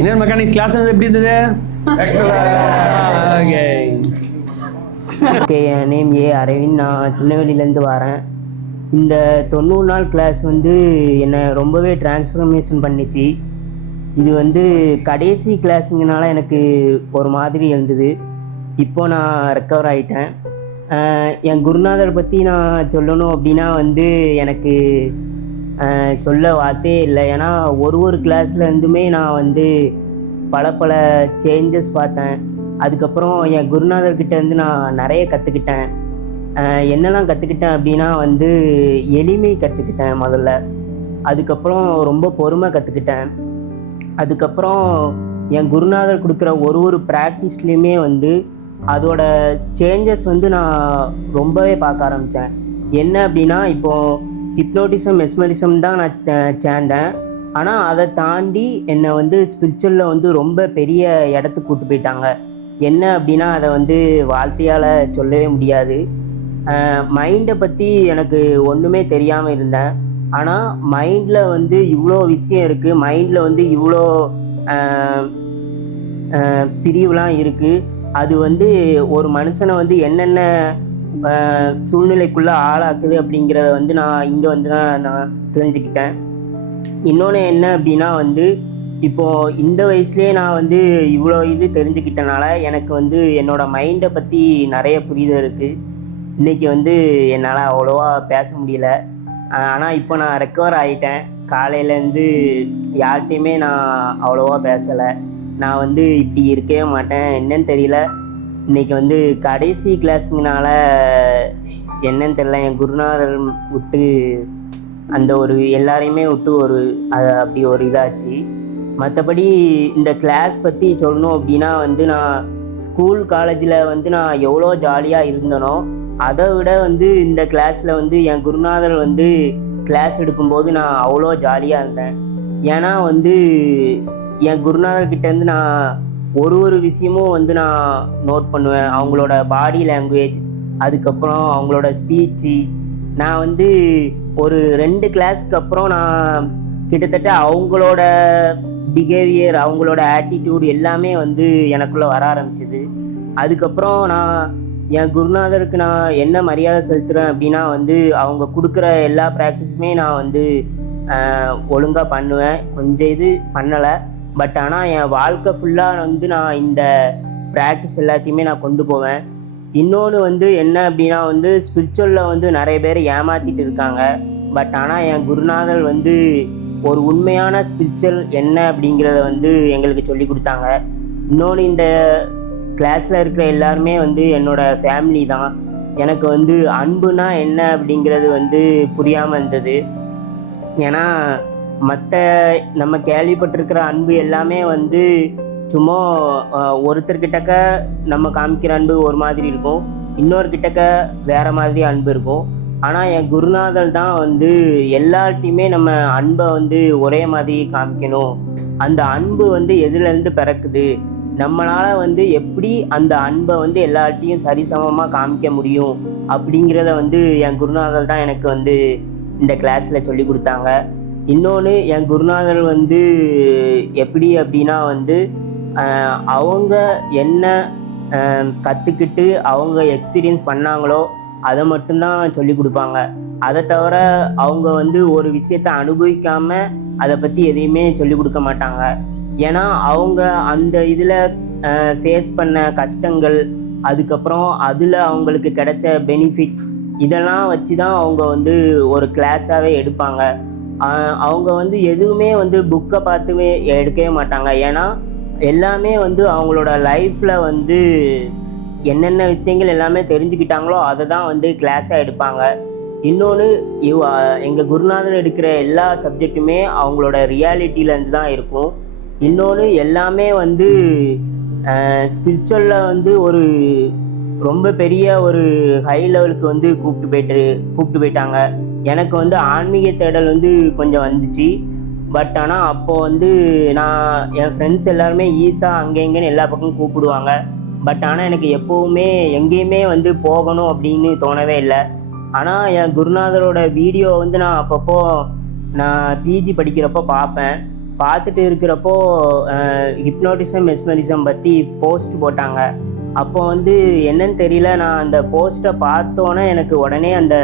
Inner mechanics class வந்து எப்படி இருந்தது? ஓகே, என் நேம் ஏ அரவிந்த். நான் திருநெல்வேலியிலேருந்து வரேன். இந்த 90 நாள் கிளாஸ் வந்து என்னை ரொம்பவே டிரான்ஸ்ஃபர்மேஷன் பண்ணிச்சு. இது வந்து கடைசி கிளாஸுங்கனால எனக்கு ஒரு மாதிரி இருந்தது. இப்போ நான் ரெக்கவர் ஆகிட்டேன். என் குருநாதர் பற்றி நான் சொல்லணும் அப்படின்னா வந்து எனக்கு சொல்ல வார்த்தையே இல்லை. ஏன்னா ஒரு கிளாஸ்லேருந்துமே நான் வந்து பல சேஞ்சஸ் பார்த்தேன். அதுக்கப்புறம் என் குருநாதர்கிட்டேருந்து நான் நிறைய கற்றுக்கிட்டேன். என்னெல்லாம் கற்றுக்கிட்டேன் அப்படின்னா வந்து எளிமை கற்றுக்கிட்டேன் முதல்ல. அதுக்கப்புறம் ரொம்ப பொறுமை கற்றுக்கிட்டேன். அதுக்கப்புறம் என் குருநாதர் கொடுக்குற ஒரு ப்ராக்டிஸ்லேயுமே வந்து அதோட சேஞ்சஸ் வந்து நான் ரொம்பவே பார்க்க ஆரம்பித்தேன். என்ன அப்படின்னா, இப்போது ஹிப்னோட்டிசம் மெஸ்மரிசம் தான் நான் சேர்ந்தேன். ஆனால் அதை தாண்டி என்னை வந்து ஸ்பிரிச்சுவலில் வந்து ரொம்ப பெரிய இடத்துக்கு கூட்டு போயிட்டாங்க. என்ன அப்படின்னா, அதை வந்து வார்த்தையால் சொல்லவே முடியாது. மைண்டை பற்றி எனக்கு ஒன்றுமே தெரியாமல் இருந்தேன். ஆனால் மைண்டில் வந்து இவ்வளோ விஷயம் இருக்குது, மைண்டில் வந்து இவ்வளோ பிரிவுலாம் இருக்குது. அது வந்து ஒரு மனுஷனை வந்து என்னென்ன சூழ்நிலைக்குள்ளே ஆளாக்குது அப்படிங்கிறத வந்து நான் இங்கே வந்து தான் நான் தெரிஞ்சுக்கிட்டேன். இன்னொன்று என்ன அப்படின்னா வந்து, இப்போது இந்த வயசுலேயே நான் வந்து இவ்வளோ இது தெரிஞ்சுக்கிட்டனால எனக்கு வந்து என்னோடய மைண்டை பற்றி நிறைய புரிதல் இருக்குது. இன்றைக்கி வந்து என்னால் அவ்வளோவா பேச முடியல. ஆனால் இப்போ நான் ரெக்கவர் ஆகிட்டேன். காலையிலேருந்து யார்கிட்டையுமே நான் அவ்வளோவா பேசலை. நான் வந்து இப்படி இருக்கவே மாட்டேன், என்னன்னு தெரியல. இன்றைக்கி வந்து கடைசி கிளாஸுங்கனால என்னன்னு தெரியல, என் குருநாதர் விட்டு அந்த ஒரு எல்லாரையுமே விட்டு அப்படி ஒரு இதாச்சு. மற்றபடி இந்த கிளாஸ் பற்றி சொல்லணும் அப்படின்னா வந்து, நான் ஸ்கூல் காலேஜில் வந்து நான் எவ்வளோ ஜாலியாக இருந்தனோ அதை விட வந்து இந்த கிளாஸில் வந்து என் குருநாதர் வந்து கிளாஸ் எடுக்கும்போது நான் அவ்வளோ ஜாலியாக இருந்தேன். ஏன்னா வந்து என் குருநாதர்கிட்டேருந்து நான் ஒரு விஷயமும் வந்து நான் நோட் பண்ணுவேன். அவங்களோட பாடி லாங்குவேஜ், அதுக்கப்புறம் அவங்களோட ஸ்பீச்சு. நான் வந்து ஒரு 2 கிளாஸ்க்கு அப்புறம் நான் கிட்டத்தட்ட அவங்களோட பிஹேவியர், அவங்களோட ஆட்டிடியூட் எல்லாமே வந்து எனக்குள்ளே வர ஆரம்பிச்சிது. அதுக்கப்புறம் நான் என் குருநாதருக்கு நான் என்ன மரியாதை செலுத்துகிறேன் அப்படின்னா வந்து, அவங்க கொடுக்குற எல்லா ப்ராக்டிஸுமே நான் வந்து ஒழுங்காக பண்ணுவேன். கொஞ்சம் இது பண்ணலை, பட் ஆனால் என் வாழ்க்கை ஃபுல்லாக வந்து நான் இந்த ப்ராக்டிஸ் எல்லாத்தையுமே நான் கொண்டு போவேன். இன்னொன்று வந்து என்ன அப்படின்னா வந்து, ஸ்பிரிச்சுவலில் வந்து நிறைய பேர் ஏமாற்றிட்டு இருக்காங்க. பட் ஆனால் என் குருநாதர் வந்து ஒரு உண்மையான ஸ்பிரிச்சுவல் என்ன அப்படிங்கிறத வந்து எங்களுக்கு சொல்லி கொடுத்தாங்க. இன்னொன்று, இந்த கிளாஸில் இருக்கிற எல்லாருமே வந்து என்னோடய ஃபேமிலி தான். எனக்கு வந்து அன்புனா என்ன அப்படிங்கிறது வந்து புரியாமல் இருந்தது. ஏன்னா மற்ற நம்ம கேள்விப்பட்டிருக்கிற அன்பு எல்லாமே வந்து சும்மா ஒருத்தர்கிட்டக்க நம்ம காமிக்கிற அன்பு ஒரு மாதிரி இருக்கும், இன்னொருக்கிட்டக்க வேறு மாதிரி அன்பு இருக்கும். ஆனால் என் குருநாதர் தான் வந்து எல்லார்ட்டையுமே நம்ம அன்பை வந்து ஒரே மாதிரி காமிக்கணும். அந்த அன்பு வந்து எதுலேருந்து பிறக்குது, நம்மளால் வந்து எப்படி அந்த அன்பை வந்து எல்லார்ட்டையும் சரிசமமாக காமிக்க முடியும் அப்படிங்கிறத வந்து என் குருநாதர் தான் எனக்கு வந்து இந்த கிளாஸில் சொல்லி கொடுத்தாங்க. இன்னொன்று, என் குருநாதர் வந்து எப்படி அப்படின்னா வந்து, அவங்க என்ன கற்றுக்கிட்டு அவங்க எக்ஸ்பீரியன்ஸ் பண்ணாங்களோ அதை மட்டும்தான் சொல்லி கொடுப்பாங்க. அதை தவிர அவங்க வந்து ஒரு விஷயத்தை அனுபவிக்காமல் அதை பற்றி எதையுமே சொல்லி கொடுக்க மாட்டாங்க. ஏன்னா அவங்க அந்த இதில் ஃபேஸ் பண்ண கஷ்டங்கள், அதுக்கப்புறம் அதில் அவங்களுக்கு கிடைச்ச பெனிஃபிட், இதெல்லாம் வச்சு தான் அவங்க வந்து ஒரு கிளாஸாகவே எடுப்பாங்க. அவங்க வந்து எதுவுமே வந்து புக்கை பார்த்துமே எடுக்கவே மாட்டாங்க. ஏன்னா எல்லாமே வந்து அவங்களோட லைஃப்பில் வந்து என்னென்ன விஷயங்கள் எல்லாமே தெரிஞ்சுக்கிட்டாங்களோ அதை தான் வந்து கிளாஸாக எடுப்பாங்க. இன்னொன்று, எங்கள் குருநாதர் எடுக்கிற எல்லா சப்ஜெக்ட்டுமே அவங்களோட ரியாலிட்டியிலேருந்து தான் இருக்கும். இன்னொன்று, எல்லாமே வந்து ஸ்பிரிச்சுவலில் வந்து ஒரு ரொம்ப பெரிய ஒரு ஹை லெவலுக்கு வந்து கூப்பிட்டு போயிட்டாங்க. எனக்கு வந்து ஆன்மீக தேடல் வந்து கொஞ்சம் வந்துச்சு. பட் ஆனால் அப்போது வந்து நான் என் ஃப்ரெண்ட்ஸ் எல்லாருமே ஈஸா அங்கே இங்கேன்னு எல்லா பக்கமும் கூப்பிடுவாங்க. பட் ஆனால் எனக்கு எப்போவுமே எங்கேயுமே வந்து போகணும் அப்படின்னு தோணவே இல்லை. ஆனால் என் குருநாதரோட வீடியோ வந்து நான் அப்பப்போ நான் பிஜி படிக்கிறப்போ பார்ப்பேன். பார்த்துட்டு இருக்கிறப்போ ஹிப்னோட்டிசம் மெஸ்மரிசம் பற்றி போஸ்ட் போட்டாங்க. அப்போ வந்து என்னன்னு தெரியல, நான் அந்த போஸ்ட்டை பார்த்தோன்னே எனக்கு உடனே அந்த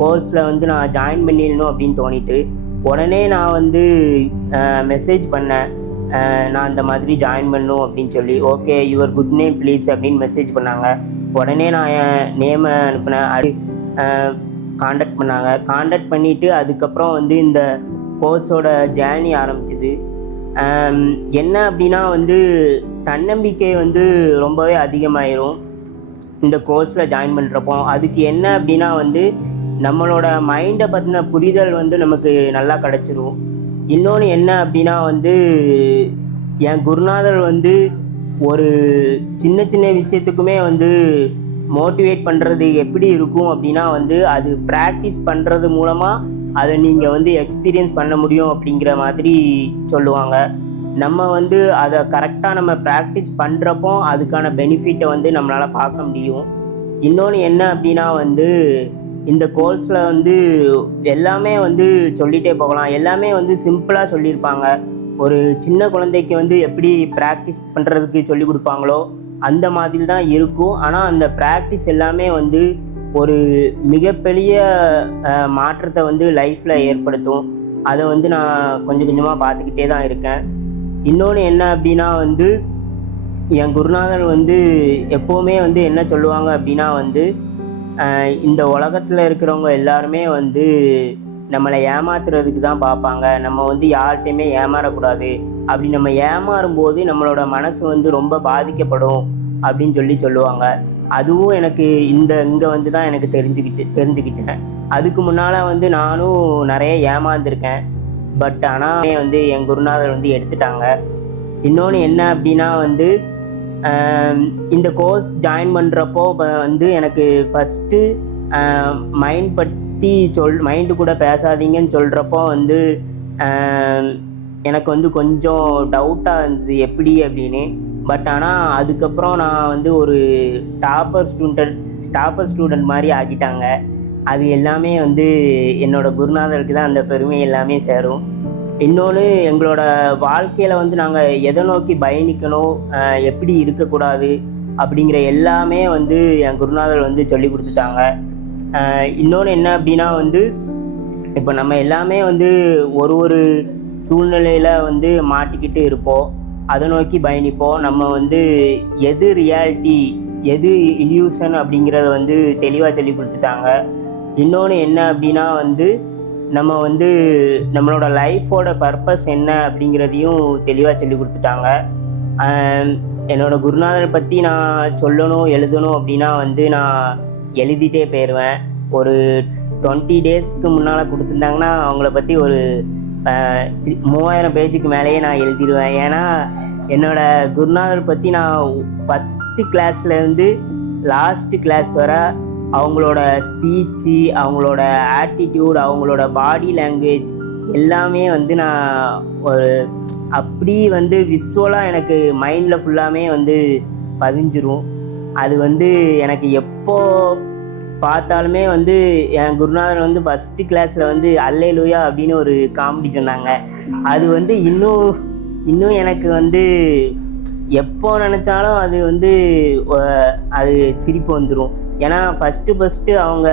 கோர்ஸில் வந்து நான் ஜாயின் பண்ணிடணும் அப்படின்னு தோணிட்டு உடனே நான் வந்து மெசேஜ் பண்ணேன். நான் இந்த மாதிரி ஜாயின் பண்ணணும் அப்படின்னு சொல்லி. Okay, your good name please அப்படின்னு மெசேஜ் பண்ணாங்க. உடனே நான் என் நேமை அனுப்பினேன். அது காண்டாக்ட் பண்ணாங்க. காண்டாக்ட் பண்ணிவிட்டு அதுக்கப்புறம் வந்து இந்த கோர்ஸோட ஜேர்னி ஆரம்பிச்சிது. என்ன அப்படின்னா வந்து தன்னம்பிக்கை வந்து ரொம்பவே அதிகமாயிரும் இந்த கோர்ஸில் ஜாயின் பண்ணுறப்போ. அதுக்கு என்ன அப்படின்னா வந்து நம்மளோட மைண்டை பற்றின புரிதல் வந்து நமக்கு நல்லா கிடச்சிரும். இன்னொன்று என்ன அப்படின்னா வந்து என் குருநாதர் வந்து ஒரு சின்ன சின்ன விஷயத்துக்குமே வந்து மோட்டிவேட் பண்ணுறது எப்படி இருக்கும் அப்படின்னா வந்து அது ப்ராக்டிஸ் பண்ணுறது மூலமாக அதை நீங்கள் வந்து எக்ஸ்பீரியன்ஸ் பண்ண முடியும் அப்படிங்கிற மாதிரி சொல்லுவாங்க. நம்ம வந்து அதை கரெக்டாக நம்ம ப்ராக்டிஸ் பண்ணுறப்போ அதுக்கான பெனிஃபிட்டை வந்து நம்மளால் பார்க்க முடியும். இன்னொன்று என்ன அப்படின்னா வந்து இந்த கோர்ஸில் வந்து எல்லாமே வந்து சொல்லிகிட்டே போகலாம். எல்லாமே வந்து சிம்பிளாக சொல்லியிருப்பாங்க. ஒரு சின்ன குழந்தைக்கு வந்து எப்படி ப்ராக்டிஸ் பண்ணுறதுக்கு சொல்லி கொடுப்பாங்களோ அந்த மாதிரி தான் இருக்கும். ஆனால் அந்த ப்ராக்டிஸ் எல்லாமே வந்து ஒரு மிகப்பெரிய மாற்றத்தை வந்து லைஃப்பில் ஏற்படுத்தும். அதை வந்து நான் கொஞ்சம் கொஞ்சமாக பார்த்துக்கிட்டே தான் இருக்கேன். இன்னொன்று என்ன அப்படின்னா வந்து என் குருநாதர் வந்து எப்போவுமே வந்து என்ன சொல்லுவாங்க அப்படின்னா வந்து இந்த உலகத்தில் இருக்கிறவங்க எல்லாருமே வந்து நம்மளை ஏமாத்துறதுக்கு தான் பார்ப்பாங்க. நம்ம வந்து யார்கிட்டையுமே ஏமாறக்கூடாது. அப்படி நம்ம ஏமாறும்போது நம்மளோட மனசு வந்து ரொம்ப பாதிக்கப்படும் அப்படின்னு சொல்லுவாங்க. அதுவும் எனக்கு இங்கே வந்து தான் எனக்கு தெரிஞ்சுக்கிட்டேன். அதுக்கு முன்னால் வந்து நானும் நிறைய ஏமாந்துருக்கேன். பட் ஆனால் வந்து என் குருநாதர் வந்து எடுத்துட்டாங்க. இன்னொன்று என்ன அப்படின்னா வந்து இந்த கோர்ஸ் ஜாயின் பண்ணுறப்போ வந்து எனக்கு ஃபஸ்ட்டு மைண்டு கூட பேசாதீங்கன்னு சொல்கிறப்போ வந்து எனக்கு வந்து கொஞ்சம் டவுட்டாக இருந்தது எப்படி அப்படின்னு. பட் ஆனால் அதுக்கப்புறம் நான் வந்து ஒரு டாப்பர் ஸ்டூடெண்ட் மாதிரி ஆக்கிட்டாங்க. அது எல்லாமே வந்து என்னோடய குருநாதருக்கு தான் அந்த பெருமை எல்லாமே சேரும். இன்னொன்று எங்களோட வாழ்க்கையில் வந்து நாங்கள் எதை நோக்கி பயணிக்கணும், எப்படி இருக்கக்கூடாது அப்படிங்கிற எல்லாமே வந்து என் குருநாதர் வந்து சொல்லி கொடுத்துட்டாங்க. இன்னொன்று என்ன அப்படின்னா வந்து இப்போ நம்ம எல்லாமே வந்து ஒரு சூழ்நிலையில் வந்து மாட்டிக்கிட்டு இருப்போம். அதை நோக்கி பயணிப்போம். நம்ம வந்து எது ரியாலிட்டி எது இல்யூஷன் அப்படிங்கிறத வந்து தெளிவாக சொல்லி கொடுத்துட்டாங்க. இன்னொன்று என்ன அப்படின்னா வந்து நம்ம வந்து நம்மளோட லைஃபோட பர்பஸ் என்ன அப்படிங்கிறதையும் தெளிவாக சொல்லி கொடுத்துட்டாங்க. என்னோடய குருநாதரை பற்றி நான் சொல்லணும் எழுதணும் அப்படின்னா வந்து நான் எழுதிட்டே போயிடுவேன். ஒரு 20 டேஸ்க்கு முன்னால் கொடுத்துருந்தாங்கன்னா அவங்கள பற்றி ஒரு 3000 பேஜுக்கு மேலேயே நான் எழுதிடுவேன். ஏன்னா என்னோடய குருநாதர் பற்றி நான் ஃபஸ்ட்டு கிளாஸ்லேருந்து லாஸ்ட்டு கிளாஸ் வர அவங்களோட ஸ்பீச்சு, அவங்களோட ஆட்டிடியூட், அவங்களோட பாடி லாங்குவேஜ் எல்லாமே வந்து நான் ஒரு அப்படி வந்து விஷுவலாக எனக்கு மைண்டில் ஃபுல்லாமே வந்து பதிஞ்சிரும். அது வந்து எனக்கு எப்போ பார்த்தாலுமே வந்து என் குருநாதர் வந்து ஃபஸ்ட்டு கிளாஸில் வந்து அல்லேலூயா அப்படின்னு ஒரு காமெடி சொன்னாங்க. அது வந்து இன்னும் எனக்கு வந்து எப்போ நினச்சாலும் அது வந்து அது சிரிப்பு வந்துடும். ஏன்னா ஃபஸ்ட்டு அவங்க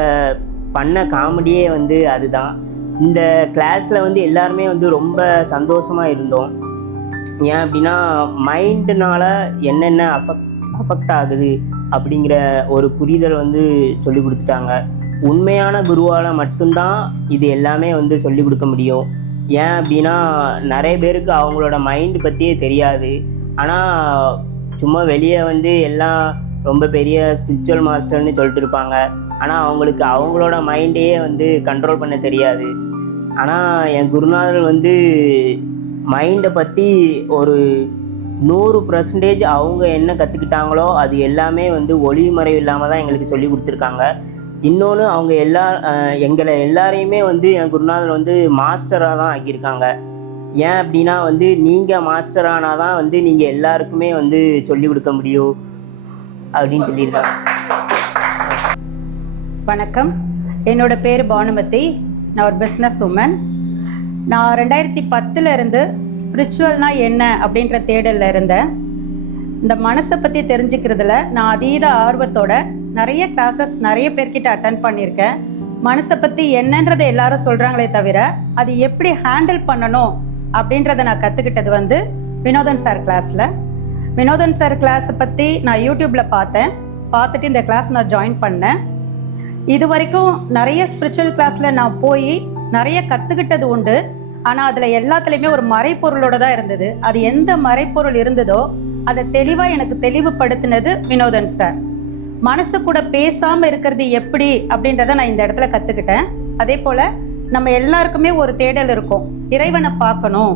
பண்ண காமெடியே வந்து அதுதான். இந்த கிளாஸில் வந்து எல்லாருமே வந்து ரொம்ப சந்தோஷமாக இருந்தோம். ஏன் அப்படின்னா மைண்டுனால என்னென்ன அஃபெக்ட் ஆகுது அப்படிங்கிற ஒரு புரிதல் வந்து சொல்லி கொடுத்துட்டாங்க. உண்மையான குருவால் மட்டும்தான் இது எல்லாமே வந்து சொல்லி கொடுக்க முடியும். ஏன் அப்படின்னா நிறைய பேருக்கு அவங்களோட மைண்டு பற்றியே தெரியாது. ஆனால் சும்மா வெளியே வந்து எல்லாம் ரொம்ப பெரிய ஸ்பிரிச்சுவல் மாஸ்டர்னு சொல்லிட்டு இருப்பாங்க. ஆனால் அவங்களுக்கு அவங்களோட மைண்டையே வந்து கண்ட்ரோல் பண்ண தெரியாது. ஆனால் என் குருநாதர் வந்து மைண்டை பற்றி ஒரு 100% அவங்க என்ன கற்றுக்கிட்டாங்களோ அது எல்லாமே வந்து ஒளிமறைவு இல்லாமல் தான் எங்களுக்கு சொல்லி கொடுத்துருக்காங்க. இன்னொன்று அவங்க எங்களை எல்லாரையுமே வந்து என் குருநாதர் வந்து மாஸ்டராக தான் ஆக்கியிருக்காங்க. ஏன் அப்படின்னா வந்து நீங்கள் மாஸ்டர் ஆனால் தான் வந்து நீங்கள் எல்லாருக்குமே வந்து சொல்லிக் கொடுக்க முடியும் அப்படின்னு சொல்லியிருக்காங்க. வணக்கம், என்னோட பேர் பானுமதி. நான் ஒரு பிஸ்னஸ் உமன். நான் 2010 இருந்து ஸ்பிரிச்சுவல்னா என்ன அப்படின்ற தேடலில் இருந்தேன். இந்த மனசை பற்றி தெரிஞ்சுக்கிறதுல நான் அதீத ஆர்வத்தோட நிறைய கிளாஸஸ் நிறைய பேர்கிட்ட அட்டன் பண்ணியிருக்கேன். மனசை பற்றி என்னன்றதை எல்லாரும் சொல்கிறாங்களே தவிர அது எப்படி ஹேண்டில் பண்ணணும் அப்படின்றத நான் கற்றுக்கிட்டது வந்து வினோதன் சார் கிளாஸில். வினோதன் சார் கிளாஸை பற்றி நான் யூடியூப்பில் பார்த்துட்டு இந்த கிளாஸ் நான் ஜாயின் பண்ணேன். இது வரைக்கும் நிறைய ஸ்பிரிச்சுவல் கிளாஸில் நான் போய் நிறைய கற்றுக்கிட்டது உண்டு. ஆனால் அதில் எல்லாத்துலேயுமே ஒரு மறைப்பொருளோட தான் இருந்தது. அது எந்த மறைப்பொருள் இருந்ததோ அதை தெளிவாக எனக்கு தெளிவுபடுத்தினது வினோதன் சார். மனசு கூட பேசாமல் இருக்கிறது எப்படி அப்படின்றத நான் இந்த இடத்துல கற்றுக்கிட்டேன். அதே போல் நம்ம எல்லாருக்குமே ஒரு தேடல் இருக்கும், இறைவனை பார்க்கணும்.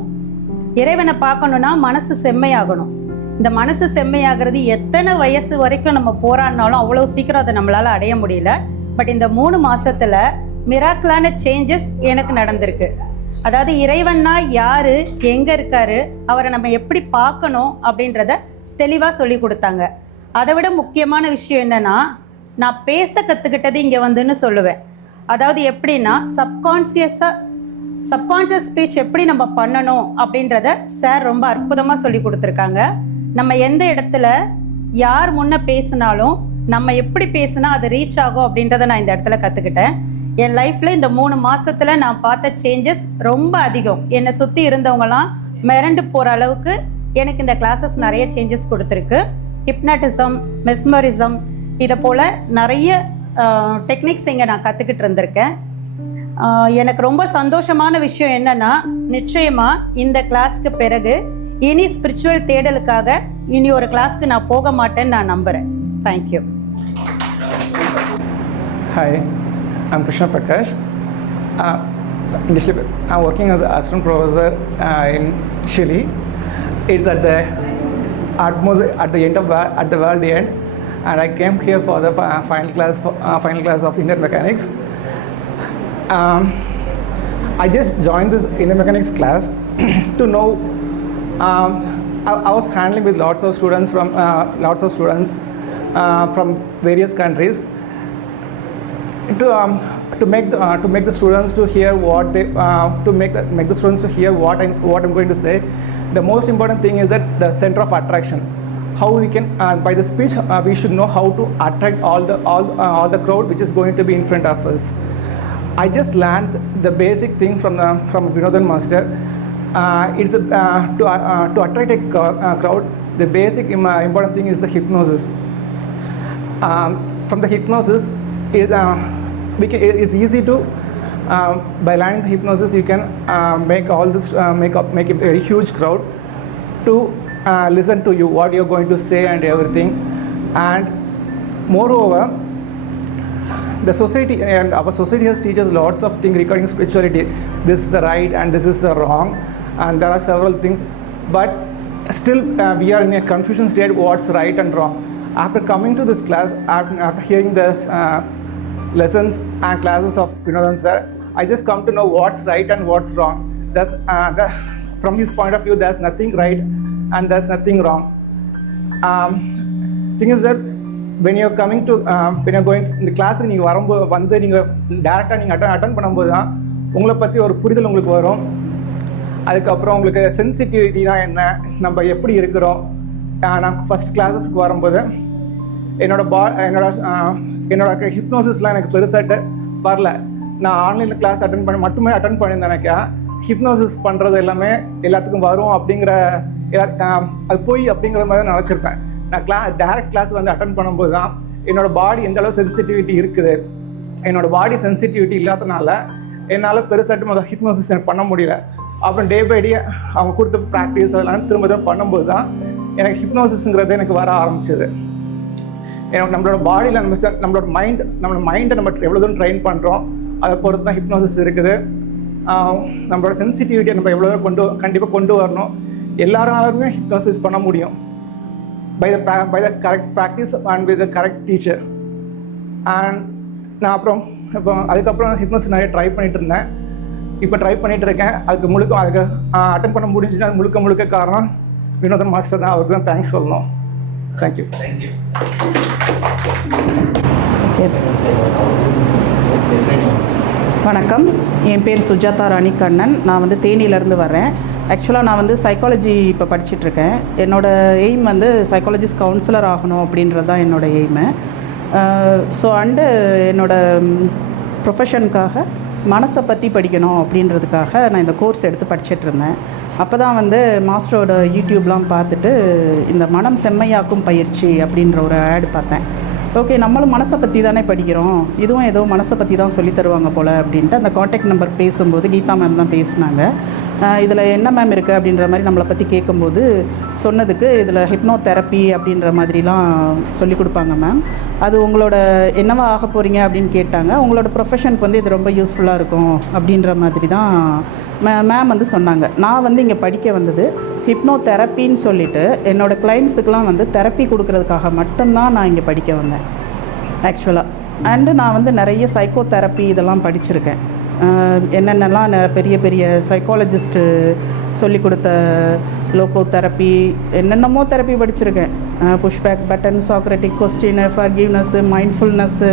இறைவனை பார்க்கணுன்னா மனசு செம்மையாகணும். இந்த மனசு செம்மையாகிறது எத்தனை வயசு வரைக்கும் நம்ம போராடினாலும் அவ்வளோ சீக்கிரம் அதை நம்மளால் அடைய முடியல. பட் இந்த 3 மாசத்துல மிராக்கிளான சேஞ்சஸ் எனக்கு நடந்திருக்கு. அதாவது இறைவன்னா யாரு, எங்க இருக்காரு, அவரை நம்ம எப்படி பார்க்கணும் அப்படின்றத தெளிவாக சொல்லி கொடுத்தாங்க. அதை விட முக்கியமான விஷயம் என்னன்னா, நான் பேச கற்றுக்கிட்டது இங்கே வந்துன்னு சொல்லுவேன். அதாவது எப்படின்னா சப்கான்சியஸ் ஸ்பீச் எப்படி நம்ம பண்ணணும் அப்படின்றத சார் ரொம்ப அற்புதமாக சொல்லி கொடுத்துருக்காங்க. நம்ம எந்த இடத்துல யார் முன்ன பேசினாலும் நம்ம எப்படி பேசினா அது ரீச் ஆகும் அப்படின்றத நான் இந்த இடத்துல கற்றுக்கிட்டேன். என் லைஃப்பில் இந்த 3 மாசத்துல நான் பார்த்த சேஞ்சஸ் ரொம்ப அதிகம். என்னை சுற்றி இருந்தவங்கலாம் மிரண்டு போகிற அளவுக்கு எனக்கு இந்த கிளாஸஸ் நிறைய சேஞ்சஸ் கொடுத்துருக்கு. ஹிப்னாட்டிசம், மெஸ்மரிசம், இதை போல் நிறைய டெக்னிக்ஸ் இங்கே நான் கற்றுக்கிட்டு இருந்திருக்கேன். எனக்கு ரொம்ப சந்தோஷமான விஷயம் என்னன்னா, நிச்சயமாக இந்த கிளாஸ்க்கு பிறகு இனி ஸ்பிரிச்சுவல் தேடலுக்காக இனி ஒரு கிளாஸ்க்கு நான் போக மாட்டேன்னு நான் நம்புகிறேன். Thank you. Hi, I'm Krishna Prakash. Initially, I'm working as an assistant professor in Chile. It's at the world end, and I came here for the final class of Indian mechanics. I just joined this Indian mechanics class to know. I was handling with lots of students from various countries. To make the students to hear what they make the students to hear what I'm going to say. The most important thing is that the center of attraction. How we can by the speech we should know how to attract all the crowd which is going to be in front of us. I just learned the basic thing from Vinodhan master. It's to attract a crowd. The basic important thing is the hypnosis. From the hypnosis, it's easy to by learning the hypnosis you can make a very huge crowd to listen to you what you're going to say and everything. And moreover, the society and our society has teaches lots of things regarding spirituality. This is the right and this is the wrong, and there are several things, but still we are in a confusion state what's right and wrong. After coming to this class, after hearing the lessons and classes of Vinodhan sir, I just come to know what's right and what's wrong. From his point of view, there's nothing right and there's nothing wrong. Thing is that when you're coming to when you're going in the class, நீங்கள் வந்து நீங்கள் டேரெக்டாக நீங்கள் attend பண்ணும்போது தான் உங்களை பற்றி ஒரு புரிதல் உங்களுக்கு வரும். அதுக்கப்புறம் உங்களுக்கு சென்சிட்டிவிட்டினா என்ன, நம்ம எப்படி இருக்கிறோம். நான் ஃபஸ்ட் கிளாஸஸ்க்கு வரும்போது என்னோட ஹிப்னோசிஸ்லாம் எனக்கு பெருசாட்டு வரல. நான் ஆன்லைனில் கிளாஸ் அட்டன் பண்ணியிருந்தேனாக்கா ஹிப்னோசிஸ் பண்ணுறது எல்லாமே எல்லாத்துக்கும் வரும் அப்படிங்கிற அது போய் அப்படிங்கிற மாதிரி தான் நினச்சிருப்பேன். நான் டேரக்ட் கிளாஸ் வந்து அட்டன் பண்ணும்போது தான் என்னோடய பாடி எந்த அளவு சென்சிட்டிவிட்டி இருக்குது. என்னோடய பாடி சென்சிட்டிவிட்டி இல்லாதனால என்னால் பெருசாட்டு ஹிப்னோசிஸ் எனக்கு பண்ண முடியல. அப்புறம் டே பை டே அவங்க கொடுத்த ப்ராக்டிஸ் அதெல்லாம் திரும்ப பண்ணும்போது தான் எனக்கு ஹிப்னோசிஸ்ங்கிறது எனக்கு வர ஆரம்பிச்சது. எனக்கு நம்மளோட பாடியில் நம்மளோட மைண்டை நம்ம எவ்வளோ தூரம் ட்ரெயின் பண்ணுறோம் அதை பொறுத்து தான் ஹிப்னோசிஸ் இருக்குது. நம்மளோட சென்சிட்டிவிட்டியை நம்ம எவ்வளோ தூரம் கண்டிப்பாக கொண்டு வரணும். எல்லாராலுமே ஹிப்னோசிஸ் பண்ண முடியும் by the correct practice and with the correct teacher. And நான் அதுக்கப்புறம் ஹிப்னோசிஸ் நிறைய ட்ரை பண்ணிட்டு இருந்தேன். இப்போ ட்ரை பண்ணிட்டு இருக்கேன். அதுக்கு அட்டன் பண்ண முடிஞ்சுன்னா முழுக்க காரணம் வினோதன் மாஸ்டர் தான். அவருக்கு தான் தேங்க்ஸ் சொல்லணும். தேங்க்யூ. வணக்கம், என் பேர் சுஜாதா ராணி கண்ணன். நான் வந்து தேனியிலேருந்து வரேன். ஆக்சுவலாக நான் வந்து சைக்காலஜி இப்போ படிச்சிட்ருக்கேன். என்னோடய எய்ம் வந்து சைக்காலஜிஸ்ட் கவுன்சிலர் ஆகணும் அப்படின்றது தான் என்னோடய எய்மு. ஸோ என்னோடய ப்ரொஃபஷனுக்காக மனசை பற்றி படிக்கணும் அப்படின்றதுக்காக நான் இந்த கோர்ஸ் எடுத்து படிச்சிட்ருந்தேன். அப்போ தான் வந்து மாஸ்டரோட யூடியூப்லாம் பார்த்துட்டு இந்த மனம் செம்மையாக்கும் பயிற்சி அப்படின்ற ஒரு ஆட் பார்த்தேன். ஓகே, நம்மளும் மனசை பற்றி தானே படிக்கிறோம், இதுவும் ஏதோ மனசை பற்றி தான் சொல்லி தருவாங்க போல் அப்படின்ட்டு அந்த காண்டாக்ட் நம்பர் பேசும்போது கீதா மேம் தான் பேசினாங்க. இதில் என்ன மேம் இருக்குது அப்படின்ற மாதிரி நம்மளை பற்றி கேட்கும்போது சொன்னதுக்கு இதில் ஹிப்னோ தெரப்பி அப்படின்ற மாதிரிலாம் சொல்லி கொடுப்பாங்க மேம். அது உங்களோட என்னவா ஆக போகிறீங்க அப்படின்னு கேட்டாங்க. உங்களோட ப்ரொஃபஷனுக்கு வந்து இது ரொம்ப யூஸ்ஃபுல்லாக இருக்கும் அப்படின்ற மாதிரி தான் மேம் வந்து சொன்னாங்க. நான் வந்து இங்கே படிக்க வந்தது ஹிப்னோ தெரப்பின்னு சொல்லிவிட்டு என்னோடய கிளைண்ட்ஸுக்கெலாம் வந்து தெரப்பி கொடுக்கறதுக்காக மட்டும்தான் நான் இங்கே படிக்க வந்தேன் ஆக்சுவலாக. அண்டு நான் வந்து நிறைய சைக்கோ தெரப்பி இதெல்லாம் படிச்சிருக்கேன். என்னென்னலாம் பெரிய பெரிய சைக்காலஜிஸ்ட்டு சொல்லி கொடுத்த லோகோ தெரப்பி, என்னென்னமோ தெரப்பி படிச்சிருக்கேன். புஷ்பேக் பட்டன், சாக்ரட்டிக் கொஸ்டின், ஃபர்கிவ்னஸ்ஸு, மைண்ட்ஃபுல்னஸ்ஸு,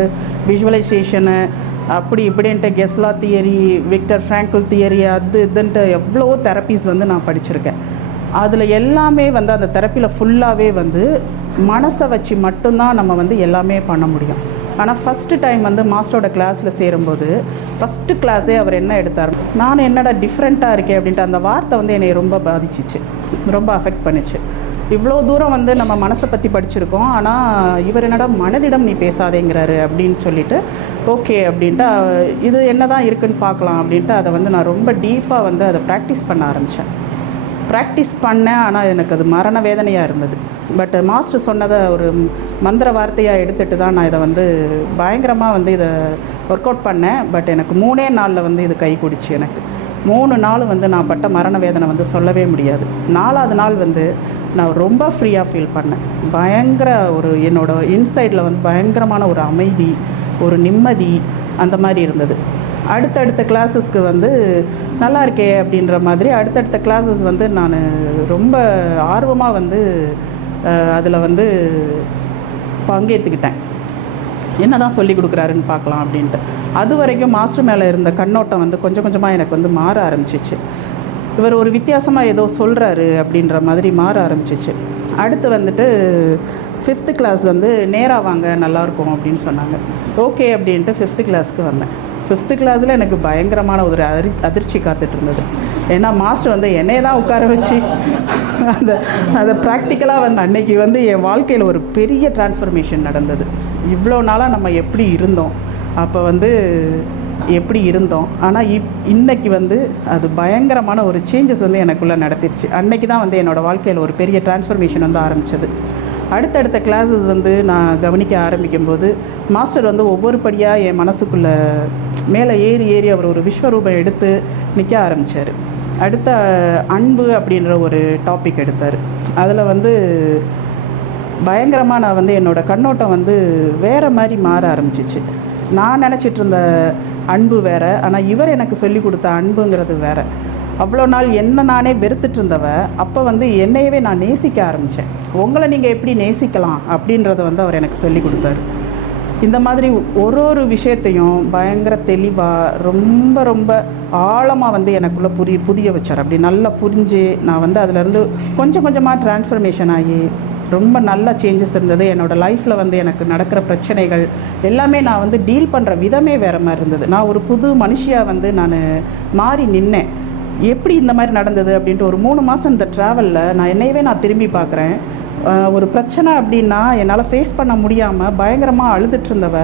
விஷுவலைசேஷனு, அப்படி இப்படின்ட்டு கெஸ்லா தியரி, விக்டர் ஃப்ராங்கல் தியரி, அது இதுன்ட்டு எவ்வளோ தெரப்பீஸ் வந்து நான் படிச்சிருக்கேன். அதில் எல்லாமே வந்து அந்த தெரப்பியில் ஃபுல்லாகவே வந்து மனசை வச்சு மட்டும்தான் நம்ம வந்து எல்லாமே பண்ண முடியும். ஆனால் ஃபஸ்ட்டு டைம் வந்து மாஸ்டரோட கிளாஸில் சேரும்போது ஃபஸ்ட்டு கிளாஸே அவர் என்ன எடுத்தார், நான் என்னடா டிஃப்ரெண்ட்டாக இருக்கேன் அப்படின்ட்டு அந்த வார்த்தை வந்து என்னை ரொம்ப பாதிச்சிச்சு, ரொம்ப அஃபெக்ட் பண்ணிச்சு. இவ்வளோ தூரம் வந்து நம்ம மனசை பற்றி படிச்சிருக்கோம், ஆனால் இவர் என்னடா மனதிடம் நீ பேசாதேங்கிறாரு அப்படின்னு சொல்லிட்டு ஓகே அப்படின்ட்டு இது என்ன தான் இருக்குதுன்னு பார்க்கலாம் அப்படின்ட்டு அதை வந்து நான் ரொம்ப டீப்பாக வந்து அதை ப்ராக்டிஸ் பண்ண ஆரம்பித்தேன். ப்ராக்டிஸ் பண்ணேன், ஆனால் எனக்கு அது மரண வேதனையாக இருந்தது. பட் மாஸ்டர் சொன்னதை ஒரு மந்திர வார்த்தையாக எடுத்துகிட்டு தான் நான் இதை வந்து பயங்கரமாக வந்து இதை ஒர்க் அவுட் பண்ணேன். பட் எனக்கு 3 நாளில் வந்து இது கை குடிச்சு. எனக்கு 3 நாள் வந்து நான் பட்ட மரண வேதனை வந்து சொல்லவே முடியாது. 4ஆவது நாள் வந்து நான் ரொம்ப ஃப்ரீயாக ஃபீல் பண்ணேன். பயங்கர ஒரு என்னோடய இன்சைடில் வந்து பயங்கரமான ஒரு அமைதி, ஒரு நிம்மதி அந்த மாதிரி இருந்தது. அடுத்தடுத்த கிளாஸஸ்க்கு வந்து நல்லா இருக்கே அப்படின்ற மாதிரி அடுத்தடுத்த கிளாஸஸ் வந்து நான் ரொம்ப ஆர்வமாக வந்து அதில் வந்து பங்கேற்றுக்கிட்டேன். என்ன தான் சொல்லி கொடுக்குறாருன்னு பார்க்கலாம் அப்படின்ட்டு. அது வரைக்கும் மாஸ்டர் மேலே இருந்த கண்ணோட்டம் வந்து கொஞ்சம் கொஞ்சமாக எனக்கு வந்து மாற ஆரம்பிச்சிச்சு. இவர் ஒரு வித்தியாசமாக ஏதோ சொல்கிறாரு அப்படின்ற மாதிரி மாற ஆரம்பிச்சிச்சு. அடுத்து வந்துட்டு 5th கிளாஸ் வந்து நேராக வாங்க நல்லாயிருக்கும் அப்படின்னு சொன்னாங்க. ஓகே அப்படின்ட்டு 5th கிளாஸ்க்கு வந்தேன். 5th கிளாஸில் எனக்கு பயங்கரமான ஒரு அதிர்ச்சி காத்துட்டு இருந்தது. ஏன்னா மாஸ்டர் வந்து என்னையே தான் உட்கார வச்சு அதை ப்ராக்டிக்கலாக வந்து அன்னைக்கு வந்து என் வாழ்க்கையில் ஒரு பெரிய டிரான்ஸ்ஃபர்மேஷன் நடந்தது. இவ்வளோ நாளாக நம்ம எப்படி இருந்தோம், அப்போ வந்து எப்படி இருந்தோம், ஆனால் இன்னைக்கு வந்து அது பயங்கரமான ஒரு சேஞ்சஸ் வந்து எனக்குள்ளே நடத்திடுச்சு. அன்னைக்கு தான் வந்து என்னோடய வாழ்க்கையில் ஒரு பெரிய டிரான்ஸ்ஃபர்மேஷன் வந்து ஆரம்பித்தது. அடுத்தடுத்த கிளாஸஸ் வந்து நான் கவனிக்க ஆரம்பிக்கும்போது மாஸ்டர் வந்து ஒவ்வொரு படியாக என் மனசுக்குள்ளே மேலே ஏறி அவர் ஒரு விஸ்வரூபம் எடுத்து நிற்க ஆரம்பித்தார். அடுத்த அன்பு அப்படின்ற ஒரு டாபிக் எடுத்தார். அதில் வந்து பயங்கரமாக நான் வந்து என்னோடய கண்ணோட்டம் வந்து வேறு மாதிரி மாற ஆரம்பிச்சிச்சு. நான் நினச்சிட்டு இருந்த அன்பு வேறு, ஆனால் இவர் எனக்கு சொல்லி கொடுத்த அன்புங்கிறது வேறு. அவ்வளோ நாள் என்ன நானே வெறுத்துட்டு இருந்தவ அப்போ வந்து என்னையவே நான் நேசிக்க ஆரம்பித்தேன். உங்களை நீங்கள் எப்படி நேசிக்கலாம் அப்படின்றத வந்து அவர் எனக்கு சொல்லி கொடுத்தாரு. இந்த மாதிரி ஒரு விஷயத்தையும் பயங்கர தெளிவாக ரொம்ப ரொம்ப ஆழமாக வந்து எனக்குள்ளே புரிய வச்சார். அப்படி நல்லா புரிஞ்சு நான் வந்து அதிலேருந்து கொஞ்சம் கொஞ்சமாக டிரான்ஸ்ஃபர்மேஷன் ஆகி ரொம்ப நல்ல சேஞ்சஸ் இருந்தது. என்னோடய லைஃப்பில் வந்து எனக்கு நடக்கிற பிரச்சனைகள் எல்லாமே நான் வந்து டீல் பண்ணுற விதமே வேறு மாதிரி இருந்தது. நான் ஒரு புது மனுஷியாக வந்து நான் மாறி நின்னேன். எப்படி இந்த மாதிரி நடந்தது அப்படின்ட்டு ஒரு 3 மாதம் இந்த ட்ராவலில் நான் என்னையவே நான் திரும்பி பார்க்குறேன். ஒரு பிரச்சனை அப்படின்னா என்னால் ஃபேஸ் பண்ண முடியாமல் பயங்கரமாக அழுதுட்டு இருந்தவ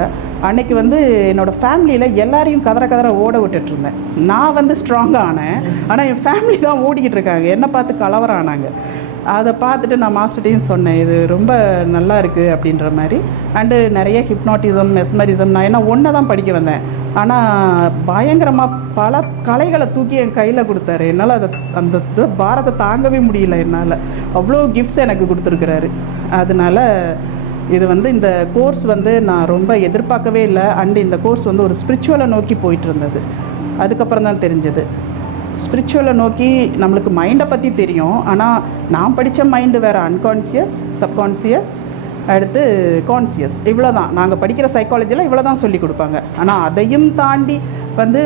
அன்றைக்கி வந்து என்னோடய ஃபேமிலியில் எல்லாரையும் கதற ஓட விட்டுட்ருந்தேன். நான் வந்து ஸ்ட்ராங்காக ஆனேன், ஆனால் என் ஃபேமிலி தான் ஓடிக்கிட்டு இருக்காங்க, என்னை பார்த்து கலவரம் ஆனாங்க. அதை பார்த்துட்டு நான் மாஸ்டர்டையும் சொன்னேன், இது ரொம்ப நல்லா இருக்குது அப்படின்ற மாதிரி. அண்டு நிறைய ஹிப்னாட்டிசம், மெஸ்மரிசம், நான் என்ன ஒன்றை தான் படிக்க வந்தேன், ஆனால் பயங்கரமாக பல கலைகளை தூக்கி என் கையில் கொடுத்தாரு. என்னால் அந்த பாரத்தை தாங்கவே முடியல. என்னால் அவ்வளோ கிஃப்ட்ஸ் எனக்கு கொடுத்துருக்குறாரு. அதனால் இது வந்து இந்த கோர்ஸ் வந்து நான் ரொம்ப எதிர்பார்க்கவே இல்லை. அண்டு இந்த கோர்ஸ் வந்து ஒரு ஸ்பிரிச்சுவலை நோக்கி போயிட்டு இருந்தது. அதுக்கப்புறம் தான் தெரிஞ்சது ஸ்பிரிச்சுவலை நோக்கி நம்மளுக்கு மைண்டை பற்றி தெரியும், ஆனால் நான் படித்த மைண்டு வேறு, அன்கான்சியஸ், சப்கான்சியஸ், அடுத்து கான்சியஸ், இவ்வளோ தான் நாங்கள் படிக்கிற சைக்காலஜியில் இவ்வளோ தான் சொல்லி கொடுப்பாங்க. ஆனால் அதையும் தாண்டி வந்து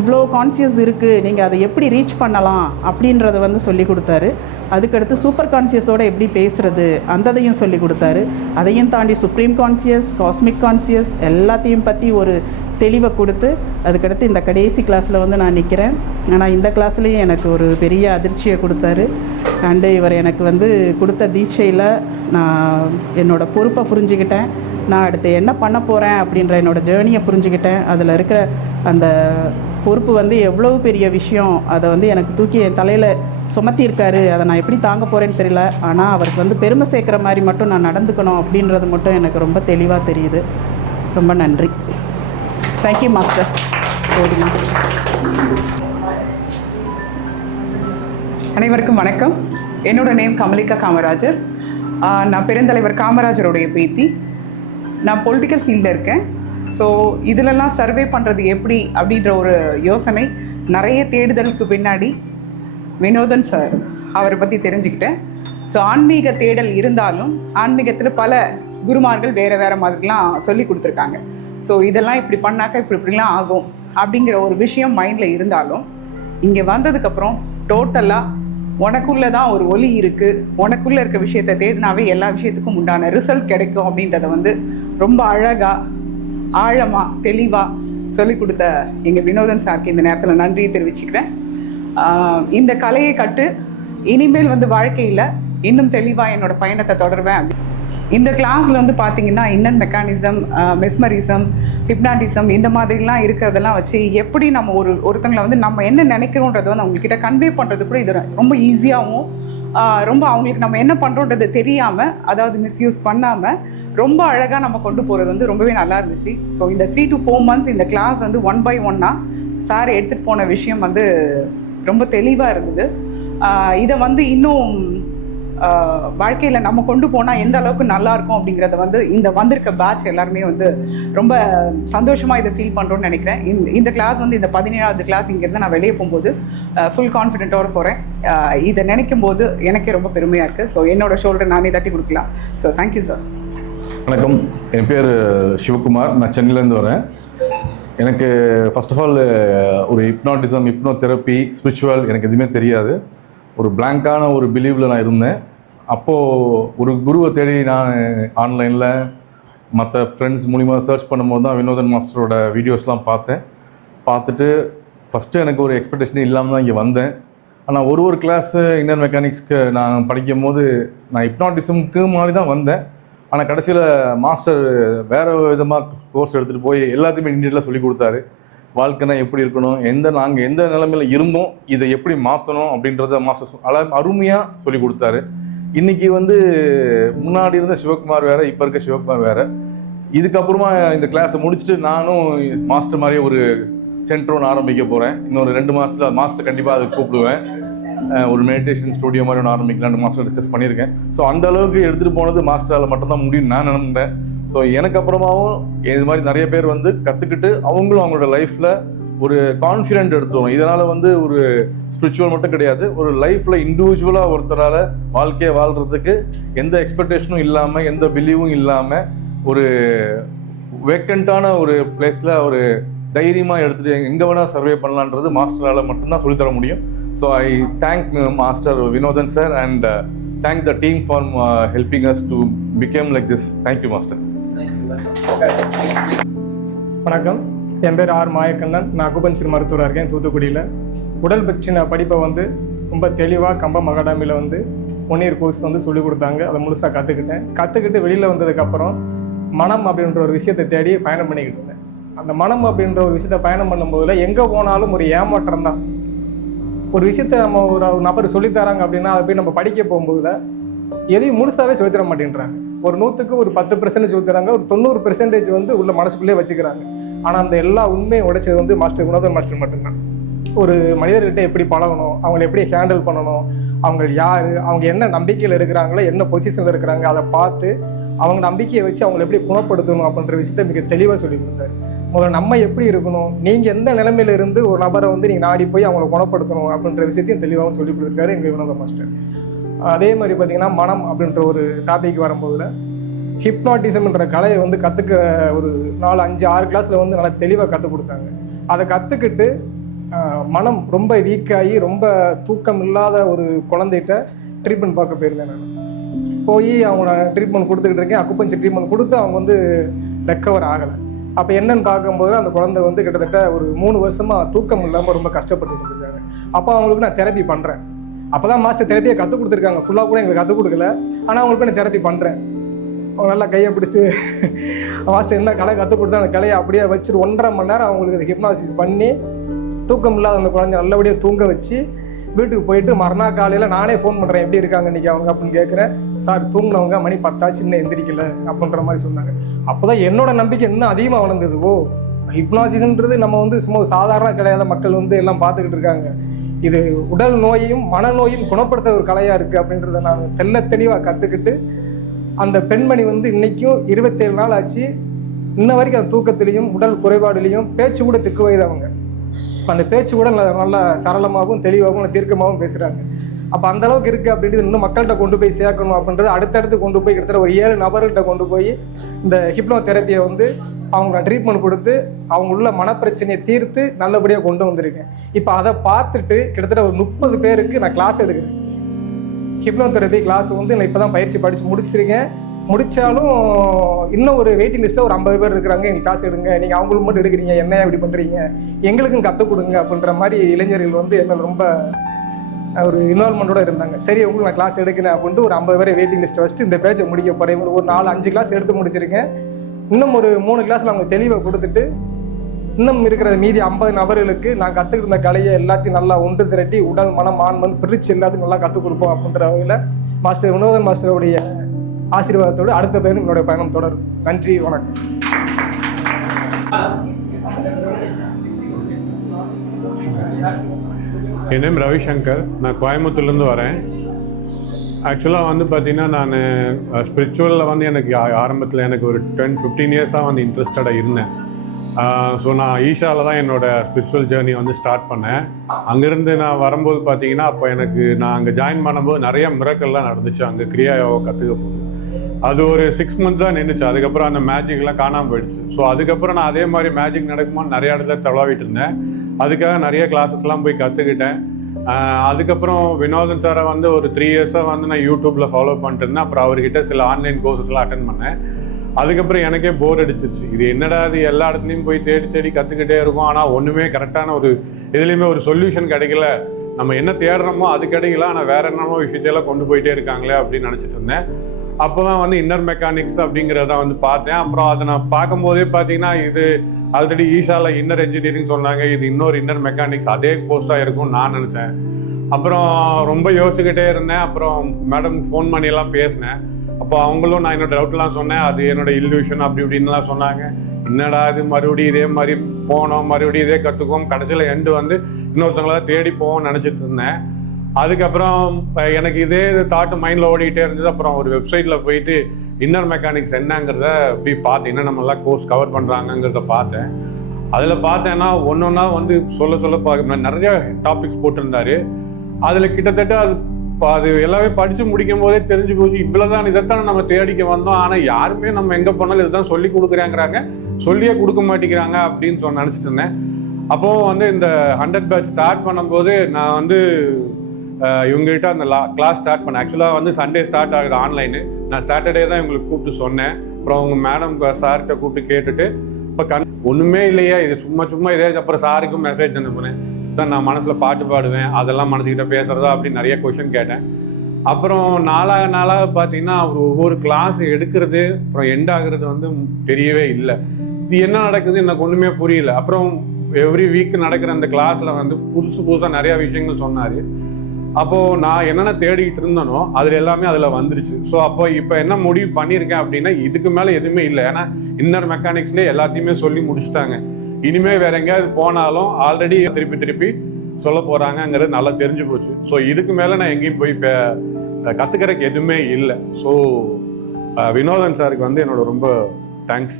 இவ்வளோ கான்சியஸ் இருக்குது, நீங்கள் அதை எப்படி ரீச் பண்ணலாம் அப்படின்றத வந்து சொல்லி கொடுத்தாரு. அதுக்கடுத்து சூப்பர் கான்சியஸோடு எப்படி பேசுகிறது அந்ததையும் சொல்லி கொடுத்தாரு. அதையும் தாண்டி சுப்ரீம் கான்சியஸ், காஸ்மிக் கான்சியஸ் எல்லாத்தையும் பற்றி ஒரு தெளிவை கொடுத்து அதுக்கடுத்து இந்த கடைசி கிளாஸில் வந்து நான் நிற்கிறேன். ஆனால் இந்த கிளாஸ்லேயும் எனக்கு ஒரு பெரிய அதிர்ச்சியை கொடுத்தாரு. அண்டு இவர் எனக்கு வந்து கொடுத்த தீட்சையில் நான் என்னோடய பொறுப்பை புரிஞ்சுக்கிட்டேன். நான் அடுத்து என்ன பண்ண போகிறேன் அப்படின்ற என்னோடய ஜேர்னியை புரிஞ்சுக்கிட்டேன். அதில் இருக்கிற அந்த பொறுப்பு வந்து எவ்வளோ பெரிய விஷயம், அதை வந்து எனக்கு தூக்கி என் தலையில் சுமத்தியிருக்காரு. அதை நான் எப்படி தாங்க போகிறேன்னு தெரியல. ஆனால் அவருக்கு வந்து பெருமை சேர்க்குற மாதிரி மட்டும் நான் நடந்துக்கணும் அப்படின்றது மட்டும் எனக்கு ரொம்ப தெளிவாக தெரியுது. ரொம்ப நன்றி. Thank you master. போதுமா? அனைவருக்கும் வணக்கம். என்னோட நேம் கமலிகா காமராஜர். நான் பெருந்தலைவர் காமராஜருடைய பேத்தி. நான் பொலிட்டிக்கல் ஃபீல்டில் இருக்கேன். ஸோ இதிலெல்லாம் சர்வே பண்ணுறது எப்படி அப்படின்ற ஒரு யோசனை நிறைய தேடுதலுக்கு பின்னாடி வினோதன் சார் அவரை பற்றி தெரிஞ்சுக்கிட்டேன். ஸோ ஆன்மீக தேடல் இருந்தாலும் ஆன்மீகத்தில் பல குருமார்கள் வேறு மாதிரிலாம் சொல்லி கொடுத்துருக்காங்க. ஸோ இதெல்லாம் இப்படி பண்ணாக்கா இப்படிலாம் ஆகும் அப்படிங்கிற ஒரு விஷயம் மைண்டில் இருந்தாலும் இங்கே வந்ததுக்கப்புறம் டோட்டலாக உனக்குள்ளே தான் ஒரு ஒலி இருக்குது, உனக்குள்ளே இருக்க விஷயத்தை தேடினாவே எல்லா விஷயத்துக்கும் உண்டான ரிசல்ட் கிடைக்கும் அப்படின்றத வந்து ரொம்ப அழகாக ஆழமாக தெளிவாக சொல்லிக் கொடுத்த எங்கள் வினோதன் சாருக்கு இந்த நேரத்தில் நன்றியை தெரிவிச்சுக்கிறேன். இந்த கலையை கற்று இனிமேல் வந்து வாழ்க்கையில் இன்னும் தெளிவாக என்னோடய பயணத்தை தொடருவேன். இந்த கிளாஸில் வந்து பார்த்திங்கன்னா இன்னர் மெக்கானிசம், மெஸ்மரிசம், ஹிப்னாட்டிசம் இந்த மாதிரிலாம் இருக்கிறதெல்லாம் வச்சு எப்படி நம்ம ஒருத்தங்களை வந்து நம்ம என்ன நினைக்கிறோன்றதை வந்து அவங்கக்கிட்ட கன்வே பண்ணுறது கூட இது ரொம்ப ஈஸியாகவும் ரொம்ப அவங்களுக்கு நம்ம என்ன பண்ணுறோன்றது தெரியாமல், அதாவது மிஸ்யூஸ் பண்ணாமல் ரொம்ப அழகாக நம்ம கொண்டு போகிறது வந்து ரொம்பவே நல்லா இருந்துச்சு. ஸோ இந்த 3 to 4 months இந்த கிளாஸ் வந்து 1 by 1 சார் எடுத்துகிட்டு போன விஷயம் வந்து ரொம்ப தெளிவாக இருந்தது. இதை வந்து இன்னும் வாழ்க்கையில் நம்ம கொண்டு போனால் எந்த அளவுக்கு நல்லாயிருக்கும் அப்படிங்கிறத வந்து இந்த வந்திருக்க பேட்ச் எல்லாருமே வந்து ரொம்ப சந்தோஷமாக இதை ஃபீல் பண்ணுறோன்னு நினைக்கிறேன். இந்த கிளாஸ் வந்து இந்த 17வது கிளாஸ் இங்கேருந்து நான் வெளியே போகும்போது ஃபுல் கான்ஃபிடென்ட்டோடு போகிறேன். இதை நினைக்கும் போது எனக்கே ரொம்ப பெருமையாக இருக்குது. ஸோ என்னோடய ஷோல்டர் நானே தட்டி கொடுக்கலாம். So thank you sir. வணக்கம், என் பேர் சிவகுமார். நான் சென்னையிலேருந்து வரேன். எனக்கு ஃபர்ஸ்ட் ஆஃப் ஆல் ஒரு ஹிப்னாட்டிசம், ஹிப்னோதெரப்பி, ஸ்பிரிச்சுவல் எனக்கு எதுவுமே தெரியாது. ஒரு பிளாங்கான ஒரு பிலீவில் நான் இருந்தேன். அப்போது ஒரு குருவை தேடி நான் ஆன்லைனில் மற்ற ஃப்ரெண்ட்ஸ் மூலிமா சர்ச் பண்ணும்போது தான் வினோதன் மாஸ்டரோட வீடியோஸ்லாம் பார்த்துட்டு ஃபஸ்ட்டு எனக்கு ஒரு எக்ஸ்பெக்டேஷனே இல்லாமல் தான் இங்கே வந்தேன். ஆனால் ஒரு கிளாஸு இன்னர் மெக்கானிக்ஸ்க்கு நான் படிக்கும் போது நான் ஹிப்னாட்டிசம்க்கு மாதிரி தான் வந்தேன். ஆனால் கடைசியில் மாஸ்டர் வேறு விதமாக கோர்ஸ் எடுத்துகிட்டு போய் எல்லாத்தையுமே இன்டீரியலாக சொல்லி கொடுத்தாரு. வாழ்க்கைனா எப்படி இருக்கணும், நாங்கள் எந்த நிலைமையில் இருந்தோம், இதை எப்படி மாற்றணும் அப்படின்றத மாஸ்டர் அருமையாக சொல்லி கொடுத்தாரு. இன்றைக்கி வந்து முன்னாடி இருந்த சிவகுமார் வேறு, இப்போ இருக்க சிவகுமார் வேறு. இதுக்கப்புறமா இந்த கிளாஸை முடிச்சுட்டு நானும் மாஸ்டர் மாதிரியே ஒரு சென்டர் ஒன்று ஆரம்பிக்க போகிறேன். இன்னொரு 2 மாதத்தில் மாஸ்டர் கண்டிப்பாக அதை கூப்பிடுவேன். ஒரு மெடிடேஷன் ஸ்டுடியோ மாதிரி ஒன்று ஆரம்பிக்கலான்னு மாஸ்டர் டிஸ்கஸ் பண்ணியிருக்கேன். ஸோ அந்த அளவுக்கு எடுத்துகிட்டு போனது மாஸ்டரால் மட்டும்தான் முடியும்னு நான் நினைப்பேன். ஸோ எனக்கு அப்புறமாவும் இது மாதிரி நிறைய பேர் வந்து கற்றுக்கிட்டு அவங்களும் அவங்களோட லைஃப்பில் ஒரு கான்ஃபிடென்ட் எடுத்துக்கணும். இதனால் வந்து ஒரு ஸ்பிரிச்சுவல் மட்டும் கிடையாது, ஒரு லைஃப்பில் இண்டிவிஜுவலாக ஒருத்தரால் வாழ்க்கையை வாழ்கிறதுக்கு எந்த எக்ஸ்பெக்டேஷனும் இல்லாமல், எந்த பிலீவும் இல்லாமல், ஒரு வேக்கண்ட்டான ஒரு பிளேஸில் ஒரு தைரியமாக எடுத்துகிட்டு எங்கே வேணால் சர்வே பண்ணலான்றது மாஸ்டரால் மட்டும்தான் சொல்லித்தர முடியும். So I thank master Vinothan sir and thank the team for helping us to became like this. Thank you master. வணக்கம், என் பேர் ஆர் மாயக்கண்ணன். நான் அக்குபஞ்சர் மருத்துவராக இருக்கேன் தூத்துக்குடியில். உடல் பற்றின படிப்பை வந்து ரொம்ப தெளிவாக கம்பம் அகாடமியில் வந்து 1 year கோர்ஸ் வந்து சொல்லிக் கொடுத்தாங்க. அதை முழுசாக கற்றுக்கிட்டு வெளியில் வந்ததுக்கப்புறம் மனம் அப்படின்ற ஒரு விஷயத்தை தேடி பயணம் பண்ணிக்கிட்டு இருந்தேன். அந்த மனம் அப்படின்ற ஒரு விஷயத்தை பயணம் பண்ணும்போதுல எங்கே போனாலும் ஒரு ஏமாற்றம் தான். ஒரு விஷயத்தை நம்ம ஒரு நபர் சொல்லித்தராங்க அப்படின்னா அதை போய் நம்ம படிக்க போகும்போது எதையும் முழுசாகவே சொல்லித்தர மாட்டேன்றாங்க. ஒரு 100க்கு ஒரு 10% சொல்லித்தராங்க, ஒரு 90% வந்து உள்ள மனசுக்குள்ளே வச்சுக்கிறாங்க. ஆனால் அந்த எல்லா உண்மையை உடைச்சது வந்து மாஸ்டர் வினோதன் மாஸ்டர் மட்டும்தான். ஒரு மனிதர்கிட்ட எப்படி பழகணும், அவங்களை எப்படி ஹேண்டில் பண்ணணும், அவங்க யார், அவங்க என்ன நம்பிக்கையில் இருக்கிறாங்களோ, என்ன பொசிஷனில் இருக்கிறாங்க, அதை பார்த்து அவங்க நம்பிக்கையை வச்சு அவங்களை எப்படி குணப்படுத்தணும் அப்படின்ற விஷயத்த மிக தெளிவாக சொல்லி கொடுத்தாரு. முதல்ல நம்ம எப்படி இருக்கணும், நீங்கள் எந்த நிலைமையில இருந்து ஒரு நபரை வந்து நீங்கள் நாடி போய் அவங்களை குணப்படுத்தணும் அப்படின்ற விஷயத்தையும் தெளிவாக சொல்லி கொடுத்துருக்காரு எங்கள் வினோதன் மாஸ்டர். அதே மாதிரி பார்த்திங்கன்னா மனம் அப்படின்ற ஒரு டாபிக் வரும்போதுல ஹிப்னாட்டிசம்ன்ற கலையை வந்து கற்றுக்க ஒரு 4, 5, 6 கிளாஸில் வந்து நல்லா தெளிவாக கற்றுக் கொடுத்தாங்க. அதை கற்றுக்கிட்டு மனம் ரொம்ப வீக்காகி ரொம்ப தூக்கம் இல்லாத ஒரு குழந்தைகிட்ட ட்ரீட்மெண்ட் பார்க்க போயிருந்தேன். நான் போய் அவங்க ட்ரீட்மெண்ட் கொடுத்துக்கிட்டு இருக்கேன். அக்குபஞ்சர் ட்ரீட்மெண்ட் கொடுத்து அவங்க வந்து ரெக்கவர் ஆகலை. அப்போ என்னன்னு பார்க்கும்போது அந்த குழந்தை வந்து கிட்டத்தட்ட ஒரு 3 வருஷமாக தூக்கம் இல்லாமல் ரொம்ப கஷ்டப்பட்டுட்டு இருக்காங்க. அப்போ அவங்களுக்கு நான் தெரப்பி பண்ணுறேன். அப்போ தான் மாஸ்டர் தெரப்பியை கற்றுக் கொடுத்துருக்காங்க. ஃபுல்லாக கூட எங்களுக்கு கற்றுக் கொடுக்கல, ஆனால் அவங்களுக்கு நான் தெரப்பி பண்ணுறேன். அவங்க நல்லா கையை பிடிச்சிட்டு மாஸ்டர் என்ன கலை கற்றுக் கொடுத்தா அந்த கலையை அப்படியே வச்சுட்டு 1.5 மணி நேரம் அவங்களுக்கு அதை ஹிப்னாசிஸ் பண்ணி தூக்கம் இல்லாத அந்த குழந்தை நல்லபடியாக தூங்க வச்சு வீட்டுக்கு போயிட்டு மறுநாள் காலையில் நானே ஃபோன் பண்ணுறேன், எப்படி இருக்காங்க இன்றைக்கி அவங்க அப்படின்னு கேட்குறேன். சார் தூங்கினவங்க மணி 10 இன்னும் எந்திரிக்கல அப்படின்ற மாதிரி சொன்னாங்க. அப்போ தான் என்னோட நம்பிக்கை இன்னும் அதிகமாக வளர்ந்தது. ஓ, ஹிப்னாசிஸ்ன்றது நம்ம வந்து சும்மா சாதாரண கிடையாத மக்கள் வந்து எல்லாம் பார்த்துக்கிட்டு இருக்காங்க. இது உடல் நோயையும் மனநோயும் குணப்படுத்த ஒரு கலையாக இருக்குது அப்படின்றத நான் தெளிவாக கற்றுக்கிட்டு அந்த பெண்மணி வந்து இன்றைக்கும் 27 நாள் ஆச்சு. இன்ன வரைக்கும் அந்த தூக்கத்திலையும் உடல் குறைபாடுலேயும் பேச்சு கூட திக்கு வயது அவங்க. அந்த பேச்சு கூட நல்லா சரளமாகவும் தெளிவாகவும் தீர்க்கமாகவும் பேசுகிறாங்க. அப்போ அந்த அளவுக்கு இருக்குது அப்படின்றது இன்னும் மக்கள்கிட்ட கொண்டு போய் சேர்க்கணும் அப்படின்றது அடுத்தடுத்து கொண்டு போய் கிட்டத்தட்ட ஒரு 7 நபர்கள்ட்ட கொண்டு போய் இந்த ஹிப்னோ தெரப்பியை வந்து அவங்க ட்ரீட்மெண்ட் கொடுத்து அவங்க உள்ள மனப்பிரச்சனையை தீர்த்து நல்லபடியாக கொண்டு வந்திருக்கேன். இப்போ அதை பார்த்துட்டு கிட்டத்தட்ட ஒரு 30 பேருக்கு நான் கிளாஸ் எடுக்கிறேன். ஹிப்னோ தெரப்பி கிளாஸ் வந்து நான் இப்போ தான் பயிற்சி படித்து முடிச்சிருக்கேன். முடித்தாலும் இன்னும் ஒரு வெயிட்டிங் லிஸ்ட்டில் ஒரு 50 பேர் இருக்கிறாங்க. எங்களுக்கு கிளாஸ் எடுங்க, நீங்கள் அவங்களுக்கு மட்டும் எடுக்கிறீங்க, என்ன இப்படி பண்ணுறீங்க, எங்களுக்கும் கற்றுக் கொடுங்க அப்படின்ற மாதிரி இளைஞர்கள் வந்து என்ன ரொம்ப ஒரு இன்வால்மெண்ட்டோடு இருந்தாங்க. சரி உங்களுக்கு நான் கிளாஸ் எடுக்கிறேன் அப்படின்ட்டு ஒரு 50 பேரை வெயிட்டிங் லிஸ்ட்டை வச்சுட்டு இந்த பேஜை முடிக்க போகிறேன். ஒரு 4-5 கிளாஸ் எடுத்து முடிச்சிருக்கேன். இன்னும் ஒரு 3 கிளாஸில் அவங்க தெளிவை கொடுத்துட்டு இன்னும் இருக்கிற மீதி 50 நபர்களுக்கு நான் கற்றுக்கிற கலையை எல்லாத்தையும் நல்லா ஒன்று திரட்டி உடல் மனம் ஆன்மன் பிரித்து எல்லாத்துக்கும் நல்லா கற்றுக் கொடுப்போம் அப்படின்ற வகையில் மாஸ்டர் வினோதன் மாஸ்டருடைய ஆசீர்வாதத்தோடு அடுத்த பேரும் என்னுடைய பயணம் தொடரும். நன்றி, வணக்கம். என் நேம் ரவிசங்கர். நான் கோயம்புத்தூர்லேருந்து வரேன். ஆக்சுவலாக வந்து பார்த்திங்கன்னா நான் ஸ்பிரிச்சுவலில் வந்து எனக்கு ஆரம்பத்தில் எனக்கு ஒரு 10-15 இயர்ஸாக வந்து இன்ட்ரெஸ்டடாக இருந்தேன். ஸோ நான் ஈஷாவில் தான் என்னோடய ஸ்பிரிச்சுவல் ஜேர்னி வந்து ஸ்டார்ட் பண்ணேன். அங்கேருந்து நான் வரும்போது பார்த்தீங்கன்னா அப்போ எனக்கு நான் அங்கே ஜாயின் பண்ணும்போது நிறைய மிரக்கல்லாம் நடந்துச்சு. அங்கே கிரியா யோகா கற்றுக்க போகுது அது ஒரு 6 மந்த் தான் நின்றுச்சு. அதுக்கப்புறம் அந்த மேஜிக்லாம் காணாமல் போயிடுச்சு. ஸோ அதுக்கப்புறம் நான் அதே மாதிரி மேஜிக் நடக்குமான்னு நிறைய இடத்துல தளவாவிட்டு இருந்தேன். அதுக்காக நிறைய கிளாஸஸ்லாம் போய் கற்றுக்கிட்டேன். அதுக்கப்புறம் வினோதன் சாரை வந்து ஒரு 3 இயர்ஸாக வந்து நான் யூடியூப்பில் ஃபாலோ பண்ணிட்டு இருந்தேன். அப்புறம் அவர்கிட்ட சில ஆன்லைன் கோர்சஸ்லாம் அட்டென்ட் பண்ணேன். அதுக்கப்புறம் எனக்கே போர் அடிச்சிருச்சு. இது என்னடா அது எல்லா இடத்துலையும் போய் தேடி கற்றுக்கிட்டே இருக்கும், ஆனால் ஒன்றுமே கரெக்டான ஒரு இதுலேயுமே ஒரு சொல்யூஷன் கிடைக்கல, நம்ம என்ன தேடுறோமோ அது கிடைக்கல, ஆனால் வேற என்னமோ விஷயத்தையெல்லாம் கொண்டு போயிட்டே இருக்காங்களே அப்படின்னு நினச்சிட்டு இருந்தேன். அப்போ தான் வந்து இன்னர் மெக்கானிக்ஸ் அப்படிங்கிறத வந்து பார்த்தேன். அப்புறம் அதை நான் பார்க்கும்போதே பார்த்தீங்கன்னா இது ஆல்ரெடி ஈஷாவில் இன்னர் என்ஜினியரிங் சொன்னாங்க, இது இன்னொரு இன்னர் மெக்கானிக்ஸ் அதே கோர்ஸாக இருக்கும்னு நான் நினச்சேன். அப்புறம் ரொம்ப யோசிச்சுக்கிட்டே இருந்தேன். அப்புறம் மேடம் ஃபோன் பண்ணியெல்லாம் பேசினேன். அப்போ அவங்களும் நான் என்னோட டவுட்லாம் சொன்னேன், அது என்னோட இல்யூஷன் அப்படி இப்படின்லாம் சொன்னாங்க. என்னடா இது மறுபடியும் இதே மாதிரி போனோம், மறுபடியும் இதே கற்றுக்குவோம், கடைசியில் எண்டு வந்து இன்னொருத்தவங்களாம் தேடி போவோம்னு நினச்சிட்டு இருந்தேன். அதுக்கப்புறம் எனக்கு இதே தாட்டு மைண்டில் ஓடிக்கிட்டே இருந்தது. அப்புறம் ஒரு வெப்சைட்டில் போயிட்டு இன்னர் மெக்கானிக்ஸ் என்னங்கிறத போய் பார்த்தேன், என்ன நம்மளாம் கோர்ஸ் கவர் பண்ணுறாங்கங்கிறத பார்த்தேன். அதில் பார்த்தேன்னா ஒன்றா வந்து சொல்ல நிறைய டாபிக்ஸ் போட்டிருந்தாரு. அதில் கிட்டத்தட்ட அது எல்லாமே படித்து முடிக்கும் போதே தெரிஞ்சு போச்சு, இவ்வளோதான் இதைத்தான் நம்ம தேடிக்க வந்தோம், ஆனால் யாருமே நம்ம எங்கே போனாலும் இதை தான் சொல்லி கொடுக்குறாங்கிறாங்க, சொல்லியே கொடுக்க மாட்டேங்கிறாங்க அப்படின்னு நினச்சிட்டு இருந்தேன். அப்போது வந்து இந்த 100 பேட்ச் ஸ்டார்ட் பண்ணும்போது நான் வந்து இவங்ககிட்ட அந்த கிளாஸ் ஸ்டார்ட் பண்ணேன். ஆக்சுவலாக வந்து சண்டே ஸ்டார்ட் ஆகுது ஆன்லைனு. நான் சாட்டர்டே தான் இவங்களுக்கு கூப்பிட்டு சொன்னேன். அப்புறம் அவங்க மேடம் சார்கிட்ட கூப்பிட்டு கேட்டுட்டு இப்போ ஒன்றுமே இல்லையா இது சும்மா இதே. அப்புறம் சாருக்கும் மெசேஜ் அனுப்புனேன், தான் நான் மனசில் பாட்டு பாடுவேன், அதெல்லாம் மனசுக்கிட்ட பேசுகிறதா அப்படின்னு நிறைய கொஷின் கேட்டேன். அப்புறம் நாளாக பார்த்தீங்கன்னா அவர் ஒவ்வொரு கிளாஸ் எடுக்கிறது அப்புறம் எண்ட் ஆகுறது வந்து தெரியவே இல்லை. இது என்ன நடக்குது எனக்கு ஒன்றுமே புரியல. அப்புறம் எவ்ரி வீக் நடக்கிற அந்த கிளாஸில் வந்து புதுசாக நிறையா விஷயங்கள் சொன்னார். அப்போது நான் என்னென்ன தேடிக்கிட்டு இருந்தனோ அதில் எல்லாமே அதில் வந்துருச்சு. ஸோ அப்போ இப்போ என்ன முடிவு பண்ணியிருக்கேன் அப்படின்னா இதுக்கு மேலே எதுவுமே இல்லை. ஏன்னா இன்னர் மெக்கானிக்ஸ்லேயே எல்லாத்தையுமே சொல்லி முடிச்சுட்டாங்க. இனிமேல் வேற எங்கேயாவது போனாலும் ஆல்ரெடி திருப்பி சொல்ல போகிறாங்கங்கிறது நல்லா தெரிஞ்சு போச்சு. ஸோ இதுக்கு மேலே நான் எங்கேயும் போய் கற்றுக்கிறதுக்கு எதுவுமே இல்லை. ஸோ வினோதன் சாருக்கு வந்து என்னோட ரொம்ப தேங்க்ஸ்.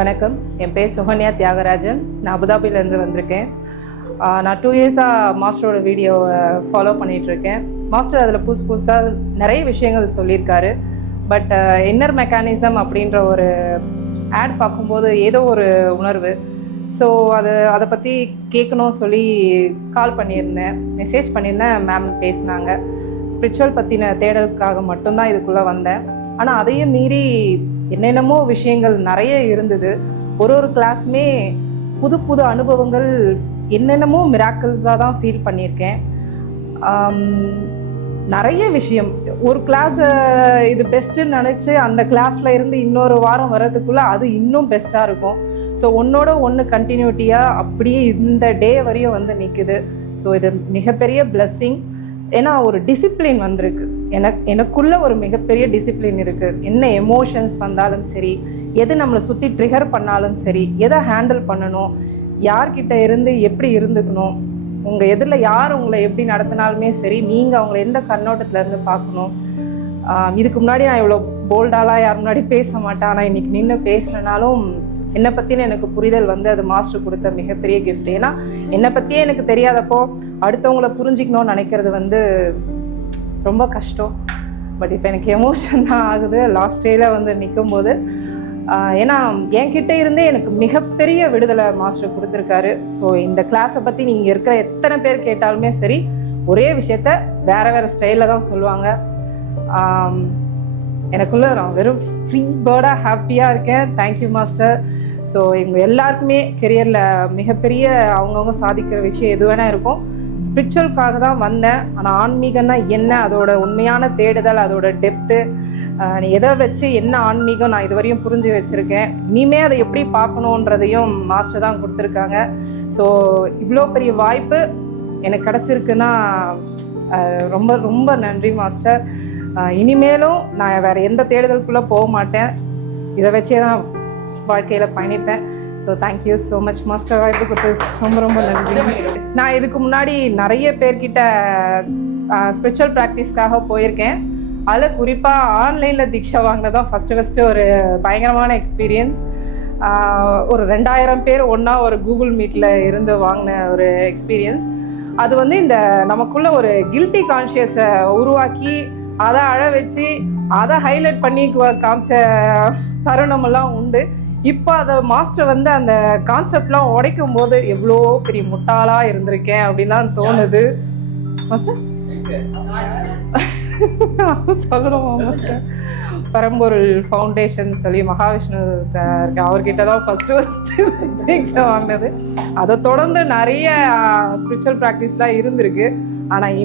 வணக்கம், என் பேர் சுகன்யா தியாகராஜன். நான் அபுதாபிலேருந்து வந்திருக்கேன். நான் 2 இயர்ஸாக மாஸ்டரோட வீடியோவை ஃபாலோ பண்ணிகிட்ருக்கேன். மாஸ்டர் அதில் புதுசாக நிறைய விஷயங்கள் சொல்லியிருக்காரு. பட் இன்னர் மெக்கானிசம் அப்படின்ற ஒரு ஆட் பார்க்கும்போது ஏதோ ஒரு உணர்வு. ஸோ அதை பற்றி கேட்கணும் சொல்லி கால் பண்ணியிருந்தேன், மெசேஜ் பண்ணியிருந்தேன். மேம் பேசினாங்க. ஸ்பிரிச்சுவல் பற்றின தேடலுக்காக மட்டும்தான் இதுக்குள்ளே வந்தேன். ஆனால் அதையும் மீறி என்னென்னமோ விஷயங்கள் நிறைய இருந்தது. ஒரு கிளாஸுமே புது புது அனுபவங்கள், என்னென்னமோ மிராக்கிள்ஸாக தான் ஃபீல் பண்ணியிருக்கேன். நிறைய விஷயம், ஒரு கிளாஸை இது பெஸ்ட்டுன்னு நினச்சி அந்த கிளாஸில் இருந்து இன்னொரு வாரம் வர்றதுக்குள்ளே அது இன்னும் பெஸ்ட்டாக இருக்கும். ஸோ ஒன்னோட ஒன்று கண்டினியூட்டியாக அப்படியே இந்த டே வரையும் வந்து நிற்குது. ஸோ இது மிகப்பெரிய பிளெஸ்ஸிங். ஏன்னா ஒரு டிசிப்ளின் வந்திருக்கு. எனக்குள்ள ஒரு மிகப்பெரிய டிசிப்ளின் இருக்குது. என்ன எமோஷன்ஸ் வந்தாலும் சரி, எது நம்மளை சுற்றி ட்ரிகர் பண்ணாலும் சரி, எதை ஹேண்டில் பண்ணணும், யார்கிட்ட இருந்து எப்படி இருந்துக்கணும், உங்கள் எதிரில் யார் உங்களை எப்படி நடத்தினாலுமே சரி, நீங்கள் அவங்கள எந்த கண்ணோட்டத்துலேருந்து பார்க்கணும். இதுக்கு முன்னாடி நான் இவ்வளோ போல்டாலாம் யார் முன்னாடி பேச மாட்டேன். ஆனால் இன்றைக்கி நின்று பேசுகிறனாலும் என்னை பற்றின எனக்கு புரிதல் வந்து அது மாஸ்டர் கொடுத்த மிகப்பெரிய கிஃப்ட். ஏன்னா என்னை பற்றியே எனக்கு தெரியாதப்போ அடுத்தவங்கள புரிஞ்சிக்கணும்னு நினைக்கிறது வந்து ரொம்ப கஷ்டம். பட் இப்போ எனக்கு எமோஷன் தான் ஆகுது லாஸ்ட் டேயில் வந்து நிற்கும் போது. ஏன்னா என்கிட்ட இருந்தே எனக்கு மிகப்பெரிய விடுதலை மாஸ்டர் கொடுத்துருக்காரு. ஸோ இந்த கிளாஸை பற்றி நீங்கள் இருக்கிற எத்தனை பேர் கேட்டாலுமே சரி, ஒரே விஷயத்த வேறு ஸ்டைலில் தான் சொல்லுவாங்க. எனக்குள்ள நான் வெறும் ஃப்ரீ பேர்டாக ஹாப்பியாக இருக்கேன். Thank you master. ஸோ இவங்க எல்லாருக்குமே கெரியரில் மிகப்பெரிய அவங்கவுங்க சாதிக்கிற விஷயம் எது வேணால் இருக்கும். ஸ்பிரிச்சுவலுக்காக தான் வந்தேன். ஆனால் ஆன்மீகம்னா என்ன, அதோட உண்மையான தேடுதல், அதோட டெப்த்து, நீ எதை வச்சு என்ன ஆன்மீகம் நான் இதுவரையும் புரிஞ்சு வச்சுருக்கேன். இனிமே அதை எப்படி பார்க்கணுன்றதையும் மாஸ்டர் தான் கொடுத்துருக்காங்க. ஸோ இவ்வளோ பெரிய வாய்ப்பு எனக்கு கிடச்சிருக்குன்னா ரொம்ப ரொம்ப நன்றி மாஸ்டர். இனிமேலும் நான் வேறு எந்த தேடுதலுக்குள்ளே போக மாட்டேன். இதை வச்சே தான் வாழ்க்கையில் பயணிப்பேன். So thank you so much master. வாய்ப்பு கொடுத்தது ரொம்ப ரொம்ப நன்றி. நான் இதுக்கு முன்னாடி நிறைய பேர்கிட்ட ஸ்பிரிச்சுவல் ப்ராக்டிஸ்க்காக போயிருக்கேன். அதில் குறிப்பாக ஆன்லைனில் தீட்சை வாங்கினதான் ஃபஸ்ட்டு ஒரு பயங்கரமான எக்ஸ்பீரியன்ஸ். ஒரு 2000 பேர் ஒன்றா ஒரு கூகுள் மீட்டில் இருந்து வாங்கின ஒரு எக்ஸ்பீரியன்ஸ். அது வந்து இந்த நமக்குள்ள ஒரு கில்ட்டி கான்ஷியஸை உருவாக்கி அதை அழ வச்சு அதை ஹைலைட் பண்ணி காமிச்ச தருணமெல்லாம் உண்டு. இப்போ அதை மாஸ்டர் வந்து அந்த கான்செப்ட்லாம் உடைக்கும் போது எவ்வளோ பெரிய முட்டாளாக இருந்திருக்கேன் அப்படின்னு தான் தோணுது. மாஸ்டர் சொல்லணுமா மாஸ்டர்? பரம்பொருள் ஃபவுண்டேஷன் சொல்லி மகாவிஷ்ணு சார் அவர்கிட்ட தான் ஃபஸ்ட்டு வாங்கினது. அதை தொடர்ந்து நிறைய ஸ்பிரிச்சுவல் ப்ராக்டிஸ்லாம் இருந்திருக்கு. ஆனால்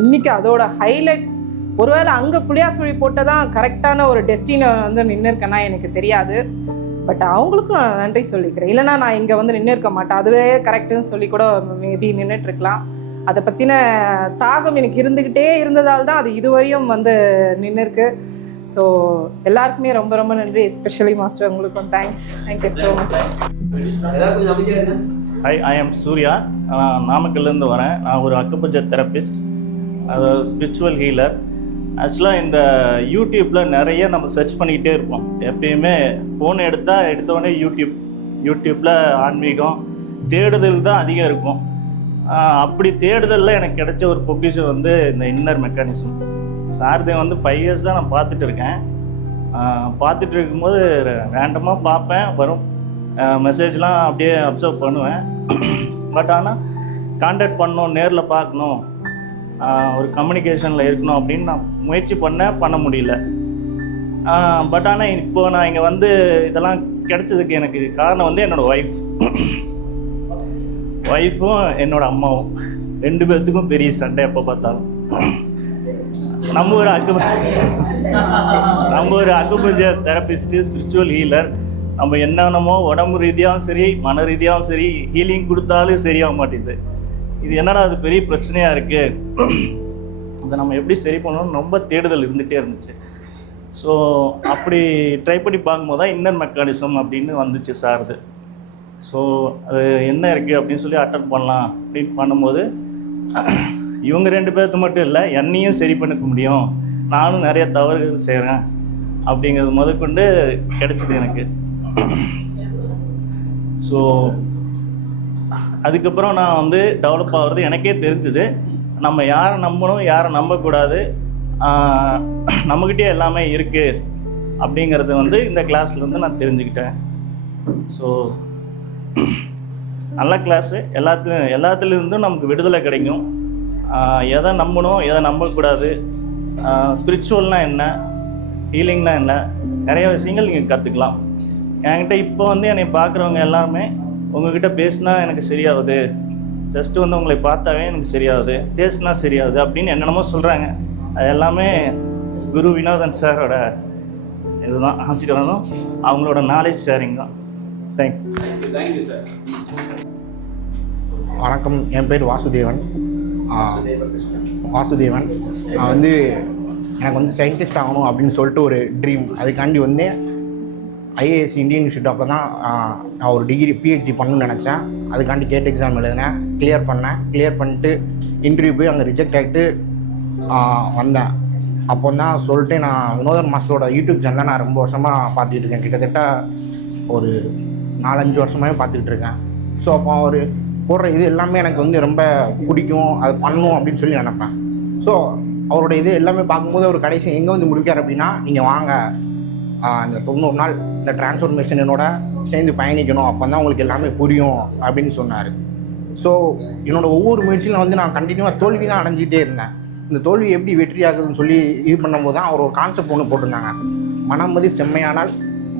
இன்னைக்கு அதோட ஹைலைட், ஒருவேளை அங்கே புளியாசுழி போட்டதான் கரெக்டான ஒரு டெஸ்டினை வந்து நின்று இருக்கேன்னா எனக்கு தெரியாது. பட் அவங்களுக்கும் நான் நன்றி சொல்லிக்கிறேன். இல்லைனா நான் இங்கே வந்து நின்று இருக்க மாட்டேன். அதுவே கரெக்டுன்னு சொல்லி கூட மேபி நின்றுட்டுருக்கலாம். அதை பற்றின தாகம் எனக்கு இருந்துக்கிட்டே இருந்ததால் தான் அது இதுவரையும் வந்து நின்று இருக்கு. ஸோ எல்லாருக்குமே ரொம்ப ரொம்ப நன்றி. எஸ்பெஷலி மாஸ்டர் உங்களுக்கும் thanks. Thank you so much. Hi, I am Surya. நாமக்கல்லேருந்து வரேன். நான் ஒரு அக்குபஞ்சர் தெரபிஸ்ட், அதாவது ஸ்பிரிச்சுவல் ஹீலர். ஆக்சுவலாக இந்த யூடியூப்பில் நிறைய நம்ம சர்ச் பண்ணிக்கிட்டே இருப்போம். எப்பயுமே ஃபோன் எடுத்தோடனே யூடியூப்பில் ஆன்மீகம் தேடுதல் தான் அதிகம் இருக்கும். அப்படி தேடுதலில் எனக்கு கிடைச்ச ஒரு பொக்கிஷம் வந்து இந்த இன்னர் மெக்கானிசம். சார்தை வந்து 5 இயர்ஸ் தான் நான் பார்த்துட்டு இருக்கேன். பார்த்துட்டு இருக்கும்போது ரேண்டமாக பார்ப்பேன், வரும் மெசேஜ்லாம் அப்படியே அப்சர்வ் பண்ணுவேன். பட் ஆனால் கான்டாக்ட் பண்ணணும், நேரில் பார்க்கணும், ஒரு கம்யூனிகேஷனில் இருக்கணும் அப்படின்னு நான் முயற்சி பண்ண முடியல. பட் ஆனால் இப்போ நான் இங்கே வந்து இதெல்லாம் கிடைச்சதுக்கு எனக்கு காரணம் வந்து என்னோடய ஒய்ஃபும் என்னோட அம்மாவும் 2 பேர்த்துக்கும் பெரிய சண்டை எப்போ பார்த்தாலும். நம்ம ஒரு அக்குபஞ்சர் தெரபிஸ்ட்டு, ஸ்பிரிச்சுவல் ஹீலர். நம்ம என்னென்னமோ உடம்பு ரீதியாகவும் சரி, மன ரீதியாகவும் சரி, ஹீலிங் கொடுத்தாலும் சரியாக மாட்டேங்குது. இது என்னடா அது பெரிய பிரச்சனையாக இருக்குது, அதை நம்ம எப்படி சரி பண்ணணும்னு ரொம்ப தேடுதல் இருந்துகிட்டே இருந்துச்சு. ஸோ அப்படி ட்ரை பண்ணி பார்க்கும்போது தான் இன்னர் மெக்கானிசம் அப்படின்னு வந்துச்சு சார்து. ஸோ அது என்ன இருக்குது அப்படின்னு சொல்லி அட்டன் பண்ணலாம் அப்படின்னு பண்ணும்போது இவங்க 2 பேர்த்து மட்டும் இல்லை, என்னையும் சரி பண்ணிக்க முடியும், நானும் நிறைய தவறுகள் செய்கிறேன் அப்படிங்கிறது முதற்கொண்டு கிடைச்சிது எனக்கு. ஸோ அதுக்கப்புறம் நான் வந்து டெவலப் ஆகிறது எனக்கே தெரிஞ்சுது. நம்ம யாரை நம்பணும், யாரை நம்பக்கூடாது, நம்மக்கிட்டே எல்லாமே இருக்குது அப்படிங்கிறது வந்து இந்த கிளாஸ்லேருந்து நான் தெரிஞ்சுக்கிட்டேன். ஸோ நல்ல கிளாஸு, எல்லாத்துலேருந்தும் நமக்கு விடுதலை கிடைக்கும். எதை நம்பணும் எதை நம்பக்கூடாது, ஸ்பிரிச்சுவல்னால் என்ன, ஹீலிங்னா என்ன, நிறைய விஷயங்கள் நீங்கள் கற்றுக்கலாம். என்கிட்ட இப்போ வந்து என்னை பார்க்குறவங்க எல்லாருமே உங்ககிட்ட பேசினா எனக்கு சரியாகுது, ஜஸ்ட்டு வந்து உங்களை பார்த்தாவே எனக்கு சரியாகுது, பேசினா சரியாகுது அப்படின்னு என்னென்னமோ சொல்கிறாங்க. அது எல்லாமே குரு வினோதன் சாரோட இதுதான், ஆசீர்வாதம், அவங்களோட நாலேஜ் ஷேரிங் தான். Thank you sir. வணக்கம், என் பேர் வாசுதேவன். நான் வந்து எனக்கு வந்து சயின்டிஸ்ட் ஆகணும் அப்படின்னு சொல்லிட்டு ஒரு ட்ரீம். அதுக்காண்டி வந்து ஐஏஎஸ் இந்தியன் இன்ஸ்டியூட் ஆஃப்ல தான் நான் ஒரு டிகிரி பிஹெச்டி பண்ணணும்னு நினச்சேன். அதுக்காண்டி கேட் எக்ஸாம் எழுதினேன், கிளியர் பண்ணிட்டு இன்டர்வியூ போய் அங்கே ரிஜெக்ட் ஆகிட்டு வந்தேன். அப்போ தான் சொல்லிட்டு நான் வினோதன் மாஸ்டரோட யூடியூப் சேனலை நான் ரொம்ப வருஷமாக பார்த்துக்கிட்டு இருக்கேன், கிட்டத்தட்ட ஒரு 4-5 வருஷமாகவே பார்த்துக்கிட்டு இருக்கேன். ஸோ அப்போ அவர் போடுற இது எல்லாமே எனக்கு வந்து ரொம்ப பிடிக்கும், அது பண்ணணும் அப்படின்னு சொல்லி நினப்பேன். ஸோ அவரோட இது எல்லாமே பார்க்கும்போது அவர் கடைசி எங்கே வந்து முடிக்கார் அப்படின்னா, நீங்கள் வாங்க இந்த 90 நாள் இந்த டிரான்ஸ்ஃபர்மேஷன் என்னோட சேர்ந்து பயணிக்கணும், அப்போ தான் உங்களுக்கு எல்லாமே புரியும் அப்படின்னு சொன்னார். ஸோ என்னோடய ஒவ்வொரு முயற்சியிலும் வந்து நான் கண்டினியூவாக தோல்வி தான் அடைஞ்சிக்கிட்டே இருந்தேன். இந்த தோல்வி எப்படி வெற்றி ஆகுதுன்னு சொல்லி இது பண்ணும்போது தான் அவர் ஒரு கான்செப்ட் ஒன்று போட்டிருந்தாங்க, மனமதி செம்மையானால்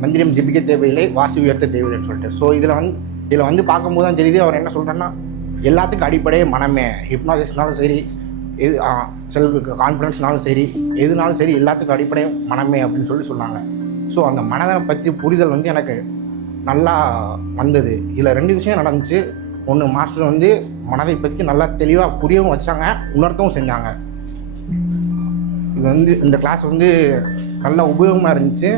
மந்திரம் ஜெபிக்க தேவையில்லை, வாசி உயர்த்த தேவையில்லைன்னு சொல்லிட்டு. ஸோ இதில் வந்து பார்க்கும்போது தான் தெரியுது அவர் என்ன சொல்கிறேன்னா, எல்லாத்துக்கும் அடிப்படையே மனமே. ஹிப்னாசிஸ்னாலும் சரி, எது செல்ஃப் கான்ஃபிடன்ஸ்னாலும் சரி, எதுனாலும் சரி, எல்லாத்துக்கும் அடிப்படை மனமே அப்படின்னு சொல்லி சொன்னாங்க. ஸோ அந்த மனதை பற்றி புரிதல் வந்து எனக்கு நல்லா வந்தது. இதில் 2 விஷயம் நடந்துச்சு. ஒன்று, மாஸ்டர் வந்து மனதை பற்றி நல்லா தெளிவாக புரியவும் வச்சாங்க, உணர்த்தவும் செஞ்சாங்க. இது வந்து இந்த கிளாஸ் வந்து நல்லா உபயோகமாக இருந்துச்சு.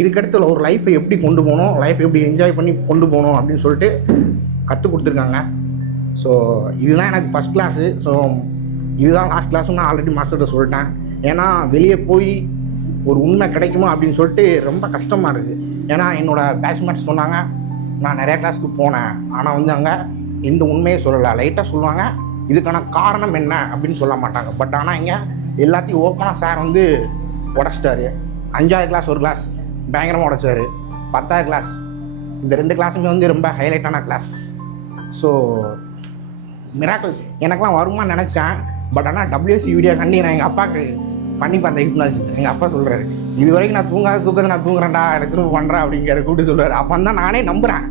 இதுக்கடுத்து ஒரு லைஃப்பை எப்படி கொண்டு போகணும், லைஃப் எப்படி என்ஜாய் பண்ணி கொண்டு போகணும் அப்படின்னு சொல்லிட்டு கற்றுக் கொடுத்துருக்காங்க. ஸோ இதுதான் எனக்கு ஃபஸ்ட் கிளாஸு. ஸோ இதுதான் லாஸ்ட் கிளாஸும் நான் ஆல்ரெடி மாஸ்டர்கிட்ட சொல்லிட்டேன். ஏன்னா வெளியே போய் ஒரு உண்மை கிடைக்குமா அப்படின்னு சொல்லிட்டு ரொம்ப கஷ்டமாக இருக்குது. ஏன்னா என்னோடய பேட்ச்மேட்ஸ் சொன்னாங்க, நான் நிறையா கிளாஸுக்கு போனேன், ஆனால் வந்து அங்கே எந்த உண்மையே சொல்லலை. லைட்டாக சொல்லுவாங்க, இதுக்கான காரணம் என்ன அப்படின்னு சொல்ல மாட்டாங்க. பட் ஆனால் இங்கே எல்லாத்தையும் ஓப்பனாக சார் வந்து உடச்சிட்டாரு. 5வது கிளாஸ் ஒரு கிளாஸ் பயங்கரமாக உடைச்சார். 10வது கிளாஸ், இந்த 2 கிளாஸுமே வந்து ரொம்ப ஹைலைட்டான கிளாஸ். ஸோ மிராக்கிள் எனக்குலாம் வருமானு நினச்சேன். பட் ஆனால் WSC வீடியோ கண்டி நான் எங்கள் அப்பாவுக்கு பண்ணி பார்த்தேன் ஹிப்னாசிஸ். எங்கள் அப்பா சொல்கிறாரு, இது வரைக்கும் நான் தூக்கத்தை நான் தூங்குறேன்டா, எனக்கு திரும்ப பண்ணுறேன் அப்படிங்கிற கூப்பிட்டு சொல்கிறார். அப்போ தான் நானே நம்புகிறேன்,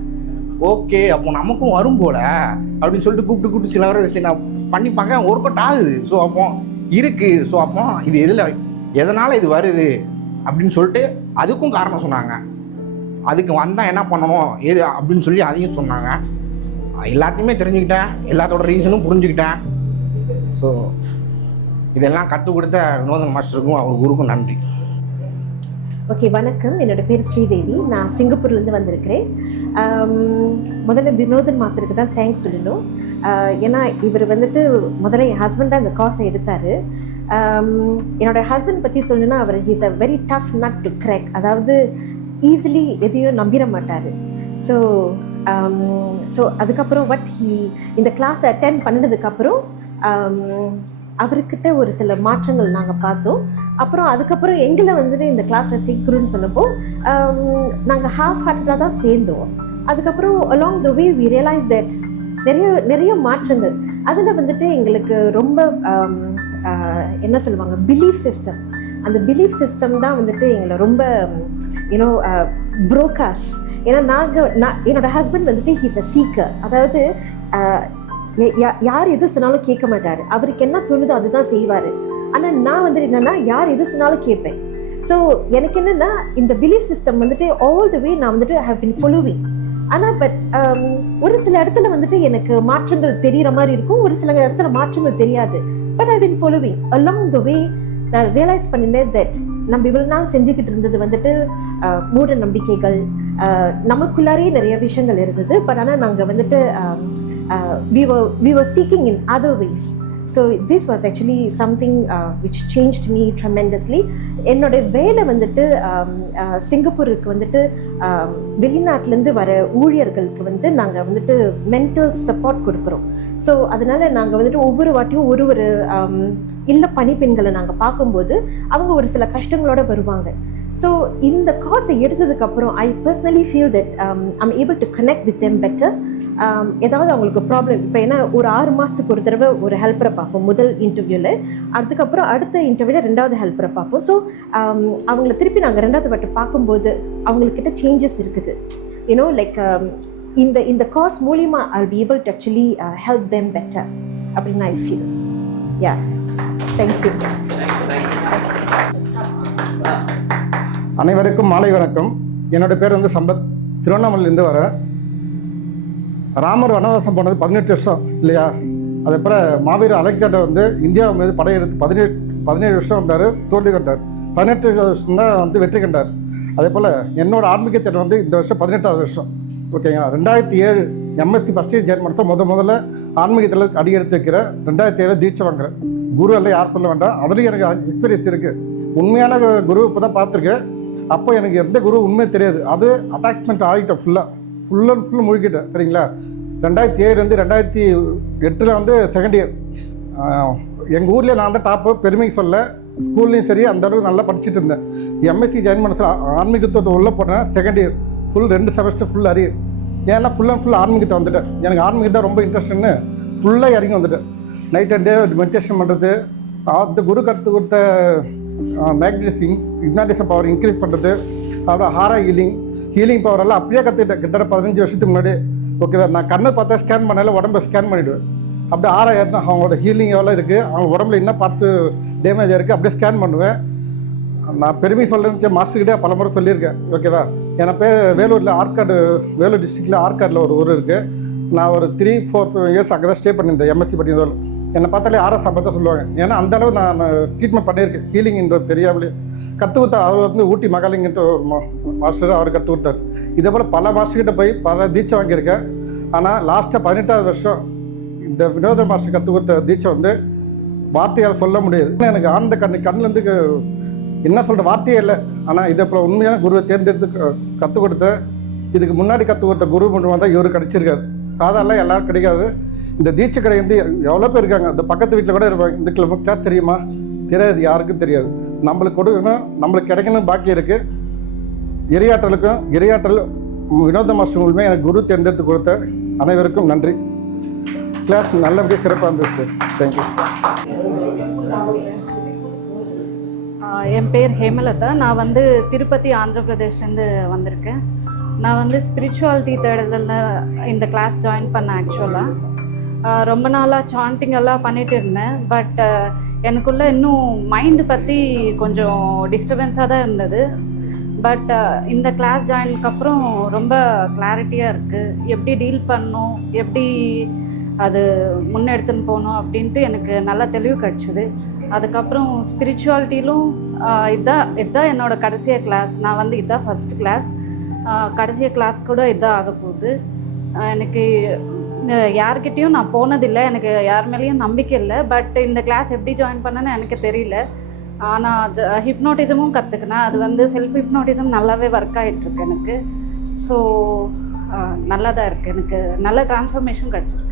ஓகே அப்போ நமக்கும் வரும் போல் அப்படின்னு சொல்லிட்டு கூப்பிட்டு சில வர சரி நான் பண்ணி பார்க்க ஒர்க் அவுட் ஆகுது. ஸோ அப்போ இருக்குது. ஸோ அப்போ இது எதனால் இது வருது அப்படின்னு சொல்லிட்டு அதுக்கும் காரணம் சொன்னாங்க. அதுக்கு வந்தால் என்ன பண்ணணும் எது அப்படின்னு சொல்லி அதையும் சொன்னாங்க. எல்லாத்தையுமே தெரிஞ்சுக்கிட்டேன், எல்லாத்தோட ரீசனும் புரிஞ்சுக்கிட்டேன். ஸோ இதெல்லாம் கற்றுக் கொடுத்த வினோதன் மாஸ்டருக்கும் அவர் குருக்கும் நன்றி. ஓகே, வணக்கம். என்னோடய பேர் ஸ்ரீதேவி. நான் சிங்கப்பூர்லேருந்து வந்திருக்கிறேன். முதல்ல வினோதன் மாஸ்டருக்கு தான் தேங்க்ஸ் சொல்லணும். ஏன்னா இவர் வந்துட்டு முதல்ல என் ஹஸ்பண்ட் தான் இந்த கோர்ஸை எடுத்தார். என்னோடய ஹஸ்பண்ட் பற்றி சொல்லணுன்னா, அவர் he's a very tough nut to crack. அதாவது ஈஸிலி எதையும் நம்பிட மாட்டார். ஸோ அதுக்கப்புறம் இந்த கிளாஸை அட்டெண்ட் பண்ணதுக்கப்புறம் அவர்கிட்ட ஒரு சில மாற்றங்கள் நாங்கள் பார்த்தோம். அப்புறம் அதுக்கப்புறம் எங்களை வந்துட்டு இந்த கிளாஸில் சேர்க்குறோன்னு சொன்னப்போ நாங்கள் ஹாஃப் ஹார்ட்டடாக தான் சேர்ந்தோம். அதுக்கப்புறம் along the way we realize that நிறைய மாற்றங்கள். அதில் வந்துட்டு எங்களுக்கு ரொம்ப என்ன சொல்லுவாங்க, பிலீஃப் சிஸ்டம். அந்த பிலீஃப் சிஸ்டம் தான் வந்துட்டு எங்களை ரொம்ப புரோக்காஸ். ஏன்னா என்னோட ஹஸ்பண்ட் வந்துட்டு ஹீஸ் அ சீக்கர். அதாவது யார் எது சொன்னாலும் கேட்க மாட்டார், அவருக்கு என்ன தோணுதோ அதுதான் செய்வார். ஆனால் நான் வந்துட்டு என்னென்னா யார் எது சொன்னாலும் கேட்பேன். ஸோ எனக்கு என்னென்னா இந்த பிலீஃப் சிஸ்டம் வந்துட்டு ஆல் த வே நான் வந்துட்டு ஹவ் பின் ஃபாலோவிங். ஆனால் பட் ஒரு சில இடத்துல வந்துட்டு எனக்கு மாற்றங்கள் தெரிகிற மாதிரி இருக்கும், ஒரு சில இடத்துல மாற்றங்கள் தெரியாது. But I been following along the way. நான் ரியலைஸ் பண்ணினேன் தட் நம்ம இவ்வளோ நாள் செஞ்சுக்கிட்டு இருந்தது வந்துட்டு மூட நம்பிக்கைகள், நமக்குள்ளாரே நிறைய விஷயங்கள் இருந்தது. பட் ஆனால் நாங்கள் வந்துட்டு we were seeking in other ways. So this was actually something which changed me tremendously. என்னோட வேலை வந்துட்டு சிங்கப்பூருக்கு வந்துட்டு வெளிநாட்டிலேருந்து வர ஊழியர்களுக்கு வந்து நாங்கள் வந்துட்டு மென்டல் சப்போர்ட் கொடுக்குறோம். ஸோ அதனால் நாங்கள் வந்துட்டு ஒவ்வொரு வாட்டியும் ஒரு இல்ல பணிப்பெண்களை நாங்கள் பார்க்கும்போது அவங்க ஒரு சில கஷ்டங்களோட வருவாங்க. ஸோ இந்த காசை எடுத்ததுக்கப்புறம் I personally feel that I'm able to connect with them better. ஏதாவது அவங்களுக்கு ப்ராப்ளம் இப்போ ஏன்னா ஒரு 6 மாதத்துக்கு ஒரு தடவை ஒரு ஹெல்ப்பரை பார்ப்போம் முதல் இன்டர்வியூவில், அதுக்கப்புறம் அடுத்த இன்டர்வியூவில் 2வது ஹெல்ப்பரை பார்ப்போம். ஸோ அவங்கள திருப்பி நாங்கள் 2வது வாட்டி பார்க்கும்போது அவங்கக்கிட்ட சேஞ்சஸ் இருக்குது. யூனோ லைக் இந்த காஸ் மூலிமா I'll be able to actually help them better அப்படின்னு I feel. Yeah. Thank you. அனைவருக்கும் மாலை வணக்கம். என்னோட பேர் வந்து சம்பத், திருவண்ணாமலையிலேருந்து வரேன். ராமர் வனவாசம் போனது 18 வருஷம் இல்லையா? அதுக்கப்புறம் மாவீரர் அலெக்சாண்டர் வந்து இந்தியா மீது படையெடுத்து 17 வருஷம் வந்தார், தோல்வி கண்டார். 18 வருஷம் தான் வந்து வெற்றி கண்டார். அதே போல் என்னோட ஆன்மீக திட்டம் வந்து இந்த வருஷம் 18வது வருஷம். ஓகேங்களா? 2007 எம்எஸ்சி ஃபஸ்ட் இயர் ஜாயின் பண்ண முதல்ல ஆன்மீகத்தில் அடி எடுத்து வைக்கிறேன். 2007 தீட்சை வாங்குறேன். குரு எல்லாம் யார் சொல்ல வேண்டாம், அதுலேயும் எனக்கு எக்ஸ்பீரியன்ஸ் இருக்குது. உண்மையான குரு இப்போ தான் பார்த்துருக்கேன். அப்போ எனக்கு எந்த குரு உண்மையே தெரியாது. அது அட்டாச்மெண்ட் ஆகிட்டேன், ஃபுல் அண்ட் ஃபுல் முழுகிட்டேன். சரிங்களா? 2007 2008 வந்து செகண்ட் இயர். எங்கள் ஊர்லேயே நான் தான் டாப்பு, பெருமைக்கு சொல்ல. ஸ்கூல்லையும் சரி அந்த அளவுக்கு நல்லா படிச்சுட்டு இருந்தேன். எம்எஸ்சி ஜாயின் பண்ண ஆன்மீகத்தோட உள்ளே போனேன். Second year full 2 semester full arrear. ஏன்னா ஃபுல் அண்ட் ஃபுல் ஆன்மீகத்தை வந்துட்டேன். எனக்கு ஆன்மீகம் தான் ரொம்ப இன்ட்ரெஸ்ட்னு ஃபுல்லாக இறங்கி வந்துட்டேன். நைட் அண்ட் டே மெடிடேஷன் பண்ணுறது, அந்த குரு கற்றுக் கொடுத்த மேக்னடிசம் பவர் இன்க்ரீஸ் பண்ணுறது, அப்புறம் ஹாரா ஹீலிங் பவர் எல்லாம் அப்படியே கற்றுக்கிட்டேன். கிட்டத்தட்ட 15 வருஷத்துக்கு முன்னாடி. ஓகேவா? நான் கண்ணை பார்த்தா ஸ்கேன் பண்ணல, உடம்பை ஸ்கேன் பண்ணிவிடுவேன். அப்படியே ஆரா ஏறினா அவங்களோட ஹீலிங் எவ்வளோ இருக்குது, அவங்க உடம்புல என்ன பார்த்து டேமேஜ் இருக்குது அப்படியே ஸ்கேன் பண்ணுவேன். நான் பெருமை சொல்லுன்னு மாஸ்டர்கிட்டே பல முறை சொல்லியிருக்கேன். ஓகேவா? என் பேர் வேலூரில் வேலூர் டிஸ்ட்ரிக்டில் ஆற்காடில் ஒரு ஊர் இருக்குது. நான் ஒரு 3-4 இயர்ஸ் அங்கே தான் ஸ்டே பண்ணியிருந்தேன். எம்எஸ்சி படிக்கிறதாலும் என்னை பார்த்தாலே ஆரா சம்பந்தம் தான் சொல்லுவாங்க. ஏன்னா அந்தளவு நான் ட்ரீட்மெண்ட் பண்ணியிருக்கேன். ஹீலிங்ன்றது தெரியாமலே கற்றுக் கொடுத்தார். அவர் வந்து ஊட்டி மகாலிங்கன்ற ஒரு மாஸ்டர், அவர் கற்றுக் கொடுத்தார். இதே போல் பல மாஸ்டர்கிட்ட போய் பல தீட்சை வாங்கியிருக்கேன். ஆனால் லாஸ்ட்டாக 18வது வருஷம் இந்த வினோத மாஸ்டர் கற்றுக் கொடுத்த தீட்சை வந்து வார்த்தையால் சொல்ல முடியாது. எனக்கு ஆழ்ந்த கண்ணிலேருந்து என்ன சொல்கிற வார்த்தையே இல்லை. ஆனால் இதே போல் உண்மையான குருவை தேர்ந்தெடுத்து கற்றுக் கொடுத்த, இதுக்கு முன்னாடி கற்றுக் கொடுத்த குரு மூலமாக தான் இவர் கிடச்சிருக்காரு. சாதாரண எல்லாரும் கிடைக்காது. இந்த தீட்சை கடை வந்து எவ்வளோ பேர் இருக்காங்க. இந்த பக்கத்து வீட்டில் கூட இருப்பாங்க. இந்த கிளாஸ் தெரியுமா? தெரியாது, யாருக்கும் தெரியாது. நம்மளுக்கு கொடுக்கணும், நம்மளுக்கு கிடைக்கணும் பாக்கி இருக்குது. இரையாற்றல் வினோத மாஸ்டர் மூலமே எனக்கு குரு தேர்ந்தெடுத்து கொடுத்த அனைவருக்கும் நன்றி. கிளாஸ் நல்லபடியாக சிறப்பாக இருந்துச்சு. தேங்க்யூ. என் பேர் ஹேமலதா. நான் வந்து திருப்பதி ஆந்திர பிரதேஷ்லேருந்து வந்திருக்கேன். நான் வந்து ஸ்பிரிச்சுவாலிட்டி தேடுதலில் இந்த கிளாஸ் ஜாயின் பண்ணேன். ஆக்சுவலாக ரொம்ப நாளாக சாண்டிங் எல்லாம் பண்ணிகிட்டு இருந்தேன். பட் எனக்குள்ளே இன்னும் மைண்டு பற்றி கொஞ்சம் டிஸ்டர்பன்ஸாக தான் இருந்தது. பட் இந்த கிளாஸ் ஜாயினுக்கப்புறம் ரொம்ப கிளாரிட்டியாக இருக்குது. எப்படி டீல் பண்ணணும், எப்படி அது முன்னெடுத்துன்னு போகணும் அப்படின்ட்டு எனக்கு நல்ல தெளிவு கிடச்சிது. அதுக்கப்புறம் ஸ்பிரிச்சுவாலிட்டியிலும் இதுதான் என்னோடய கடைசியாக கிளாஸ். நான் வந்து இதுதான் ஃபஸ்ட்டு கிளாஸ். கடைசிய கிளாஸ் கூட இதான் ஆக போகுது. எனக்கு யார்கிட்டையும் நான் போனதில்லை, எனக்கு யார் மேலேயும் நம்பிக்கை இல்லை. பட் இந்த கிளாஸ் எப்படி ஜாயின் பண்ணேன்னு எனக்கு தெரியல. ஆனால் அது ஹிப்னோட்டிசமும் கற்றுக்கினேன். அது வந்து செல்ஃப் ஹிப்னோட்டிசம் நல்லாவே ஒர்க் ஆகிட்டுருக்கு எனக்கு. ஸோ நல்லா தான் இருக்குது. எனக்கு நல்ல ட்ரான்ஸ்ஃபர்மேஷன் கிடச்சிருக்கு.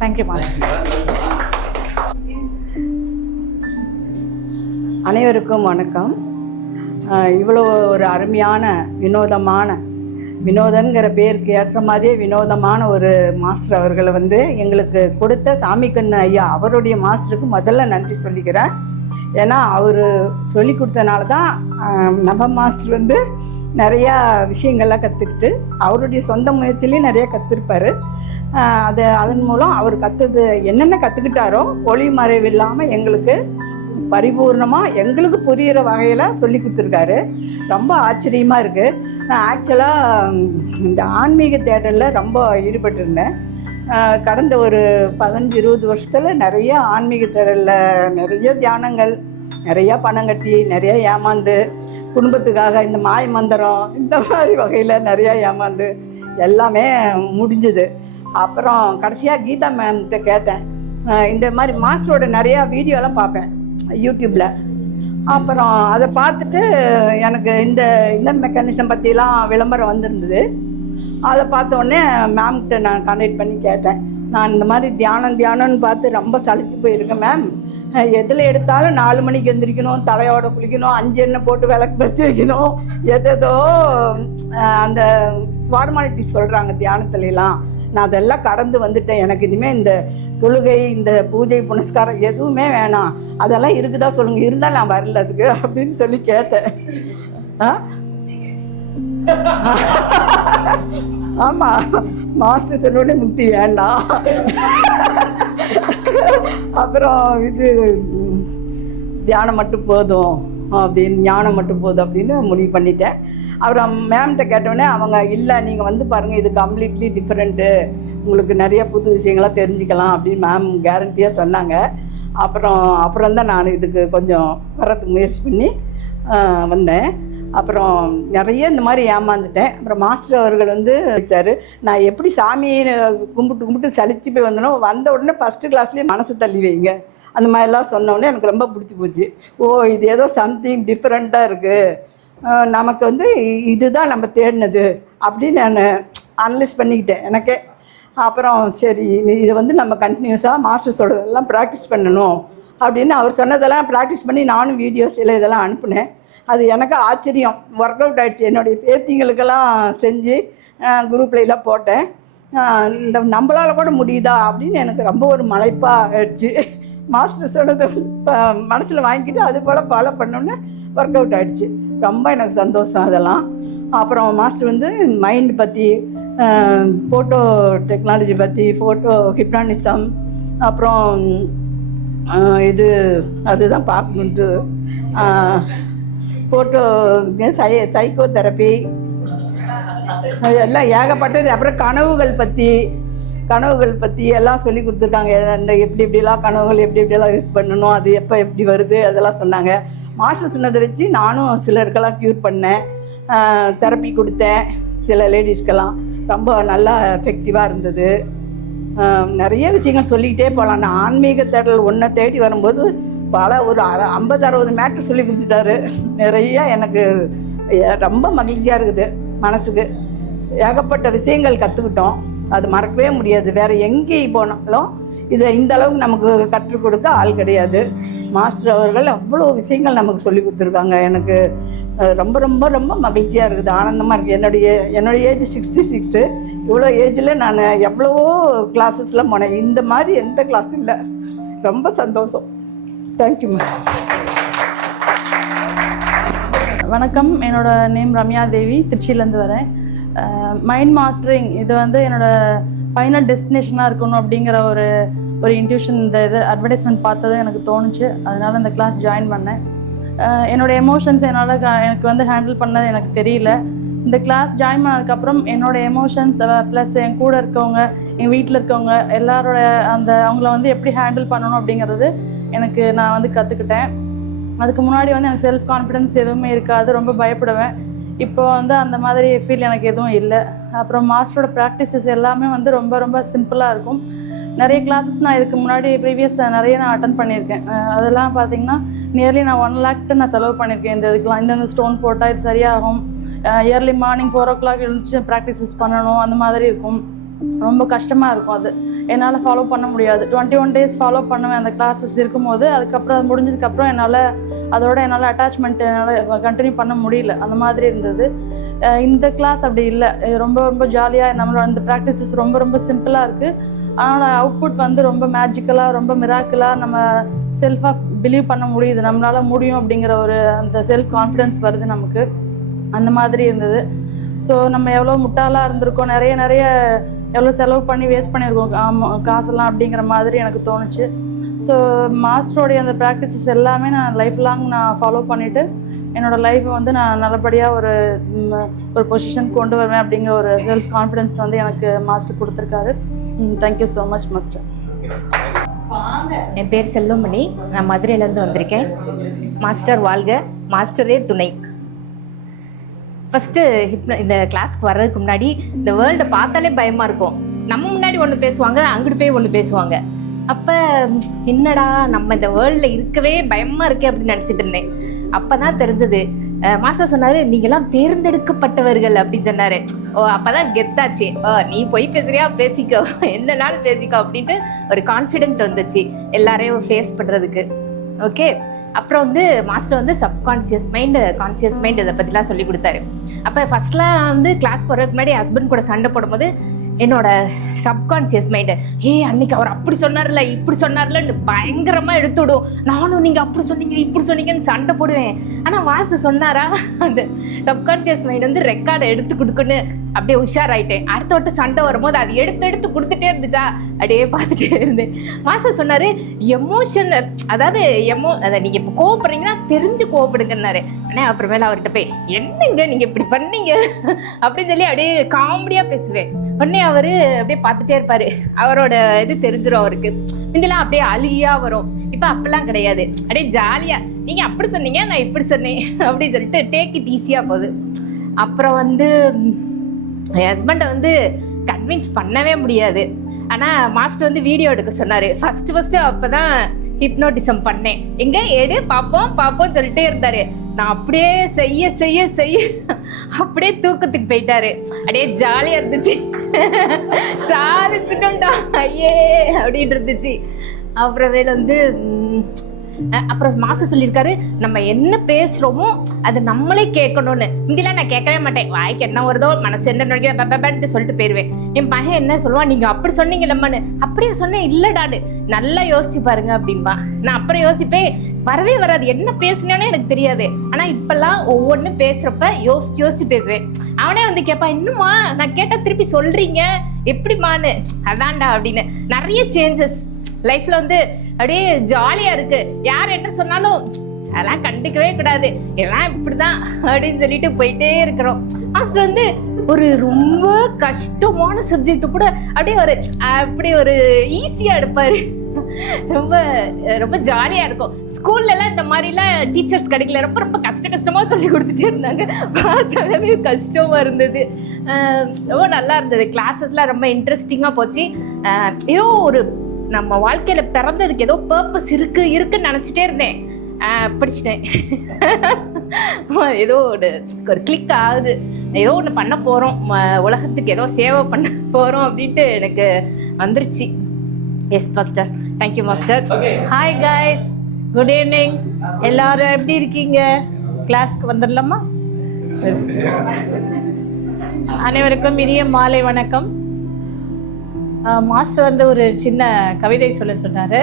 Thank you master. அனைவருக்கும் வணக்கம். இவ்வளோ ஒரு அருமையான வினோதங்கிற பேருக்கு ஏற்ற மாதிரியே வினோதமான ஒரு மாஸ்டர் அவர்களை வந்து எங்களுக்கு கொடுத்த சாமிக்கண்ணு ஐயா அவருடைய மாஸ்டருக்கு முதல்ல நன்றி சொல்லிக்கிறேன். ஏன்னா அவர் சொல்லி கொடுத்தனால தான் நம்ம மாஸ்டர் வந்து நிறையா விஷயங்கள்லாம் கற்றுக்கிட்டு அவருடைய சொந்த முயற்சியிலையும் நிறையா கற்றுருப்பார். அதன் மூலம் அவர் கற்றுது என்னென்ன கற்றுக்கிட்டாரோ ஒளி மறைவு இல்லாமல் எங்களுக்கு பரிபூர்ணமாக எங்களுக்கு புரிகிற வகையில் சொல்லி கொடுத்துருக்காரு. ரொம்ப ஆச்சரியமாக இருக்குது. நான் ஆக்சுவலாக இந்த ஆன்மீக தேடலில் ரொம்ப ஈடுபட்டிருந்தேன். கடந்த ஒரு 15-20 வருஷத்தில் நிறைய ஆன்மீக தேடலில் நிறைய தியானங்கள், நிறையா பணம் கட்டி, நிறையா ஏமாந்து, குடும்பத்துக்காக இந்த மாய மந்திரம் இந்த மாதிரி வகையில் நிறையா ஏமாந்து எல்லாமே முடிஞ்சுது. அப்புறம் கடைசியாக கீதா மேம்கிட்ட கேட்டேன், இந்த மாதிரி மாஸ்டரோட நிறையா வீடியோலாம் பார்ப்பேன் யூடியூப்பில். அப்புறம் அதை பார்த்துட்டு எனக்கு இந்த இன்னர் மெக்கானிசம் பற்றிலாம் விளம்பரம் வந்திருந்தது. அதை பார்த்த உடனே மேம்கிட்ட நான் கான்டாக்ட் பண்ணி கேட்டேன், நான் இந்த மாதிரி தியானம்னு பார்த்து ரொம்ப சலிச்சு போயிருக்கேன் மேம். எதில் எடுத்தாலும் 4 மணிக்கு எழுந்திரிக்கணும், தலையோட குளிக்கணும், 5 எண்ணெய் போட்டு விளக்கு வச்சு வைக்கணும், எதோ அந்த ஃபார்மாலிட்டி சொல்கிறாங்க தியானத்துலலாம். நான் அதெல்லாம் கடந்து வந்துட்டேன். எனக்கு இனிமேல் இந்த தொழுகை, இந்த பூஜை புனஸ்காரம் எதுவுமே வேணாம். அதெல்லாம் இருக்குதா சொல்லுங்கள், இருந்தால் நான் வரல அதுக்கு அப்படின்னு சொல்லி கேட்டேன். ஆமாம், மாஸ்டர் சொன்னோடனே முக்தி வேண்டாம். அப்புறம் இது தியானம் மட்டும் போதும் அப்படின்னு, ஞானம் மட்டும் போதும் அப்படின்னு முடிவு பண்ணிட்டேன். அப்புறம் மேம்கிட்ட கேட்டோடனே அவங்க, இல்லை நீங்கள் வந்து பாருங்கள், இது கம்ப்ளீட்லி டிஃப்ரெண்ட்டு, உங்களுக்கு நிறைய புது விஷயங்களாக தெரிஞ்சுக்கலாம் அப்படின்னு மேம் கேரண்டியாக சொன்னாங்க. அப்புறம் தான் நான் இதுக்கு கொஞ்சம் வர்றதுக்கு முயற்சி பண்ணி வந்தேன். அப்புறம் நிறைய இந்த மாதிரி ஏமாந்துட்டேன். அப்புறம் மாஸ்டர் அவர்கள் வந்து வச்சார், நான் எப்படி சாமியை கும்பிட்டு சலிச்சு போய் வந்த உடனே ஃபஸ்ட்டு கிளாஸ்லேயே மனசு தள்ளி வைங்க அந்த மாதிரிலாம் சொன்ன உடனே எனக்கு ரொம்ப பிடிச்சி போச்சு. ஓ, இது ஏதோ சம்திங் டிஃப்ரெண்ட்டாக இருக்குது, நமக்கு வந்து இதுதான் நம்ம தேடினது அப்படின்னு நான் அனலைஸ் பண்ணிக்கிட்டேன் எனக்கே. அப்புறம் சரி, இதை வந்து நம்ம கண்டினியூஸாக மாஸ்டர் சொல்கிறதெல்லாம் ப்ராக்டிஸ் பண்ணணும் அப்படின்னு அவர் சொன்னதெல்லாம் ப்ராக்டிஸ் பண்ணி நானும் வீடியோஸ் இதெல்லாம் அனுப்புனேன். அது எனக்கு ஆச்சரியம், ஒர்க் அவுட் ஆகிடுச்சு. என்னுடைய பேத்திங்களுக்கெல்லாம் செஞ்சு குரூப்லாம் போட்டேன். இந்த நம்மளால் கூட முடியுதா அப்படின்னு எனக்கு ரொம்ப ஒரு மலைப்பாக ஆகிடுச்சு. மாஸ்டர் சொன்னதை மனசில் வாங்கிக்கிட்டு அது போல் ஃபாலோ பண்ணோன்னே ஒர்க் அவுட் ஆகிடுச்சு. ரொம்ப எனக்கு சந்தோஷம் அதெல்லாம். அப்புறம் மாஸ்டர் வந்து மைண்ட் பற்றி, ஃபோட்டோ டெக்னாலஜி பற்றி, ஃபோட்டோ ஹிப்னானிசம், அப்புறம் இது அதுதான் பார்க்கணுன்ட்டு ஃபோட்டோ சைக்கோ தெரப்பி எல்லாம் ஏகப்பட்டது. அப்புறம் கனவுகள் பற்றி எல்லாம் சொல்லி கொடுத்துருக்காங்க. அந்த எப்படிலாம் கனவுகள் எப்படிலாம் யூஸ் பண்ணணும், அது எப்போ எப்படி வருது அதெல்லாம் சொன்னாங்க. மாஸ்டர் சொன்னதை வச்சு நானும் சிலருக்கெல்லாம் க்யூர் பண்ணேன், தெரப்பி கொடுத்தேன். சில லேடிஸ்க்கெல்லாம் ரொம்ப நல்லா எஃபெக்டிவாக இருந்தது. நிறைய விஷயங்கள் சொல்லிக்கிட்டே போகலாம். நான் ஆன்மீக தேடல் ஒன்றை தேடி வரும்போது ஒரு 50-60 மேட்ரு சொல்லி கொடுத்துட்டாரு. நிறையா எனக்கு ரொம்ப மகிழ்ச்சியாக இருக்குது மனசுக்கு. ஏகப்பட்ட விஷயங்கள் கற்றுக்கிட்டோம், அது மறக்கவே முடியாது. வேறு எங்கே போனாலும் இதை இந்த அளவுக்கு நமக்கு கற்றுக் கொடுக்க ஆள் கிடையாது. மாஸ்டர் அவர்கள் அவ்வளோ விஷயங்கள் நமக்கு சொல்லி கொடுத்துருக்காங்க. எனக்கு ரொம்ப ரொம்ப ரொம்ப மகிழ்ச்சியாக இருக்குது, ஆனந்தமாக இருக்குது. என்னுடைய ஏஜ் 66. இவ்வளோ ஏஜில் நான் எவ்வளவோ கிளாஸஸில் போனேன், இந்த மாதிரி எந்த கிளாஸும் இல்லை. ரொம்ப சந்தோஷம். Thank you ma'am. வணக்கம், என்னோடய நேம் ரம்யா தேவி, திருச்சியிலேருந்து வரேன். மைண்ட் மாஸ்டரிங் இது வந்து என்னோடய ஃபைனல் டெஸ்டினேஷனாக இருக்கணும் அப்படிங்கிற ஒரு இன்ட்யூஷன், இந்த இது அட்வர்டைஸ்மெண்ட் பார்த்தது எனக்கு தோணுச்சு. அதனால் இந்த கிளாஸ் ஜாயின் பண்ணேன். என்னோடய எமோஷன்ஸ் எனக்கு வந்து ஹேண்டில் பண்ணது எனக்கு தெரியல. இந்த கிளாஸ் ஜாயின் பண்ணதுக்கப்புறம் என்னோடய எமோஷன்ஸ் ப்ளஸ் என் கூட இருக்கவங்க, என் வீட்டில் இருக்கவங்க எல்லாரோட அவங்கள வந்து எப்படி ஹேண்டில் பண்ணணும் அப்படிங்கிறது நான் வந்து கற்றுக்கிட்டேன். அதுக்கு முன்னாடி வந்து எனக்கு செல்ஃப் கான்ஃபிடென்ஸ் எதுவுமே இருக்காது, ரொம்ப பயப்படுவேன். இப்போ வந்து அந்த மாதிரி ஃபீல் எனக்கு எதுவும் இல்லை. அப்புறம் மாஸ்டரோட ப்ராக்டிசஸ் எல்லாமே வந்து ரொம்ப ரொம்ப சிம்பிளாக இருக்கும். நிறைய கிளாஸஸ் நான் இதுக்கு முன்னாடி ப்ரீவியஸ் நிறைய நான் அட்டன் பண்ணியிருக்கேன். அதெல்லாம் பார்த்தீங்கன்னா நியர்லி நான் 1 lakh நான் செலவு பண்ணியிருக்கேன். இதுக்கெலாம் இந்த ஸ்டோன் போட்டால் இது சரியாகும், இயர்லி மார்னிங் 4 o'clock எழுந்துச்சு ப்ராக்டிசஸ் பண்ணணும், அந்த மாதிரி இருக்கும். ரொம்ப கஷ்டமாக இருக்கும். அது என்னால் ஃபாலோ பண்ண முடியாது. 21 days ஃபாலோ பண்ணுவேன் அந்த கிளாஸஸ் இருக்கும்போது. அதுக்கப்புறம் அது முடிஞ்சதுக்கப்புறம் என்னால் அட்டாச்மெண்ட் என்னால் கண்டினியூ பண்ண முடியல, அந்த மாதிரி இருந்தது. இந்த கிளாஸ் அப்படி இல்லை, ரொம்ப ரொம்ப ஜாலியாக நம்மளோட அந்த ப்ராக்டிசஸ் ரொம்ப ரொம்ப சிம்பிளாக இருக்குது. ஆனால் அவுட்புட் வந்து ரொம்ப மேஜிக்கலாக, ரொம்ப மிராக்கிளாக நம்ம செல்ஃபாக பிலீவ் பண்ண முடியுது, நம்மளால் முடியும் அப்படிங்கிற அந்த செல்ஃப் கான்ஃபிடென்ஸ் வருது நமக்கு. அந்த மாதிரி இருந்தது. ஸோ நம்ம எவ்வளோ முட்டாளாக இருந்திருக்கோம், நிறைய எவ்வளோ செலவு பண்ணி வேஸ்ட் பண்ணியிருக்கோம் காசெல்லாம் அப்படிங்கிற மாதிரி எனக்கு தோணுச்சு. ஸோ மாஸ்டரோடைய அந்த ப்ராக்டிசஸ் எல்லாமே நான் லைஃப் லாங் நான் ஃபாலோ பண்ணிவிட்டு என்னோடய லைஃப்பை வந்து நான் நல்லபடியாக ஒரு பொசிஷன் கொண்டு வருவேன் அப்படிங்கிற ஒரு செல்ஃப் கான்ஃபிடென்ஸ் வந்து எனக்கு மாஸ்டர் கொடுத்துருக்காரு. Thank you so much master. என் பேர் செல்வமணி, நான் மதுரையிலேருந்து வந்திருக்கேன். மாஸ்டர் வாழ்க, மாஸ்டரே துணை. ஃபஸ்ட்டு இந்த கிளாஸ்க்கு வர்றதுக்கு முன்னாடி இந்த வேர்ல்டை பார்த்தாலே பயமாக இருக்கும். நம்ம முன்னாடி ஒன்று பேசுவாங்க, அங்கிட்டு போய் ஒன்று பேசுவாங்க. அப்போ என்னடா நம்ம இந்த வேர்ல்டில் இருக்கவே பயமாக இருக்கே அப்படின்னு நினச்சிட்டு இருந்தேன். அப்போ தான் தெரிஞ்சது. மாஸ்டர் சொன்னார், நீங்கள்லாம் தேர்ந்தெடுக்கப்பட்டவர்கள் அப்படின்னு சொன்னார். ஓ அப்போ தான் கெத்தாச்சு. நீ போய் பேசுறியா, பேசிக்கோ, என்னன்னாலும் பேசிக்கோ அப்படின்ட்டு ஒரு கான்ஃபிடென்ட் வந்துச்சு எல்லாரையும் ஃபேஸ் பண்ணுறதுக்கு. ஓகே, அப்புறம் வந்து மாஸ்டர் வந்து சப்கான்சியஸ் மைண்டு, கான்சியஸ் மைண்ட் இதை பற்றிலாம் சொல்லி கொடுத்தாரு. அப்போ ஃபஸ்ட்லாம் வந்து கிளாஸ்க்கு வரதுக்கு முன்னாடி ஹஸ்பண்ட் கூட சண்டை போடும்போது என்னோட சப்கான்சியஸ் மைண்டு, அன்னைக்கு அவர் அப்படி சொன்னார்ல இப்படி சொன்னார்லன்னு பயங்கரமாக எடுத்துவிடும். நானும் நீங்கள் அப்படி சொன்னீங்க இப்படி சொன்னீங்கன்னு சண்டை போடுவேன். ஆனால் மாஸ்டர் சொன்னாரா, அந்த சப்கான்சியஸ் மைண்ட் வந்து ரெக்கார்டை எடுத்து கொடுக்குன்னு அப்படியே உஷாராயிட்டேன். அடுத்த வட்டம் சண்டை வரும்போது அது எடுத்து கொடுத்துட்டே இருந்துச்சா, அப்படியே பார்த்துட்டே இருந்தேன். மாஸ்டர் சொன்னார், எமோஷனல், அதாவது அதை நீங்கள் இப்போ கோவப்படுறீங்கன்னா தெரிஞ்சு கோவப்படுங்கன்னாரு. ஆனால் அப்புறமேல அவர்கிட்ட போய் என்னங்க நீங்கள் இப்படி பண்ணீங்க அப்படின்னு சொல்லி அப்படியே காமெடியாக பேசுவேன். உடனே அவர் அப்படியே பார்த்துட்டே இருப்பார். அவரோட இது தெரிஞ்சிடும் அவருக்கு. இதெல்லாம் அப்படியே அழுகியாக வரும். இப்போ அப்படிலாம் கிடையாது, அப்படியே ஜாலியாக நீங்கள் அப்படி சொன்னீங்க நான் இப்படி சொன்னேன் அப்படின்னு சொல்லிட்டு டேக் இட் ஈஸியாக போகுது. அப்புறம் வந்து என் ஹஸ்பண்டை வந்து கன்வின்ஸ் பண்ணவே முடியாது. ஆனால் மாஸ்டர் வந்து வீடியோ எடுக்க சொன்னார். ஃபஸ்ட்டு அப்போ தான் ஹிப்னோட்டிசம் பண்ணேன். எங்கே எடு பார்ப்போம் சொல்லிட்டே இருந்தார். நான் அப்படியே செய்ய அப்படியே தூக்கத்துக்கு போயிட்டாரு. அப்படியே ஜாலியாக இருந்துச்சு. சாதிச்சுட்டோம்டா ஐயே அப்படின்னு இருந்துச்சு. அப்புறமேல வந்து அப்புறம் மாஸ்டர் சொல்லியிருக்காரு, நம்ம என்ன பேசுகிறோமோ அது நம்மளே கேட்கணும்னு. இந்திலாம் நான் கேட்கவே மாட்டேன். வாய்க்கு என்ன வருதோ மனசு என்ன நினைக்கிறேன் சொல்லிட்டு போயிடுவேன். என் பையன் என்ன சொல்லுவான், நீங்கள் அப்படி சொன்னீங்களம்மான்னு. அப்படியே சொன்னேன், இல்லைடான்னு நல்லா யோசிச்சு பாருங்க அப்படின்பா. நான் அப்புறம் யோசிப்பேன், வரவே வராது, என்ன பேசினானே எனக்கு தெரியாது. ஆனால் இப்பெல்லாம் ஒவ்வொன்றும் பேசுகிறப்ப யோசிச்சு பேசுவேன். அவனே வந்து கேட்பான், இன்னுமா நான் கேட்டால் திருப்பி சொல்கிறீங்க எப்படிமான்னு. அதான்டா அப்படின்னு. நிறைய சேஞ்சஸ் லைஃப்பில் வந்து அப்படியே ஜாலியாக இருக்குது. யார் என்ன சொன்னாலும் அதெல்லாம் கண்டுக்கவே கூடாது, எல்லாம் இப்படிதான் அப்படின்னு சொல்லிட்டு போயிட்டே இருக்கிறோம். மாஸ்டர் வந்து ஒரு ரொம்ப கஷ்டமான சப்ஜெக்ட் கூட அப்படியே ஒரு ஈஸியாக எடுப்பார். ரொம்ப ரொம்ப ஜாலியாக இருக்கும். ஸ்கூல்லலாம் இந்த மாதிரிலாம் டீச்சர்ஸ் கிடைக்கல. ரொம்ப கஷ்டமாக சொல்லி கொடுத்துட்டே இருந்தாங்க. பாஸ் ஆகவே கஷ்டமாக இருந்தது. ரொம்ப நல்லா இருந்தது. கிளாஸஸ்லாம் ரொம்ப இன்ட்ரெஸ்டிங்காக போச்சு. ஏதோ ஒரு நம்ம வாழ்க்கையில் பிறந்ததுக்கு ஏதோ பர்பஸ் இருக்குன்னு நினச்சிட்டே இருந்தேன். படிச்சிட்டேன். ஏதோ ஒரு கிளிக் ஆகுது, ஏதோ ஒன்று பண்ண போகிறோம், உலகத்துக்கு ஏதோ சேவை பண்ண போகிறோம் அப்படின்ட்டு எனக்கு வந்துருச்சு. Yes master, thank you master. Hi guys, good evening. எல்லாரும் எப்படி இருக்கீங்க? கிளாஸ்க்கு வந்துடலாமா? அனைவருக்கும் இனிய மாலை வணக்கம். மாஸ்டர் வந்து ஒரு சின்ன கவிதை சொல்ல சொன்னார்.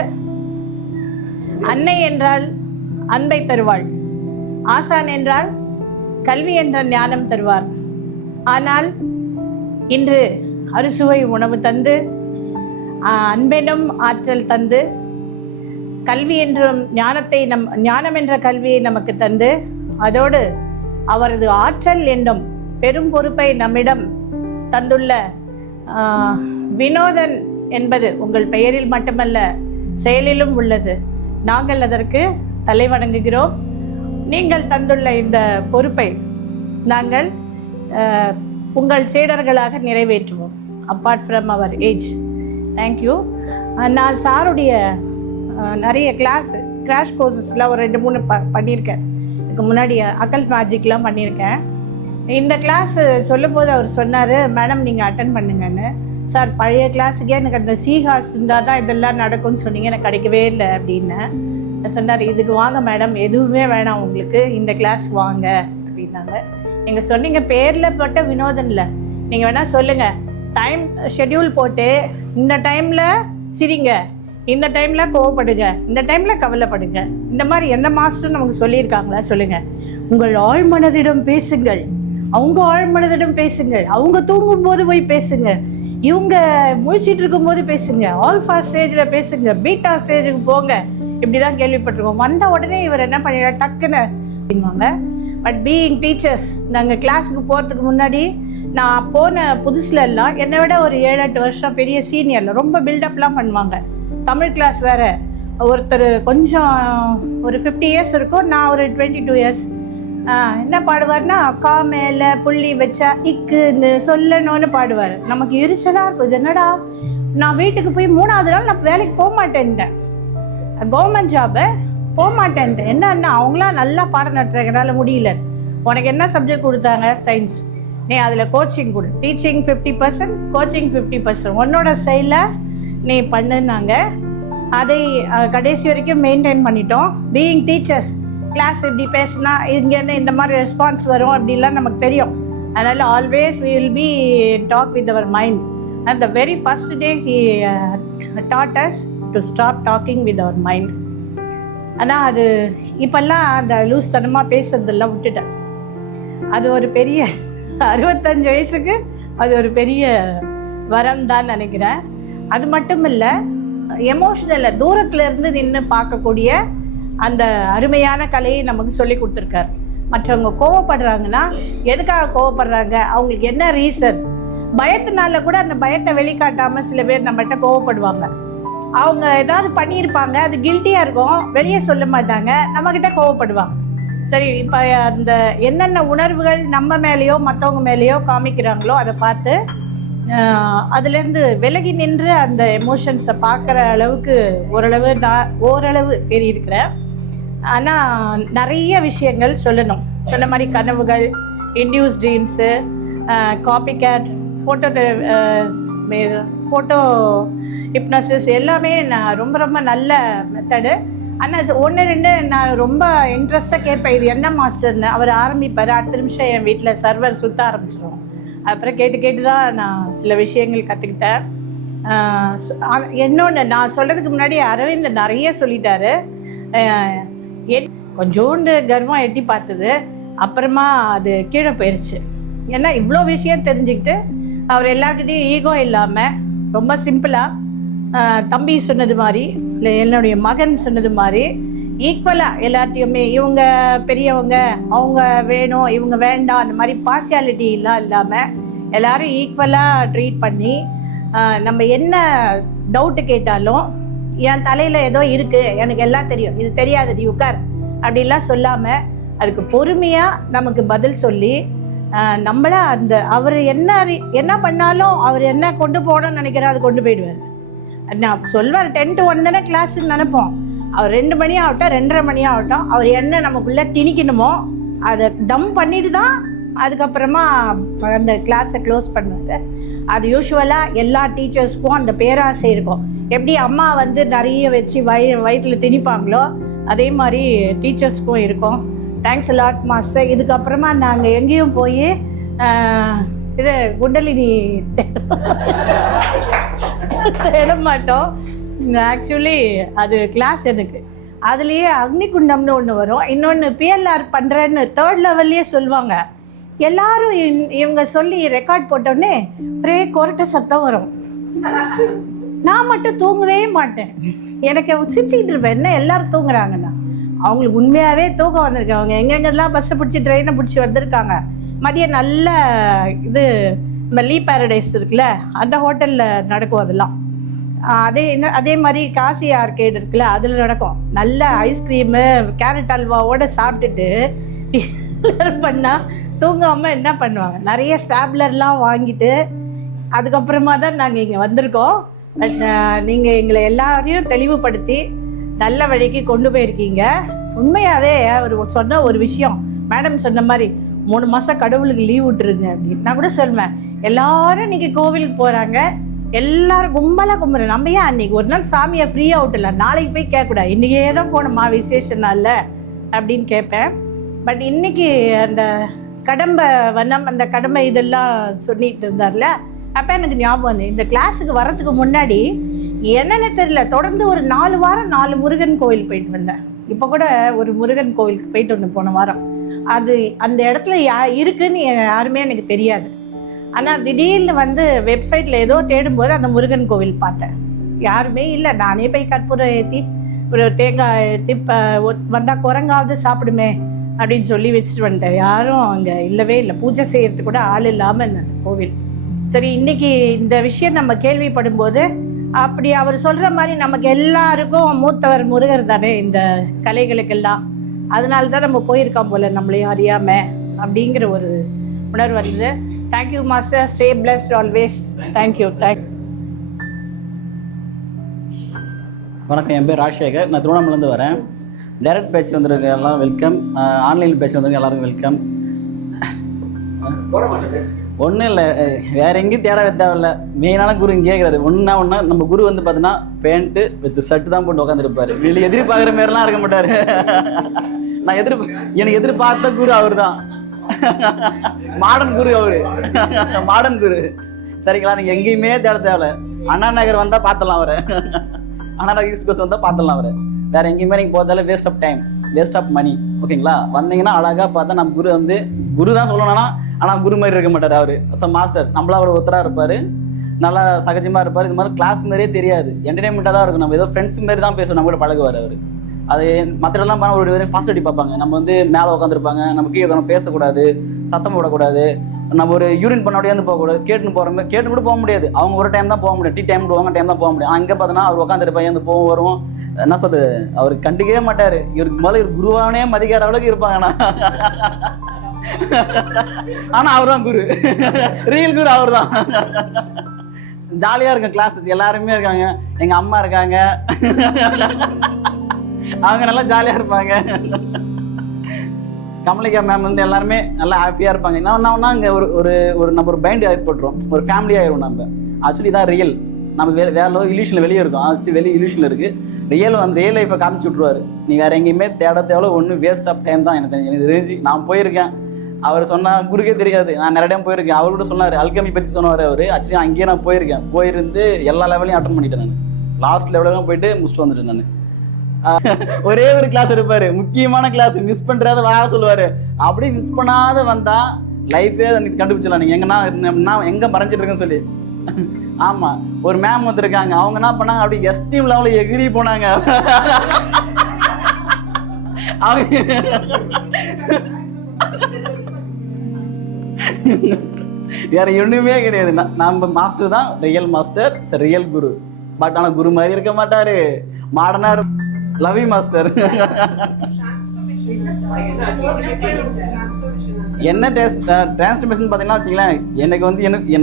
அன்னை என்றால் அன்பை தருவாள், ஆசான் என்றால் கல்வி என்ற ஞானம் தருவார். ஆனால் இன்று அறுசுவை உணவு தந்து, அன்பெனும் ஆற்றல் தந்து, கல்வி என்றும் ஞானம் என்ற கல்வியை நமக்கு தந்து, அதோடு அவரது ஆற்றல் என்னும் பெரும் பொறுப்பை நம்மிடம் தந்துள்ள வினோதன் என்பது உங்கள் பெயரில் மட்டுமல்ல செயலிலும் உள்ளது. நாங்கள் அதற்கு தலை வணங்குகிறோம். நீங்கள் தந்துள்ள இந்த பொறுப்பை நாங்கள் உங்கள் சீடர்களாக நிறைவேற்றுவோம். அப்பார்ட் ஃப்ரம் அவர் ஏஜ். தேங்க்யூ. நான் சாருடைய நிறைய கிராஷ் கோர்சஸ்லாம் ஒரு 2-3 பண்ணியிருக்கேன். இதுக்கு முன்னாடி அக்கல் மேஜிக்லாம் பண்ணியிருக்கேன். இந்த கிளாஸ் சொல்லும்போது அவர் சொன்னார், மேடம் நீங்கள் அட்டன் பண்ணுங்கன்னு. சார் பழைய கிளாஸுக்கே எனக்கு அந்த சீஹார்ஸ் இருந்தால் தான் இதெல்லாம் நடக்கும்னு சொன்னீங்க, எனக்கு கிடைக்கவே இல்லை அப்படின்னு சொன்னார். இதுக்கு வாங்க மேடம், எதுவுமே வேணாம் உங்களுக்கு, இந்த கிளாஸுக்கு வாங்க அப்படின்னாங்க. நீங்கள் சொன்னீங்க பேரில் போட்ட வினோதன் இல்லை, நீங்கள் வேணால் சொல்லுங்கள், டைம் ஷெட்யூல் போட்டு இந்த டைமில் சிரிங்க, இந்த டைமில் கோவப்படுங்க, இந்த டைமில் கவலைப்படுங்க. இந்த மாதிரி எந்த மாஸ்டரும் நமக்கு சொல்லியிருக்காங்களா? சொல்லுங்கள். உங்கள் ஆழ்மனதிடம் பேசுங்கள், அவங்க ஆழ்மனதிடம் பேசுங்கள், அவங்க தூங்கும்போது போய் பேசுங்க, இவங்க முழிச்சிட்டு இருக்கும்போது பேசுங்க, ஆல்ஃபா ஸ்டேஜில் பேசுங்க, பீட்டா ஸ்டேஜுக்கு போங்க. இப்படி தான் கேள்விப்பட்டிருக்கோம். வந்த உடனே இவர் என்ன பண்ணிடுறாரு, டக்குன்னு அப்படின்வாங்க. பட் பீயிங் டீச்சர்ஸ், நாங்கள் கிளாஸுக்கு போகிறதுக்கு முன்னாடி நான் போன புதுசில் எல்லாம் என்னை விட ஒரு 7-8 வருஷம் பெரிய சீனியரில் ரொம்ப பில்டப்லாம் பண்ணுவாங்க. தமிழ் கிளாஸ் வேறு. ஒருத்தர் கொஞ்சம் ஒரு 50 இயர்ஸ் இருக்கும், நான் ஒரு 22 இயர்ஸ். என்ன பாடுவார்னா, கா மேலே புள்ளி வச்சா இக்குன்னு சொல்லணும்னு பாடுவார். நமக்கு எரிச்சலாக இருக்கும், இது என்னடா நான் வீட்டுக்கு போய் 3வது நாள் நான் வேலைக்கு போக மாட்டேன்ட்டேன். கவர்மெண்ட் ஜாபு போக மாட்டேன்ட்டேன். என்ன அவங்களாம் நல்லா பாடம் நடத்துறதுனால முடியல. உனக்கு என்ன சப்ஜெக்ட் கொடுத்தாங்க? சயின்ஸ். நீ அதில் கோச்சிங் கொடு. Teaching 50%, coaching 50%. உன்னோட ஸ்டைலில் நீ பண்ணுனாங்க. அதை கடைசி வரைக்கும் மெயின்டைன் பண்ணிட்டோம். பீயிங் டீச்சர்ஸ், கிளாஸ் இப்படி பேசினா இங்கேருந்து இந்த மாதிரி ரெஸ்பான்ஸ் வரும் அப்படிலாம் நமக்கு தெரியும். அதனால் always we will be talk with our mind. And the very first day he taught us to stop talking with our mind. ஆனால் அது இப்போல்லாம் அந்த லூஸ் தனமாக பேசுறதெல்லாம் விட்டுட்டேன். அது ஒரு பெரிய 65 வயசுக்கு அது ஒரு பெரிய வரம் தான் நினைக்கிறேன். அது மட்டும் இல்லை, எமோஷ்னலில் தூரத்தில் இருந்து நின்று பார்க்கக்கூடிய அந்த அருமையான கலையை நமக்கு சொல்லி கொடுத்துருக்காரு. மற்றவங்க கோவப்படுறாங்கன்னா எதுக்காக கோவப்படுறாங்க, அவங்களுக்கு என்ன ரீசன், பயத்தினால கூட அந்த பயத்தை வெளிக்காட்டாமல் சில பேர் நம்மகிட்ட கோவப்படுவாங்க. அவங்க ஏதாவது பண்ணியிருப்பாங்க, அது கில்ட்டியாக இருக்கும், வெளியே சொல்ல மாட்டாங்க, நம்மக்கிட்ட கோவப்படுவாங்க. சரி, இப்போ அந்த என்னென்ன உணர்வுகள் நம்ம மேலேயோ மற்றவங்க மேலேயோ காமிக்கிறாங்களோ அதை பார்த்து அதுலேருந்து விலகி நின்று அந்த எமோஷன்ஸை பார்க்குற அளவுக்கு ஓரளவு தெரியிருக்கிறேன். ஆனால் நிறைய விஷயங்கள் சொல்லணும். சொன்ன மாதிரி கனவுகள், induce dreams, copy cat, photo hypnosis எல்லாமே நான் ரொம்ப நல்ல மெத்தடு. ஆனால் 1-2 நான் ரொம்ப இன்ட்ரெஸ்டாக கேட்பேன், இது என்ன மாஸ்டர்னு. அவர் ஆரம்பிப்பார், அடுத்த நிமிஷம் என் வீட்டில் சர்வர் சுற்ற ஆரம்பிச்சிடும். அப்புறம் கேட்டு தான் நான் சில விஷயங்கள் கற்றுக்கிட்டேன். இன்னொன்று நான் சொல்கிறதுக்கு முன்னாடி அரவிந்த் நிறைய சொல்லிட்டாரு. கொஞ்சோண்டு கர்வம் எட்டி பார்த்தது, அப்புறமா அது கீழே போயிடுச்சு. ஏன்னா இவ்வளோ விஷயம் தெரிஞ்சுக்கிட்டு அவர் எல்லாருக்கிட்டையும் ஈகோ இல்லாமல் ரொம்ப சிம்பிளாக தம்பி சொன்னது மாதிரி, இல்லை என்னுடைய மகன் சொன்னது மாதிரி ஈக்குவலாக எல்லாத்தையுமே, இவங்க பெரியவங்க, அவங்க வேணும், இவங்க வேண்டாம், அந்த மாதிரி பார்ஷியாலிட்டிலாம் இல்லாமல் எல்லாரும் ஈக்குவலாக ட்ரீட் பண்ணி, நம்ம என்ன டவுட்டு கேட்டாலும் என் தலையில் ஏதோ இருக்குது, எனக்கு எல்லாம் தெரியும், இது தெரியாது, நீ உட்கார் அப்படிலாம் சொல்லாமல் அதுக்கு பொறுமையாக நமக்கு பதில் சொல்லி நம்மள அந்த அவர் என்ன பண்ணாலும் அவர் என்ன கொண்டு போகணும்னு நினைக்கிறார் அது கொண்டு போயிடுவார். நான் சொல்வார் 10 to 1 தானே கிளாஸ்ன்னு நினைப்போம். அவர் 2 மணி ஆகட்டும் 2:30 மணி ஆகட்டும், அவர் என்ன நமக்குள்ளே திணிக்கணுமோ அதை டம் பண்ணிட்டு தான் அதுக்கப்புறமா அந்த கிளாஸை க்ளோஸ் பண்ணுவார். அது யூஸ்வலாக எல்லா டீச்சர்ஸ்க்கும் அந்த பேராசை இருக்கும். எப்படி அம்மா வந்து நிறைய வச்சு வயிற்றில் திணிப்பாங்களோ அதே மாதிரி டீச்சர்ஸ்க்கும் இருக்கும். Thanks lot master. இதுக்கப்புறமா நாங்கள் எங்கேயும் போய் இது குண்டலினி தேட மாட்டோம். ஆக்சுவலி அது கிளாஸ் எனக்கு அதுலேயே அக்னிகுண்டம்னு ஒன்று வரும், இன்னொன்று பிஎல்ஆர் பண்ணுறேன்னு 3rd லெவல்லையே சொல்லுவாங்க. எல்லாரும் இவங்க சொல்லி ரெக்கார்ட் போட்டோடனே ஒரே கொரட்டை சத்தம் வரும். நான் மட்டும் தூங்கவே மாட்டேன். எனக்கு சிரிச்சுக்கிட்டு இருப்பேன், என்ன எல்லாரும் தூங்குறாங்கன்னா. அவங்களுக்கு உண்மையாகவே தூக்கம் வந்திருக்கு. அவங்க எங்கெங்கெல்லாம் பஸ்ஸை பிடிச்சி ட்ரெயினை பிடிச்சி வந்திருக்காங்க. மதியம் நல்ல இது நம்ம லீ பேரடைஸ் இருக்குல்ல, அந்த ஹோட்டலில் நடக்கும் அதெல்லாம். அதே மாதிரி காசி ஆர்கேட் இருக்குல்ல, அதில் நடக்கும். நல்ல ஐஸ்கிரீமு கேரட் அல்வாவோடு சாப்பிட்டுட்டு பண்ணால் தூங்காமல் என்ன பண்ணுவாங்க, நிறைய ஸ்டாப்லர்லாம் வாங்கிட்டு அதுக்கப்புறமா தான் நாங்கள் இங்கே வந்திருக்கோம். பட் நீங்கள் எங்களை எல்லாரையும் தெளிவுபடுத்தி நல்ல வழிக்கு கொண்டு போயிருக்கீங்க. உண்மையாகவே அவர் சொன்ன ஒரு விஷயம், மேடம் சொன்ன மாதிரி 3 மாதம் கடவுளுக்கு லீவ் விட்டுருங்க அப்படின்னு. நான் கூட சொல்வேன், எல்லாரும் இன்றைக்கி கோவிலுக்கு போகிறாங்க, எல்லாரும் கும்பலாக கும்பிட்றேன், நம்ம ஏன் அன்றைக்கி ஒரு நாள் சாமியை ஃப்ரீயாக விட்டுல, நாளைக்கு போய் கேட்கக்கூடாது, இன்றைக்கே தான் போகணுமா விசேஷ நாளில் அப்படின்னு கேட்பேன். பட் இன்றைக்கி அந்த கடம்பை வனம், அந்த கடமை இதெல்லாம் சொல்லிட்டு இருந்தார்ல, அப்போ எனக்கு ஞாபகம் வந்து இந்த கிளாஸுக்கு வர்றதுக்கு முன்னாடி என்னென்ன தெரியல, தொடர்ந்து ஒரு 4 வாரம் 4 முருகன் கோவில் போயிட்டு வந்தேன். இப்போ கூட ஒரு முருகன் கோவிலுக்கு போயிட்டு வந்தேன் போன வாரம். அது அந்த இடத்துல இருக்குன்னு யாருமே எனக்கு தெரியாது. ஆனால் திடீர்னு வந்து வெப்சைட்டில் ஏதோ தேடும்போது அந்த முருகன் கோவில் பார்த்தேன். யாருமே இல்லை. நானே போய் கற்பூரம் ஏற்றி ஒரு தேங்காய் ஏற்றி வந்தால் குரங்காவது சாப்பிடுமே அப்படின்னு சொல்லி வச்சுட்டு வந்துட்டேன். யாரும் அங்கே இல்லவே இல்லை, பூஜை செய்யறதுக்கு கூட ஆள் இல்லாமல் இந்த கோவில். சரி, இன்னைக்கு இந்த விஷயம் நம்ம கேள்விப்படும் போது, அப்படி அவர் சொல்கிற மாதிரி நமக்கு எல்லாருக்கும் மூத்தவர் முருகர் தானே இந்த கலைகளுக்கெல்லாம், அதனால தான் நம்ம போயிருக்கோம் போல் நம்மளையும் அறியாமல் அப்படிங்கிற ஒரு உணர்வு வருது. Thank you master, stay blessed always. Thank you. வணக்கம், என் பேர் ராஜசேகர். நான் திருவண்ணாமலேருந்து வரேன். டைரக்ட் பேட்ச் வந்திருக்க எல்லாம் வெல்கம், ஆன்லைன் பேட்ச் வந்திருக்க எல்லாருக்கும் வெல்கம். ஒன்றும் இல்லை, வேறு எங்கேயும் தேட தேவையில்லை. மெயினான குரு இங்கே கேட்குறாரு. ஒன்றா நம்ம குரு வந்து பார்த்தீங்கன்னா பேண்ட்டு வித் ஷர்ட்டு தான் போட்டு உட்காந்துருப்பாரு. வெளியே எதிர்பார்க்குற மாரிலாம் இருக்க மாட்டார். நான் எனக்கு எதிர்பார்த்த குரு அவர் தான். மாடர்ன் குரு அவரு. மாடர்ன் குரு. சரிங்களா? நீங்கள் எங்கேயுமே தேட தேவையில்லை. அண்ணா நகர் வந்தால் பார்த்துடலாம் அவரை. அண்ணா நகர் ஈஸ்ட் கோஸ்ட் வந்தால் பார்த்துடலாம் அவரை. வேறு எங்கேயுமே நீங்கள் போகிறதால waste of time, waste of money. ஓகேங்களா? வந்தீங்கன்னா அழகாக பார்த்தா நம்ம குரு வந்து குரு தான் சொல்லணும்னா, ஆனால் குரு மாதிரி இருக்க மாட்டார் அவர். ஸோ மாஸ்டர் நம்மளா அவர் ஒருத்தராக இருப்பார், நல்லா சகஜமாக இருப்பார். இது மாதிரி கிளாஸ் மாதிரியே தெரியாது, என்டர்டைன்மெண்ட்டாக தான் இருக்கும். நம்ம ஏதோ ஃப்ரெண்ட்ஸ் மாரி தான் பேசுவோம், நம்ம கூட பழகுவார் அவர். அது மற்றெல்லாம் பண்ண ஒரு பாசிட்டிவ் பார்ப்பாங்க. நம்ம வந்து மேலே உட்காந்துருப்பாங்க, நம்ம கீழே உட்காந்து பேசக்கூடாது, சத்தம் போடக்கூடாது, நம்ம ஒரு யூரின் பண்ண அப்படியே போகக்கூடாது, கேட்டு கூட போக முடியாது. அவங்க ஒரு டைம் தான் போக முடியும், டீ டைம் போவாங்க, டைம் தான் போக முடியும். அங்கே பார்த்தோன்னா அவர் உட்காந்துருப்பாங்க, அந்த போகும் வரும். என்ன சொல்றது, அவர் கண்டுக்கவே மாட்டார். இவருக்கு மேலே இவர் குருவானே மதிக்காத அளவுக்கு இருப்பாங்கண்ணா. ஆனால் அவர் தான் குரு, ரியல் குரு அவர் தான். ஜாலியாக இருக்கும் கிளாஸ், எல்லாருமே இருக்காங்க. எங்கள் அம்மா இருக்காங்க, அவங்க நல்லா ஜாலியாக இருப்பாங்க. கமலிகா மேம் வந்து எல்லாருமே நல்லா ஹாப்பியாக இருப்பாங்க. என்ன இங்கே ஒரு நம்ம ஒரு பைண்ட் ஏற்பட்டுரும், ஒரு ஃபேமிலி ஆயிரும். நம்ம ஆக்சுவலி தான் ரியல். நம்ம வேலை இல்யூஷனில் வெளியே இருக்கும், ஆக்சுவலி வெளியே இல்யூஷனில் இருக்குது. ரியல் லைஃப்பை காமிச்சு விட்ருவார். நீ வேறு எங்கேயுமே தேவை ஒன்று வேஸ்ட் ஆஃப் டைம் தான். எனக்கு தெரிஞ்சு நான் போயிருக்கேன், அவர் சொன்னால் குருக்கே தெரியாது. நான் நிறைய டைம் போயிருக்கேன். அவர் கூட சொன்னார், அல்கமி பற்றி சொன்னார் அவர். ஆக்சுவலி அங்கேயே நான் போயிருந்து எல்லா லெவலையும் அட்டன் பண்ணிட்டேன். நான் லாஸ்ட் லெவலெலாம் போயிட்டு முடிச்சுட்டு வந்துட்டேன். நான் ஒரே ஒரு கிளாஸ் எடுப்பாரு, முக்கியமான கிளாஸ், மிஸ் பண்றத வர சொல்லுவாரு. அப்படியே மிஸ் பண்ணாத வந்தா லைஃபே கண்டுபிடிச்சலாம். நீங்க எங்கன்னா எங்க மறைஞ்சிட்டு இருக்குன்னு சொல்லி. ஆமா, ஒரு மேம் வந்துருக்காங்க, அவங்க என்ன பண்ணாங்க, அப்படி எஸ்டீம் லெவலில் எகிரி போனாங்க. வேற ஒண்ணுமே கிடையாது. நம்ம மாஸ்டர் தான் real master, real Guru. But ஆனால் குரு மாதிரி இருக்க மாட்டாரு, மாடர்னா. லவி மாஸ்டர். என்ன டிரான்ஸ்ஃபர்மேஷன் பார்த்தீங்கன்னா வச்சுங்களேன்,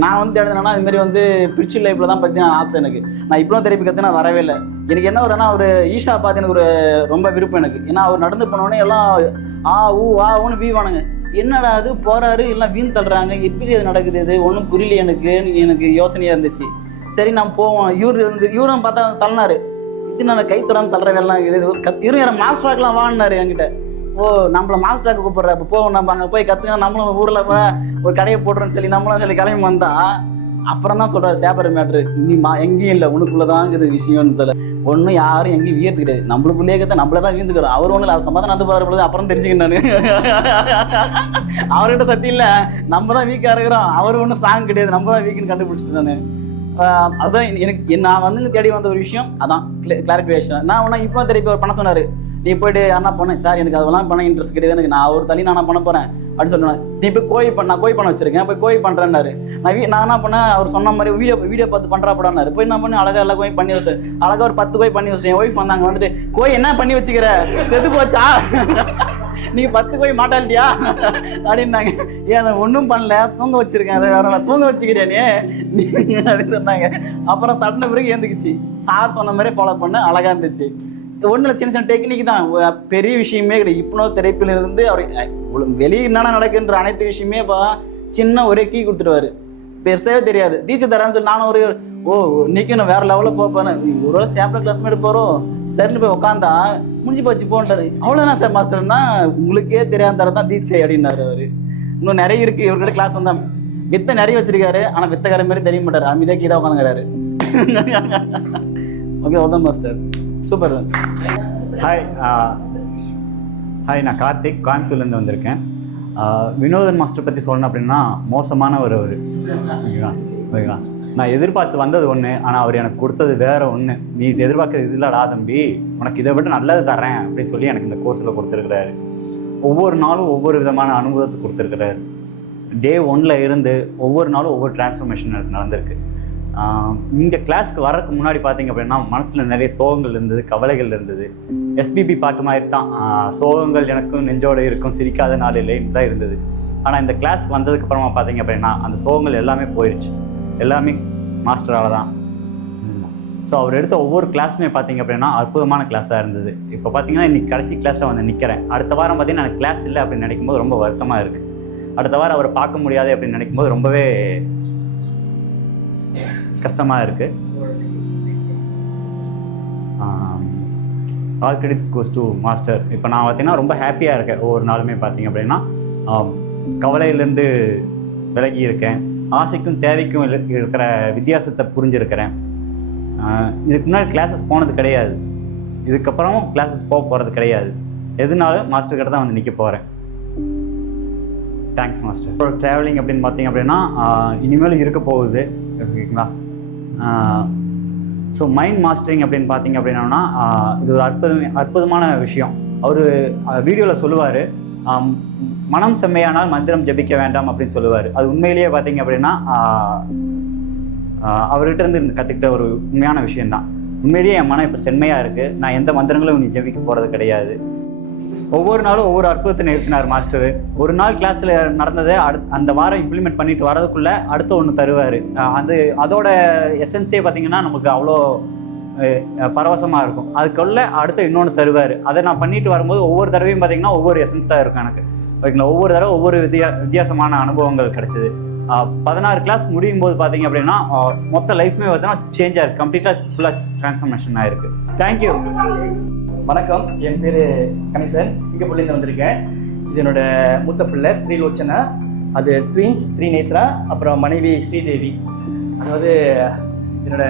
நான் வந்து எழுதுனா இது மாதிரி வந்து பிரிச்சு லைஃப்பில் தான் பற்றி ஆசை எனக்கு. நான் இப்போலாம் தெரப்பி கற்று நான் வரவே இல்லை. எனக்கு என்ன வரும்னா, ஒரு ஈஷா பார்த்து எனக்கு ஒரு ரொம்ப விருப்பம் எனக்கு. ஏன்னா அவர் நடந்து போனோடனே எல்லாம் ஊன்னு வீவானுங்க. என்னடா அது போகிறாரு, எல்லாம் வீண் தள்ளுறாங்க, எப்படி அது நடக்குது, இது ஒன்றும் புரியல எனக்கு யோசனையாக இருந்துச்சு. சரி நான் போவோம். இவரும் பார்த்தா தள்ளினாரு. இது நான் கை தொடர்ந்து தள்ளுற வேலாம் இது இவரும் யாரும் மாஸ்டராக்கெலாம் வாங்கினாரு என்கிட்ட. ஓ நம்மளை மாஸ்டராக்கு கூப்பிட்ற, அப்போ போவோம், நம்ம அங்கே போய் கற்றுங்க, நம்மளும் ஊரில் ஒரு கடையை போடுறோன்னு சொல்லி நம்மளும் சொல்லி கிளம்பி வந்தா அப்புறம் தான் சொல்கிறார் சேப்பர் மேட்ரு. நீ எங்கேயும் இல்லை, உனக்குள்ளதாங்குது விஷயம்னு சொல்ல. ஒன்றும் யாரும் எங்கேயும் வீர்த்து கிடையாது, நம்மளுக்குள்ளேயே கற்று நம்மளே தான் வீந்துக்கிறோம். அவர் ஒன்றும் இல்லை, சமாதானம் வந்து போகிற பொழுது அப்புறம் தெரிஞ்சுக்கிட்டேன் நான். அவர்கிட்ட சத்தி இல்லை, நம்ம தான் வீக்காக இருக்கிறோம், அவர் ஒன்றும் ஸ்ட்ராங் கிடையாது, நம்ம தான் வீக்குன்னு கண்டுபிடிச்சிட்டேன் நான். அதுதான் எனக்கு நான் வந்து தேடி வந்த ஒரு விஷயம். அதான் கிளாரிஃபிகேஷன். நான் ஒன்றா இப்போ தெரியப்போ ஒரு பண்ண சொன்னார், நீ போய்ட்டு என்ன பண்ணேன் சார், எனக்கு அதெல்லாம் பண்ண இன்ட்ரெஸ்ட் கிடையாது, எனக்கு நான் ஒரு தனி நான் பண்ண போகிறேன் அப்படின்னு சொன்னேன். நீ போய் கோழி பண்ண வச்சிருக்கேன், போய் கோழி பண்ணுறேன்னாரு. நான் என்ன பண்ணேன், அவர் சொன்ன மாதிரி வீடியோ பார்த்து பண்ணுறாப்படான்னாரு. போய் நான் பண்ணி அழகாக எல்லா கோயும் பண்ணி வச்சேன். அழகாக ஒரு 10 கோய் பண்ணி வச்சேன். என் ஒய்ஃப் வந்தாங்க, வந்துட்டு கோய் என்ன பண்ணி வச்சுக்கிற, செத்து போச்சா, நீங்கள் 10 கோய் மாட்டாளியா அப்படின்னாங்க. ஏன் அதை ஒன்றும் பண்ணல, தூங்க வச்சிருக்கேன், அதை வேற தூங்க வச்சுக்கிறேனே அப்படின்னு சொன்னாங்க. அப்புறம் தட்டின பிறகு ஏந்துக்குச்சு. சார் சொன்ன மாதிரி ஃபாலோ பண்ண அழகாக இருந்துச்சு. ஒன்றும் சின்ன டெக்னிக் தான், பெரிய விஷயமே கிடையாது. இப்போ தெரப்பிலிருந்து அவர் வெளியே என்னென்ன நடக்குன்ற அனைத்து விஷயமே இப்போ சின்ன ஒரே கீ கொடுத்துருவாரு, பெருசாவே தெரியாது. தீட்சை தரான்னு சொல்லி நானும் இன்னைக்கு நான் வேற லெவலில் போகிறேன், ஒரு சேப்பர் கிளாஸ் மாதிரி போகிறோம் சரின்னு போய் உட்காந்தா முடிஞ்சு போச்சு போன்றாரு. அவ்வளோதான் சார் மாஸ்டர்னா, உங்களுக்கே தெரியாத தர தான் தீட்சை அப்படின்னாரு அவர். இன்னும் நிறைய இருக்கு இவர்கிட்ட கிளாஸ் வந்தா, வித்தை நிறைய வச்சிருக்காரு, ஆனால் வித்தக்கார மாதிரி தெரிய மாட்டார், அமைதியாக கீழே உட்காந்துக்கிறாரு. ஓகே, அவ்வளோதான் மாஸ்டர், சூப்பர். ஹாய் நான் கார்த்திக், கோயம்புத்தூர்லேருந்து வந்திருக்கேன். வினோதன் மாஸ்டர் பற்றி சொல்லணும் அப்படின்னா மோசமான ஒரு ஓகேங்களா. நான் எதிர்பார்த்து வந்தது ஒன்று, ஆனால் அவர் எனக்கு கொடுத்தது வேறு ஒன்று. நீ எதிர்பார்க்கறது இல்லடா தம்பி, உனக்கு இதை விட நல்லது தரேன் அப்படின்னு சொல்லி எனக்கு இந்த கோர்ஸில் கொடுத்துருக்குறாரு. ஒவ்வொரு நாளும் ஒவ்வொரு விதமான அனுபவத்தை கொடுத்துருக்குறாரு. டே 1ல் இருந்து ஒவ்வொரு நாளும் ஒவ்வொரு டிரான்ஸ்ஃபர்மேஷன் நடந்திருக்கு. இந்த கிளாஸ்க்கு வர்றதுக்கு முன்னாடி பார்த்தீங்க அப்படின்னா மனசில் நிறைய சோகங்கள் இருந்தது, கவலைகள் இருந்தது. எஸ்பிபி பாட்டு மாதிரி தான், சோகங்கள் எனக்கும் நெஞ்சோடு இருக்கும், சிரிக்காத நாள் இல்லைன்னு தான் இருந்தது. ஆனால் இந்த கிளாஸ் வந்ததுக்கப்புறமா பார்த்தீங்க அப்படின்னா அந்த சோகங்கள் எல்லாமே போயிடுச்சு. எல்லாமே மாஸ்டரால் தான். ஸோ அவர் எடுத்த ஒவ்வொரு கிளாஸுமே பார்த்தீங்க அப்படின்னா அற்புதமான கிளாஸாக இருந்தது. இப்போ பார்த்தீங்கன்னா இன்றைக்கி கடைசி கிளாஸில் வந்து நிற்கிறேன். அடுத்த வாரம் பார்த்தீங்கன்னா எனக்கு கிளாஸ் இல்லை அப்படின்னு நினைக்கும்போது ரொம்ப வருத்தமாக இருக்குது. அடுத்த வாரம் அவரை பார்க்க முடியாது அப்படின்னு நினைக்கும்போது ரொம்பவே கஷ்டமாக இருக்குது. All credits goes to master. இப்போ நான் பார்த்தீங்கன்னா ரொம்ப ஹாப்பியாக இருக்கேன். ஒவ்வொரு நாளுமே பார்த்தீங்க அப்படின்னா கவலையிலேருந்து விலகி இருக்கேன். ஆசைக்கும் தேவைக்கும் இருக்கிற வித்தியாசத்தை புரிஞ்சிருக்கிறேன். இதுக்கு முன்னாடி கிளாஸஸ் போனது கிடையாது, இதுக்கப்புறம் கிளாஸஸ் போகிறது கிடையாது. எதுனாலும் மாஸ்டர் கிட்ட தான் வந்து நிற்க போகிறேன். Thanks master. இப்போ ட்ராவலிங் அப்படின்னு பார்த்தீங்க அப்படின்னா இனிமேலும் இருக்க போகுது, ஓகேங்களா? ஸோ மைண்ட் மாஸ்டரிங் அப்படின்னு பார்த்தீங்க அப்படின்னா இது ஒரு அற்புதமான விஷயம். அவர் வீடியோவில் சொல்லுவார், மனம் செம்மையானால் மந்திரம் ஜபிக்க வேண்டாம் அப்படின்னு சொல்லுவார். அது உண்மையிலேயே பார்த்தீங்க அப்படின்னா அவர்கிட்ட இருந்து கற்றுக்கிட்ட ஒரு உண்மையான விஷயந்தான். உண்மையிலேயே என் மனம் இப்போ செம்மையாக இருக்குது, நான் எந்த மந்திரங்களும் நீ ஜபிக்க போகிறது கிடையாது. ஒவ்வொரு நாளும் ஒவ்வொரு அற்புதத்தை நிறுத்தினார் மாஸ்டர். ஒரு நாள் கிளாஸில் நடந்ததை அந்த வாரம் இம்ப்ளிமெண்ட் பண்ணிட்டு வரதுக்குள்ளே அடுத்த ஒன்று தருவார். அதோட எசன்ஸே பார்த்திங்கன்னா நமக்கு அவ்வளோ பரவசமாக இருக்கும். அதுக்குள்ளே அடுத்த இன்னொன்று தருவார். அதை நான் பண்ணிட்டு வரும்போது ஒவ்வொரு தடவையும் பார்த்திங்கன்னா ஒவ்வொரு எசன்ஸ் தான் இருக்கும் எனக்கு, ஓகேங்களா? ஒவ்வொரு தடவை ஒவ்வொரு வித்தியாசமான அனுபவங்கள் கிடச்சிது. 16 கிளாஸ் முடியும் போது பார்த்தீங்க அப்படின்னா மொத்த லைஃப்மே பார்த்தீங்கன்னா சேஞ்ச் ஆயிருக்கு, கம்ப்ளீட்டாக ஃபுல்லாக ட்ரான்ஸ்ஃபர்மேஷன் ஆயிருக்கு. தேங்க்யூ. வணக்கம், என் பேர் கணேசன், சிங்கப்பூர்லேருந்து வந்திருக்கேன். இது என்னோட மூத்த பிள்ளை த்ரீலோச்சனா, அது ட்வின்ஸ் த்ரீநேத்ரா, அப்புறம் மனைவி ஸ்ரீதேவி. அதாவது என்னோட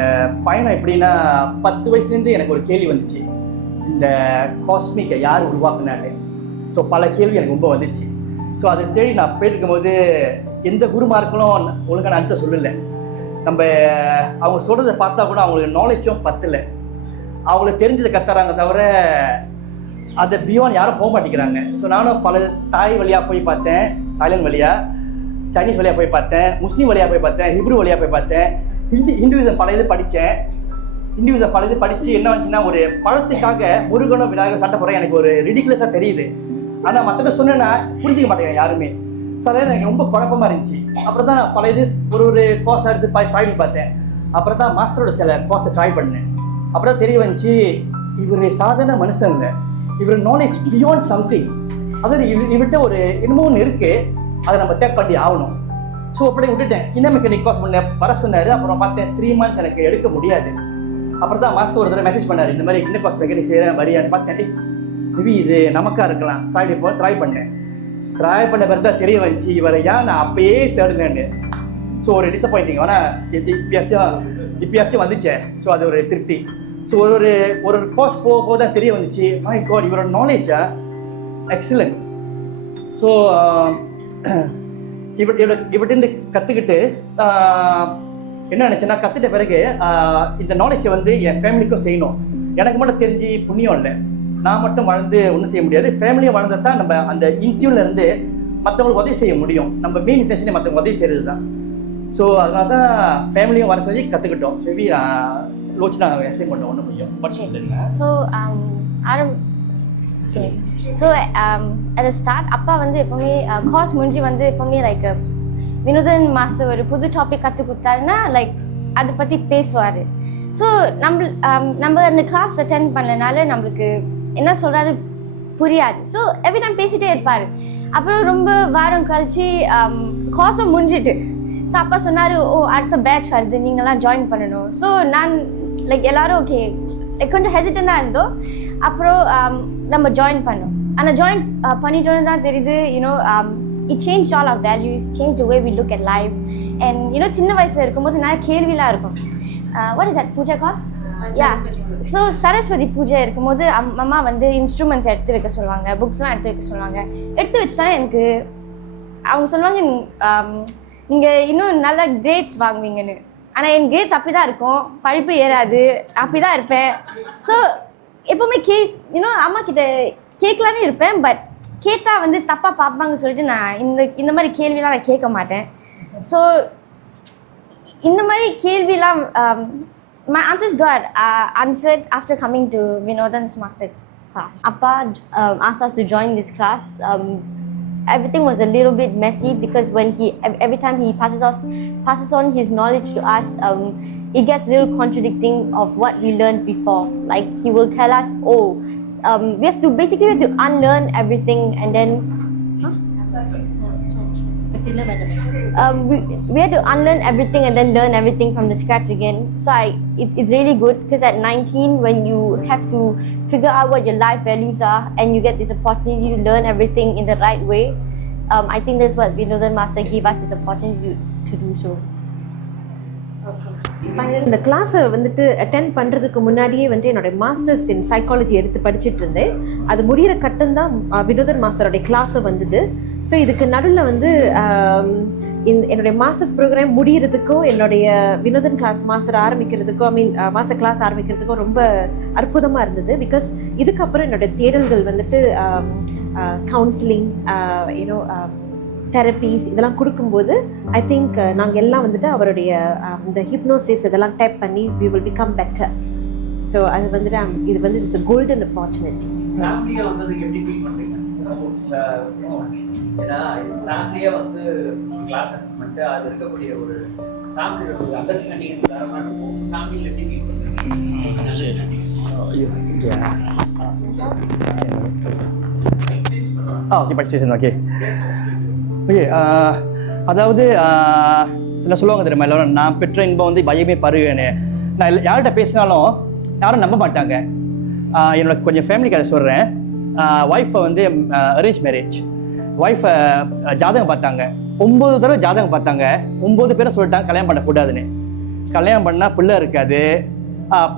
பயணம் எப்படின்னா 10 வயசுலேருந்து எனக்கு ஒரு கேள்வி வந்துச்சு, இந்த காஸ்மிக்கை யார் உருவாக்குனாரு. ஸோ பல கேள்வி எனக்கு ரொம்ப வந்துச்சு. ஸோ அதை தேடி நான் போயிட்டு இருக்கும்போது எந்த குருமார்களும் ஒழுங்கான ஆன்சர் சொல்லலை. நம்ம அவங்க சொல்கிறத பார்த்தா கூட அவங்களுக்கு நாலேஜும் பத்தலை. அவங்களுக்கு தெரிஞ்சதை கத்துறாங்க தவிர அதை பியாண்ட் யாரும் போக மாட்டேங்கிறாங்க. ஸோ நானும் பல தாய் வழியாக போய் பார்த்தேன், தாய்லாந்து வழியாக, சைனீஸ் வழியாக போய் பார்த்தேன், முஸ்லீம் வழியாக போய் பார்த்தேன், ஹிப்ரு வழியாக போய் பார்த்தேன், ஹிந்துவிசம் பல இது படித்தேன். ஹிந்துவிசம் பல இது படித்து என்ன வந்துச்சுன்னா, ஒரு பழத்துக்காக முருகனும் விநாயகர் சண்டை போகிறேன் எனக்கு ஒரு ரிடிகுலஸாக தெரியுது. ஆனால் மற்ற சொன்னேன்னா புரிஞ்சிக்க மாட்டேங்க யாருமே. ஸோ அதனால் எனக்கு ரொம்ப குழப்பமாக இருந்துச்சு. அப்புறம் தான் பல இது ஒரு கோர்ஸ் எடுத்து ட்ரை பண்ணி பார்த்தேன். அப்புறம் தான் மாஸ்டரோட சில கோர்ஸை ட்ரை பண்ணேன். அப்புறம் தெரிய வந்துச்சு, இவர் சாதாரண மனுஷன் இல்லை, இவர் நாலேஜ் பியாண்ட் சம்திங். அதாவது இவர்கிட்ட ஒரு என்னமோ ஒன்று இருக்குது, அதை நம்ம டேக் பண்ணி ஆகணும். ஸோ அப்படியே விட்டுட்டேன். இன்னும் மெக்கானிக் கோர்ஸ் பண்ணேன், வர சொன்னார். அப்புறம் பார்த்தேன் 3 months எனக்கு எடுக்க முடியாது. அப்புறம் தான் மாஸ்டர் ஒரு தடவை மெசேஜ் பண்ணார், இந்த மாதிரி இன்னும் கோர்ஸ் மெக்கானிக் செய்கிறேன் வரியான்னு. பார்த்தேன், மேபி இது நமக்காக இருக்கலாம், ட்ரை பண்ணேன். ட்ரை பண்ண பிறகு தான் தெரிய வந்துச்சு இவரை ஏன் நான் அப்பயே தேடுனேன்னு. ஸோ ஒரு டிசப்பாயிண்டிங், ஆனால் இப்பயாச்சும் வந்துச்சேன். ஸோ அது ஒரு திருப்தி. ஸோ ஒரு கோர்ஸ் போக தான் தெரிய வந்துச்சு, மை காட் இவரோட நாலேஜா எக்ஸலண்ட். ஸோ இவர்கிட்ட கற்றுக்கிட்டு என்ன நினச்சேன்னா, கற்றுட்ட பிறகு இந்த நாலேஜை வந்து என் ஃபேமிலிக்கும் செய்யணும். எனக்கு மட்டும் தெரிஞ்சு புண்ணியம் இல்லை, நான் மட்டும் வளர்ந்து ஒன்றும் செய்ய முடியாது. ஃபேமிலியும் வளர்ந்தா தான் நம்ம அந்த இன்ட்யூன்லேருந்து மற்றவங்களுக்கு உதவி செய்ய முடியும். நம்ம மெயின் இன்டென்ஷனே மற்றவங்க உதவி செய்கிறது தான். ஸோ அதனால தான் ஃபேமிலியும் வர சொல்லி கற்றுக்கிட்டோம். மேபி லோச்சனா எக்ஸ்பிளைன் பண்ண ஒன்றும் முடியும் பட்சம் இல்லைங்க. ஸோ at the start அப்பா வந்து எப்போவுமே கோர்ஸ் முடிஞ்சு வந்து எப்போவுமே லைக் வினோதன் மாஸ்டர் ஒரு புது டாபிக் கற்றுக் கொடுத்தாருன்னா லைக் அதை பற்றி பேசுவார். ஸோ நம்ம அந்த கிளாஸ் அட்டென்ட் பண்ணலனால நம்மளுக்கு என்ன சொல்கிறாரு புரியாது. ஸோ எவ்ரி டைம் பேசிகிட்டே இருப்பார். அப்புறம் ரொம்ப வாரம் கழிச்சு கோர்ஸும் முடிஞ்சிட்டு ஸோ அப்பா சொன்னார், ஓ அடுத்த பேட்ச் வருது, நீங்களாம் ஜாயின் பண்ணணும். ஸோ நான் லைக் எல்லோரும் ஓகே கொஞ்சம் ஹெசிடண்டாக இருந்தோம். அப்புறம் நம்ம ஜாயின் பண்ணோம். ஆனால் ஜாயின் பண்ணிட்டோன்னு தான் தெரியுது, you know it changed all our values, changed the way we look at life. And you know சின்ன வயசில் இருக்கும்போது நிறைய கேள்விலாம் இருக்கும். What is that பூஜை called? Yeah. ஸோ சரஸ்வதி பூஜை இருக்கும்போது அம்மா வந்து இன்ஸ்ட்ருமெண்ட்ஸ் எடுத்து வைக்க சொல்லுவாங்க, புக்ஸ்லாம் எடுத்து வைக்க சொல்லுவாங்க. எடுத்து வச்சுட்டா எனக்கு அவங்க சொல்லுவாங்க நீங்கள் இன்னும் நல்ல கிரேட்ஸ் வாங்குவீங்கன்னு. ஆனால் என் கிரேட்ஸ் அப்படி தான் இருக்கும், படிப்பு ஏறாது, அப்படி தான் இருப்பேன். ஸோ எப்போவுமே இன்னும் அம்மா கிட்ட கேட்கலான்னு இருப்பேன். பட் கேட்டால் வந்து தப்பாக பார்ப்பாங்க சொல்லிட்டு நான் இந்த மாதிரி கேள்விலாம் நான் கேட்க மாட்டேன். ஸோ இந்த மாதிரி கேள்விலாம் my answers got answered after coming to Vinodhan's master class. Appa asked us to join this class everything was a little bit messy because when every time he passes on his knowledge to us, it gets a little contradicting of what we learned before. Like he will tell us, we have to unlearn everything and then we had to unlearn everything and then learn everything from the scratch again. So it's really good because at 19, when you have to figure out what your life values are and you get this opportunity to learn everything in the right way, I think that's what Vinodhan Master gave us, this opportunity to do so. இந்த கிளாஸை வந்துட்டு attend பண்ணுறதுக்கு முன்னாடியே வந்துட்டு என்னோட masters in psychology எடுத்து படிச்சுட்டு இருந்தேன். அது முடிகிற கட்டம் தான் வினோதன் மாஸ்டரோடைய கிளாஸை வந்தது. ஸோ இதுக்கு நடுவில் வந்து என்னுடைய மாஸ்டர்ஸ் ப்ரோக்ராம் முடிகிறதுக்கும் என்னுடைய வினோதன் கிளாஸ் மாஸ்டர் ஆரம்பிக்கிறதுக்கும் மாஸ்டர் கிளாஸ் ஆரம்பிக்கிறதுக்கும் ரொம்ப அற்புதமாக இருந்தது. பிகாஸ் இதுக்கப்புறம் என்னோடய தேடல்கள் வந்துட்டு கவுன்சிலிங் தெரப்பீஸ் இதெல்லாம் கொடுக்கும்போது ஐ திங்க் நாங்கள் எல்லாம் வந்துட்டு அவருடைய இந்த ஹிப்னோசிஸ் இதெல்லாம் டேப் பண்ணி we will become better. So அது வந்துட்டு இது வந்து இட்ஸ் a golden opportunity. ஃபேமிலியாக வந்ததுக்கு எப்படி ஃபீல் பண்ணுறீங்க? ஏன்னா ஃபேமிலியாக வந்து கிளாஸ் அட்டெண்ட் பண்ணிட்டு அதில் இருக்கக்கூடிய ஒரு ஃபேமிலியோட ஒரு அண்டர்ஸ்டாண்டிங் வேற மாதிரி இருக்கும். ஃபேமிலியில் எப்படி ஃபீல் பண்ணுறீங்க? ஓகே படிச்சு ஓகே ஓகே. அதாவது சில சொல்லுவாங்க தெரியுமா எல்லோரும், நான் பெற்ற இன்பம் வந்து பயமே பருவேன்னு. நான் யார்கிட்ட பேசினாலும் யாரும் நம்ப மாட்டாங்க. என்னோட கொஞ்சம் ஃபேமிலி கதை சொல்கிறேன். ஒய்ஃபை வந்து அரேஞ்ச் மேரேஜ். ஒய்ஃபை ஜாதகம் பார்த்தாங்க, 9 தடவை ஜாதகம் பார்த்தாங்க. 9 பேரும் சொல்லிட்டாங்க கல்யாணம் பண்ணக்கூடாதுன்னு. கல்யாணம் பண்ணால் பிள்ளை இருக்காது,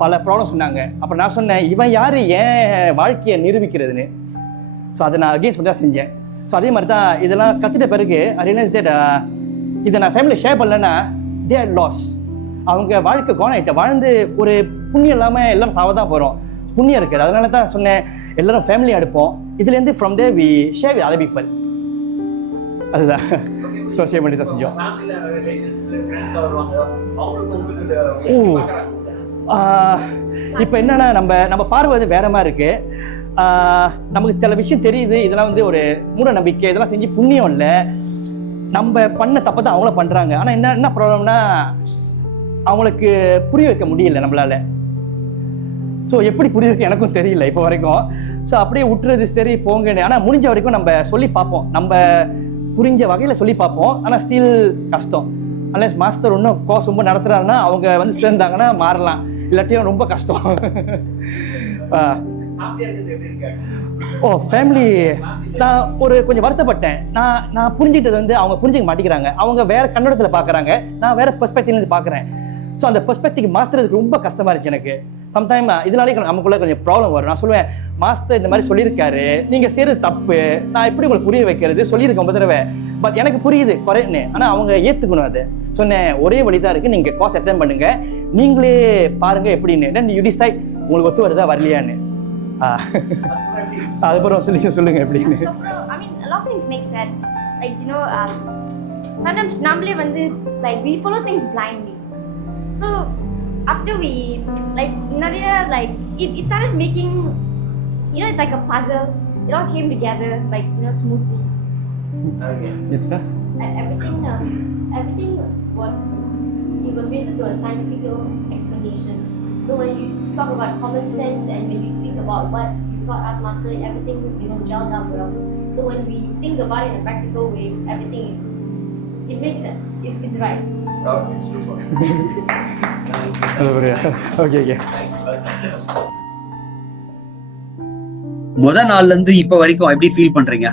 பல ப்ராப்ளம் சொன்னாங்க. அப்புறம் நான் சொன்னேன், இவன் யார் ஏன் வாழ்க்கையை நிரூபிக்கிறதுன்னு. ஸோ அதை நான் அகேன்ஸ்ட் பண்ணி தான் செஞ்சேன். ஸோ அதே மாதிரி தான் இதெல்லாம் கற்றுட்ட பிறகு ஐ ரியலைஸ் தட் இதை நான் ஃபேமிலியில் ஷேர் பண்ணலன்னா தே ஆர் லாஸ். அவங்க வாழ்க்கை கோணாயிட்ட வாழ்ந்து ஒரு புண்ணியம் இல்லாமல் எல்லோரும் சாவ தான் போகிறோம். புண்ணியம் இருக்குது. அதனால தான் சொன்னேன் எல்லோரும் ஃபேமிலி அடுப்போம். இதுலேருந்து from there we share with other people. அதுதான் ஸோ ஷேர் பண்ணி தான் செஞ்சோம். இப்போ என்னென்னா நம்ம பார்வை வந்து வேற மாதிரி இருக்குது. நமக்கு சில விஷயம் தெரியுது, இதெல்லாம் வந்து ஒரு மூட நம்பிக்கை, இதெல்லாம் செஞ்சு புண்ணியம் இல்லை, நம்ம பண்ண தப்பை தான் அவங்களும் பண்ணுறாங்க. ஆனால் என்ன ப்ராப்ளம்னா அவங்களுக்கு புரிய வைக்க முடியல நம்மளால. ஸோ எப்படி புரிய வைக்க எனக்கும் தெரியல இப்போ வரைக்கும். ஸோ அப்படியே விட்டுறது சரி போங்கன்னு. ஆனால் முடிஞ்ச வரைக்கும் நம்ம சொல்லி பார்ப்போம், நம்ம புரிஞ்ச வகையில் சொல்லி பார்ப்போம். ஆனால் ஸ்டில் கஷ்டம். அன்லெஸ் மாஸ்டர் இன்னும் கோர்ஸ் ரொம்ப நடத்துகிறாருன்னா அவங்க வந்து சேர்ந்தாங்கன்னா மாறலாம், இல்லாட்டியும் ரொம்ப கஷ்டம். ஃபேமிலி நான் கொஞ்சம் வருத்தப்பட்டேன். நான் புரிஞ்சுக்கிட்டது வந்து அவங்க புரிஞ்சிக்க மாட்டேங்கிறாங்க. அவங்க வேற கண்ணோட்டத்தில் பார்க்குறாங்க, நான் வேற பெர்ஸ்பெக்டிவ்லேருந்து பார்க்குறேன். ஸோ அந்த பெர்ஸ்பெக்டிவ் மாற்றுறதுக்கு ரொம்ப கஷ்டமாக இருந்துச்சு எனக்கு. சம்டைம் இதனாலே நமக்குள்ளே கொஞ்சம் ப்ராப்ளம் வரும். நான் சொல்லுவேன், மாஸ்டர் இந்த மாதிரி சொல்லியிருக்காரு, நீங்கள் செய்கிறது தப்பு, நான் எப்படி உங்களுக்கு புரிய வைக்கிறது சொல்லியிருக்கேன் 9 தடவை, பட் எனக்கு புரியுது குறைன்னு. ஆனால் அவங்க ஏற்றுக்கணும். அது சொன்னேன், ஒரே வழி தான் இருக்குது, நீங்கள் கோர்ஸ் அட்டெண்ட் பண்ணுங்கள், நீங்களே பாருங்கள் எப்படின்னு. தென் யூ டிசைட் உங்களுக்கு ஒத்து வருதா வரலையான்னு. அதுக்கப்புறம் சொல்லுங்க எப்படின்னு. I mean, a lot of things make sense. Like, sometimes namble வந்து like we follow things blindly. So after we like Nadia, like it started making, it's like a puzzle. It all came together like smoothly. Okay. And everything was based to a scientific explanation. So when you talk about common sense and when you speak about what you taught us, Master, everything gelled up well. So when we think about it in a practical way, it makes sense. It's right. Okay, super. Okay. நாள்ல இருந்து இப்ப வரைக்கும் எப்படி feel பண்றீங்க?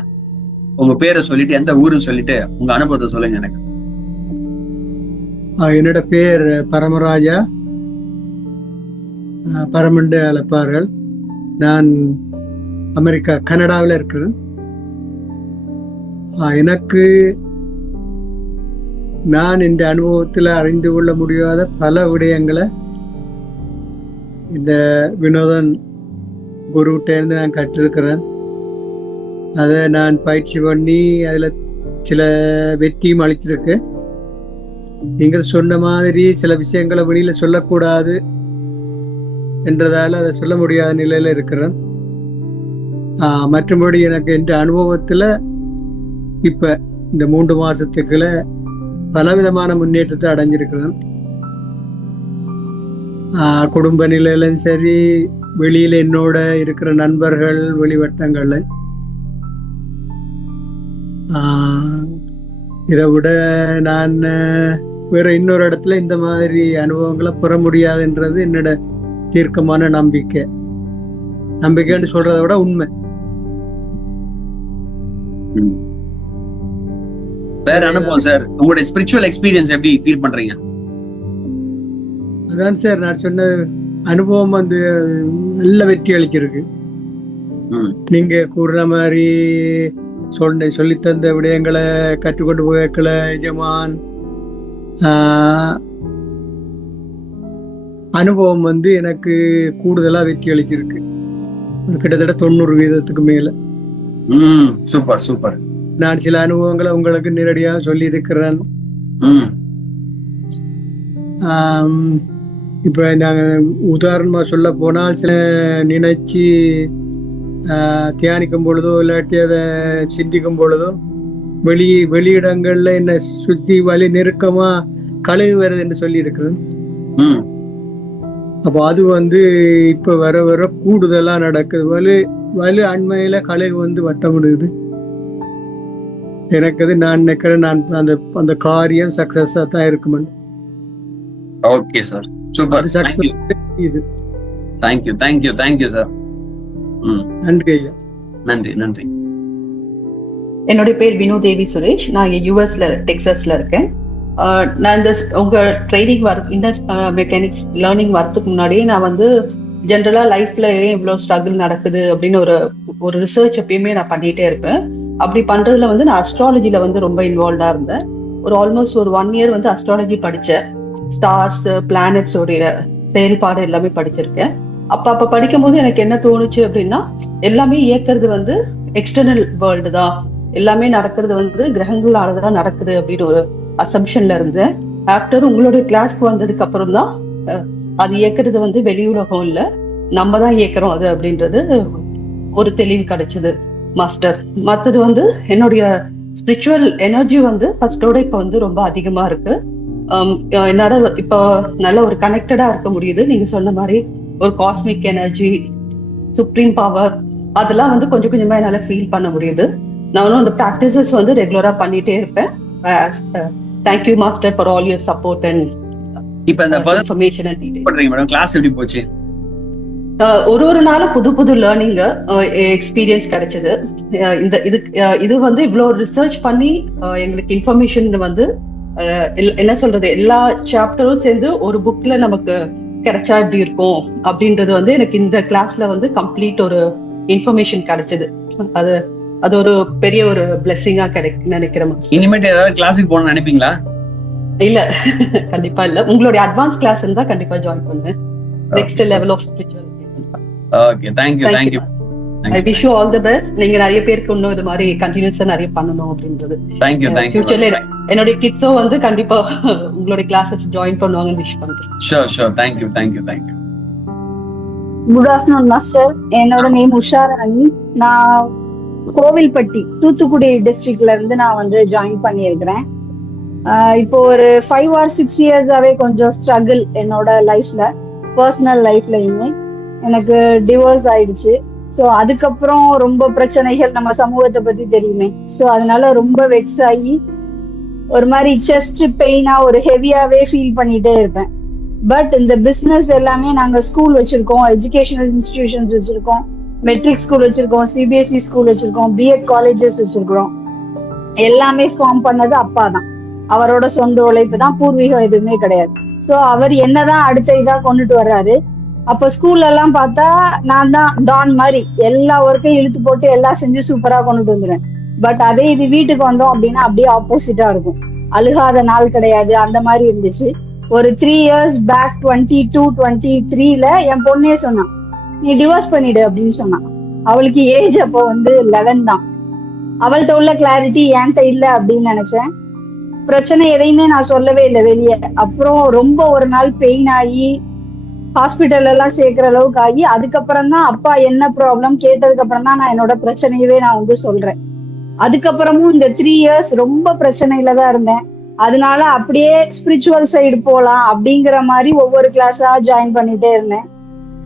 உங்க பேரை சொல்லிட்டு எந்த ஊருன்னு சொல்லிட்டு உங்க அனுபவத்தை சொல்லுங்க எனக்கு. என்னோட பேர் பரமராஜா, பரமண்டு அழைப்பார்கள். நான் அமெரிக்கா கனடாவில் இருக்கிறேன். எனக்கு நான் இந்த அனுபவத்தில் அறிந்து கொள்ள முடியாத பல விடயங்களை இந்த வினோதன் குருகிட்டேருந்து நான் கற்றிருக்கிறேன். அதை நான் பயிற்சி பண்ணி அதில் சில வெற்றியும் அளித்திருக்கு. நீங்கள் சொன்ன மாதிரி சில விஷயங்களை வெளியில் சொல்லக்கூடாது என்றதால் அதை சொல்ல முடியாத நிலையில் இருக்கிறேன். மற்றபடி எனக்கு இந்த அனுபவத்தில் இப்ப இந்த 3 மாசத்துக்குள்ள பலவிதமான முன்னேற்றத்தை அடைஞ்சிருக்கிறேன். குடும்ப நிலையிலும் சரி, வெளியில என்னோட இருக்கிற நண்பர்கள் வெளிவட்டங்கள்ல. இதை விட நான் வேற இன்னொரு இடத்துல இந்த மாதிரி அனுபவங்களை பெற முடியாதுன்றது என்னோட தீர்க்கமான நம்பிக்கைன்னு சொல்றதை விட உண்மை. வேற அனுபவம் சார், உங்களுடைய ஸ்பிரிச்சுவல் எக்ஸ்பீரியன்ஸ் எப்படி ஃபீல் பண்றீங்க? அதான் சார் நான் சொன்ன அனுபவம் வந்து நல்ல வெற்றி அளிச்சிருக்கு. நீங்க கூறுற மாதிரி சொல்லித்தந்த விடயங்களை கற்றுக்கொண்டு போய்க்கல எஜமான் அனுபவம் வந்து எனக்கு கூடுதலா வெற்றி அளிச்சிருக்கு. கிட்டத்தட்ட 90% மேல. Super super. நான் சில அனுபவங்களை உங்களுக்கு நேரடியாக சொல்லி இருக்கிறேன். இப்ப நாங்க உதாரணமா சொல்ல போனால் சில நினைச்சு தியானிக்கும் பொழுதோ இல்லாட்டி அதை சிந்திக்கும் பொழுதோ வெளியிடங்கள்ல என்ன சுத்தி வலி நெருக்கமா கழுகு வருது என்று சொல்லி இருக்கிறேன். அப்போ அது வந்து இப்ப வர வர கூடுதலா நடக்குது. வலு அண்மையில கழுகு வந்து வட்டமிடுது. எனக்கு நான் நினைக்கிறேன் நான் அந்த காரியம் சக்சஸா தான் இருக்குமே. Okay sir, super. இது தேங்க்யூ சார். நன்றி ஐயா. நன்றி. என்னுடைய பேர் வினோதேவி சுரேஷ். நான் யூஎஸ்ல டெக்சாஸ்ல இருக்கேன். நான் இந்த உங்க ட்ரைனிங் இந்த மெக்கானிக்ஸ் லேர்னிங் வரதுக்கு முன்னாடியே நான் வந்து ஜென்ரலா லைஃப்ல ஏன் இவ்வளவு ஸ்ட்ரகிள் நடக்குது அப்படின்னு ஒரு ரிசர்ச் எப்பயுமே நான் பண்ணிட்டே இருப்பேன். அப்படி பண்றதுல வந்து நான் அஸ்ட்ராலஜில வந்து ரொம்ப இன்வால்வ்டா இருந்தேன். ஆல்மோஸ்ட் ஒரு 1 year வந்து அஸ்ட்ராலஜி படிச்சேன். ஸ்டார்ஸ், பிளானட்ஸோடைய செயல்பாடு எல்லாமே படிச்சிருக்கேன். அப்ப படிக்கும் போது எனக்கு என்ன தோணுச்சு அப்படின்னா, எல்லாமே இயக்கிறது வந்து எக்ஸ்டர்னல் வேர்ல்டு தான், எல்லாமே நடக்கிறது வந்து கிரகங்களாலதான் நடக்குது அப்படின்னு ஒரு அசம்ஷன்ல இருந்தேன். ஆஃப்டர் உங்களுடைய கிளாஸ்க்கு வந்ததுக்கு அப்புறம் தான் அது இயக்கிறது வந்து வெளி உலகம் இல்ல, நம்ம தான் இயக்கிறோம் அது அப்படின்றது ஒரு தெளிவு கிடைச்சது மாஸ்டர். மற்றது வந்து என்னுடைய ஸ்பிரிச்சுவல் எனர்ஜி வந்து ஃபர்ஸ்டோட இப்ப வந்து ரொம்ப அதிகமா இருக்கு. என்னால இப்போ நல்ல ஒரு கனெக்டடா இருக்க முடியுது. நீங்க சொன்ன மாதிரி ஒரு காஸ்மிக் எனர்ஜி, சுப்ரீம் பவர், அதெல்லாம் வந்து கொஞ்சம் கொஞ்சமா என்னால ஃபீல் பண்ண முடியுது. நானும் அந்த ப்ராக்டிசஸ் வந்து ரெகுலரா பண்ணிட்டே இருப்பேன். Thank you master for all your support and இப்போ இந்த இன்ஃபர்மேஷன் அண்ட் டீடைல் பண்றீங்க மேடம். கிளாஸ் எப்படி போச்சு? ஒரு நாளும் புது லேர்னிங் எக்ஸ்பீரியன்ஸ் கிடைச்சது. இது வந்து இவ்வளவு ரிசர்ச் பண்ணி எங்களுக்கு இன்ஃபர்மேஷன் வந்து என்ன சொல்றது, எல்லா சாப்டரும் சேர்ந்து ஒரு புக்ல நமக்கு கிடைச்சா எப்படி இருக்கும் அப்படின்றது வந்து எனக்கு இந்த கிளாஸ்ல வந்து கம்ப்ளீட் ஒரு இன்ஃபர்மேஷன் கிடைச்சது. அது ஒரு பெரிய ஒரு பிளெஸிங்கா நினைக்கிறேன். இனிமேட்டு ஏதாவது கிளாஸுக்கு போகணும்னு நினைப்பீங்களா? இல்ல, கண்டிப்பா இல்ல. உங்களுடைய அட்வான்ஸ் கிளாஸ் இருந்தா கண்டிப்பா ஜாயின் பண்ணுவேன். Next level of spirituality. Okay, thank you. I wish you all the best. நீங்க நிறைய பேருக்கு இன்னும் இது மாதிரி கண்டினியூஸா நிறைய பண்ணணும் அப்படின்றது. தேங்க்யூ. ஃபியூச்சர்ல என்னோட கிட்ஸோ வந்து கண்டிப்பா உங்களுடைய கிளாஸஸ் ஜாயின் பண்ணுவாங்கன்னு விஷ் பண்றேன். Sure. Thank you. Good afternoon master. என்னோட நேம் உஷா ராணி. நான் கோவில்பட்டி, தூத்துக்குடி டிஸ்ட்ரிக்ட்ல இருந்து நான் வந்து ஜாயின் பண்ணியிருக்கிறேன். இப்போ ஒரு 5 or 6 yearsஆவே கொஞ்சம் ஸ்ட்ரகிள் என்னோட லைஃப்ல, பர்சனல் லைஃப்லயுமே. எனக்கு டிவோர்ஸ் ஆயிடுச்சு. ஸோ அதுக்கப்புறம் ரொம்ப பிரச்சனைகள், நம்ம சமூகத்தை பத்தி தெரியுமே. ஸோ அதனால ரொம்ப வெக்ஸ் ஆகி ஒரு மாதிரி செஸ்ட் பெயினா ஒரு ஹெவியாவே ஃபீல் பண்ணிட்டே இருப்பேன். பட் இந்த பிசினஸ் எல்லாமே நாங்க ஸ்கூல் வச்சிருக்கோம், எஜுகேஷனல் இன்ஸ்டிடியூஷன்ஸ் வச்சிருக்கோம், மெட்ரிக் ஸ்கூல் வச்சிருக்கோம், சிபிஎஸ்இ ஸ்கூல் வச்சிருக்கோம், பிஎட் காலேஜஸ் வச்சிருக்கிறோம். எல்லாமே ஃபார்ம் பண்ணது அப்பா தான். அவரோட சொந்த உழைப்பு தான், பூர்வீகம் எதுவுமே கிடையாது. ஸோ அவர் என்னதான் அடுத்த இதா கொண்டுட்டு வர்றாரு. அப்ப ஸ்கூல்ல எல்லாம் பார்த்தா நான் தான் டான் மாதிரி எல்லா ஒர்க்கையும் இழுத்து போட்டு எல்லாம் செஞ்சு சூப்பரா கொண்டுட்டு வந்துடுறேன். பட் அதே இது வீட்டுக்கு வந்தோம் அப்படின்னா அப்படியே ஆப்போசிட்டா இருக்கும். அழுகாத நாள் கிடையாது, அந்த மாதிரி இருந்துச்சு. ஒரு 3 years பேக் 22-23ல என் பொண்ணே சொன்னான், நீ டிவோர்ஸ் பண்ணிடு அப்படின்னு சொன்னான். அவளுக்கு ஏஜ் அப்போ வந்து 11 தான். அவள்கிட்ட உள்ள கிளாரிட்டி என்கிட்ட இல்ல அப்படின்னு நினைச்சேன். பிரச்சனை எதையுமே நான் சொல்லவே இல்லை வெளியே. அப்புறம் ரொம்ப ஒரு நாள் பெயின் ஆகி ஹாஸ்பிட்டல் எல்லாம் சேர்க்கிற அளவுக்கு ஆகி, அதுக்கப்புறம் தான் அப்பா என்ன ப்ராப்ளம் கேட்டதுக்கு அப்புறம் தான் நான் என்னோட பிரச்சனையவே நான் வந்து சொல்றேன். அதுக்கப்புறமும் இந்த 3 இயர்ஸ் ரொம்ப பிரச்சனையில தான் இருந்தேன். அதனால அப்படியே ஸ்பிரிச்சுவல் சைடு போலாம் அப்படிங்கிற மாதிரி ஒவ்வொரு கிளாஸா ஜாயின் பண்ணிட்டே இருந்தேன்.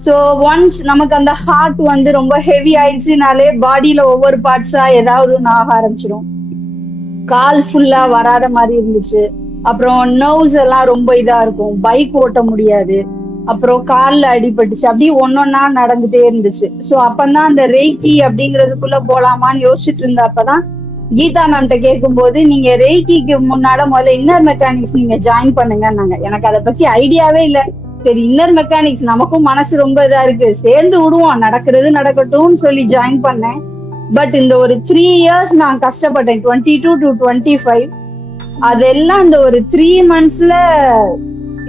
ஸோ ஒன்ஸ் நமக்கு அந்த ஹார்ட் வந்து ரொம்ப ஹெவி ஆயிடுச்சுனாலே பாடியில ஒவ்வொரு பார்ட்ஸா ஏதாவது ஒன்று ஆக ஆரம்பிச்சிடும். கால் ஃபுல்லா வராத மாதிரி இருந்துச்சு. அப்புறம் நர்வ்ஸ் எல்லாம் ரொம்ப இதா இருக்கும், பைக் ஓட்ட முடியாது. அப்புறம் கால்ல அடிபட்டுச்சு, அப்படியே ஒன்னொன்னா நடந்துட்டே இருந்துச்சு. ஸோ அப்பதான் அந்த ரெய்கி அப்படிங்கிறதுக்குள்ள போலாமான்னு யோசிச்சுட்டு இருந்த அப்பதான் கீதா மேம்கிட்ட கேட்கும்போது, நீங்க ரெய்கிக்கு முதல்ல இன்னர் மெக்கானிக்ஸ் நீங்க ஜாயின் பண்ணுங்கன்னாங்க. எனக்கு அதை பத்தி ஐடியாவே இல்லை. சரி, இன்னர் மெக்கானிக்ஸ் நமக்கும் மனசு ரொம்ப இதா இருக்கு, சேர்ந்து விடுவோம், நடக்கிறது நடக்கட்டும்னு சொல்லி ஜாயின் பண்ணேன். பட் இந்த ஒரு 3 இயர்ஸ் நான் கஷ்டப்பட்டேன், 22 to 25. அதெல்லாம் இந்த ஒரு 3 monthsல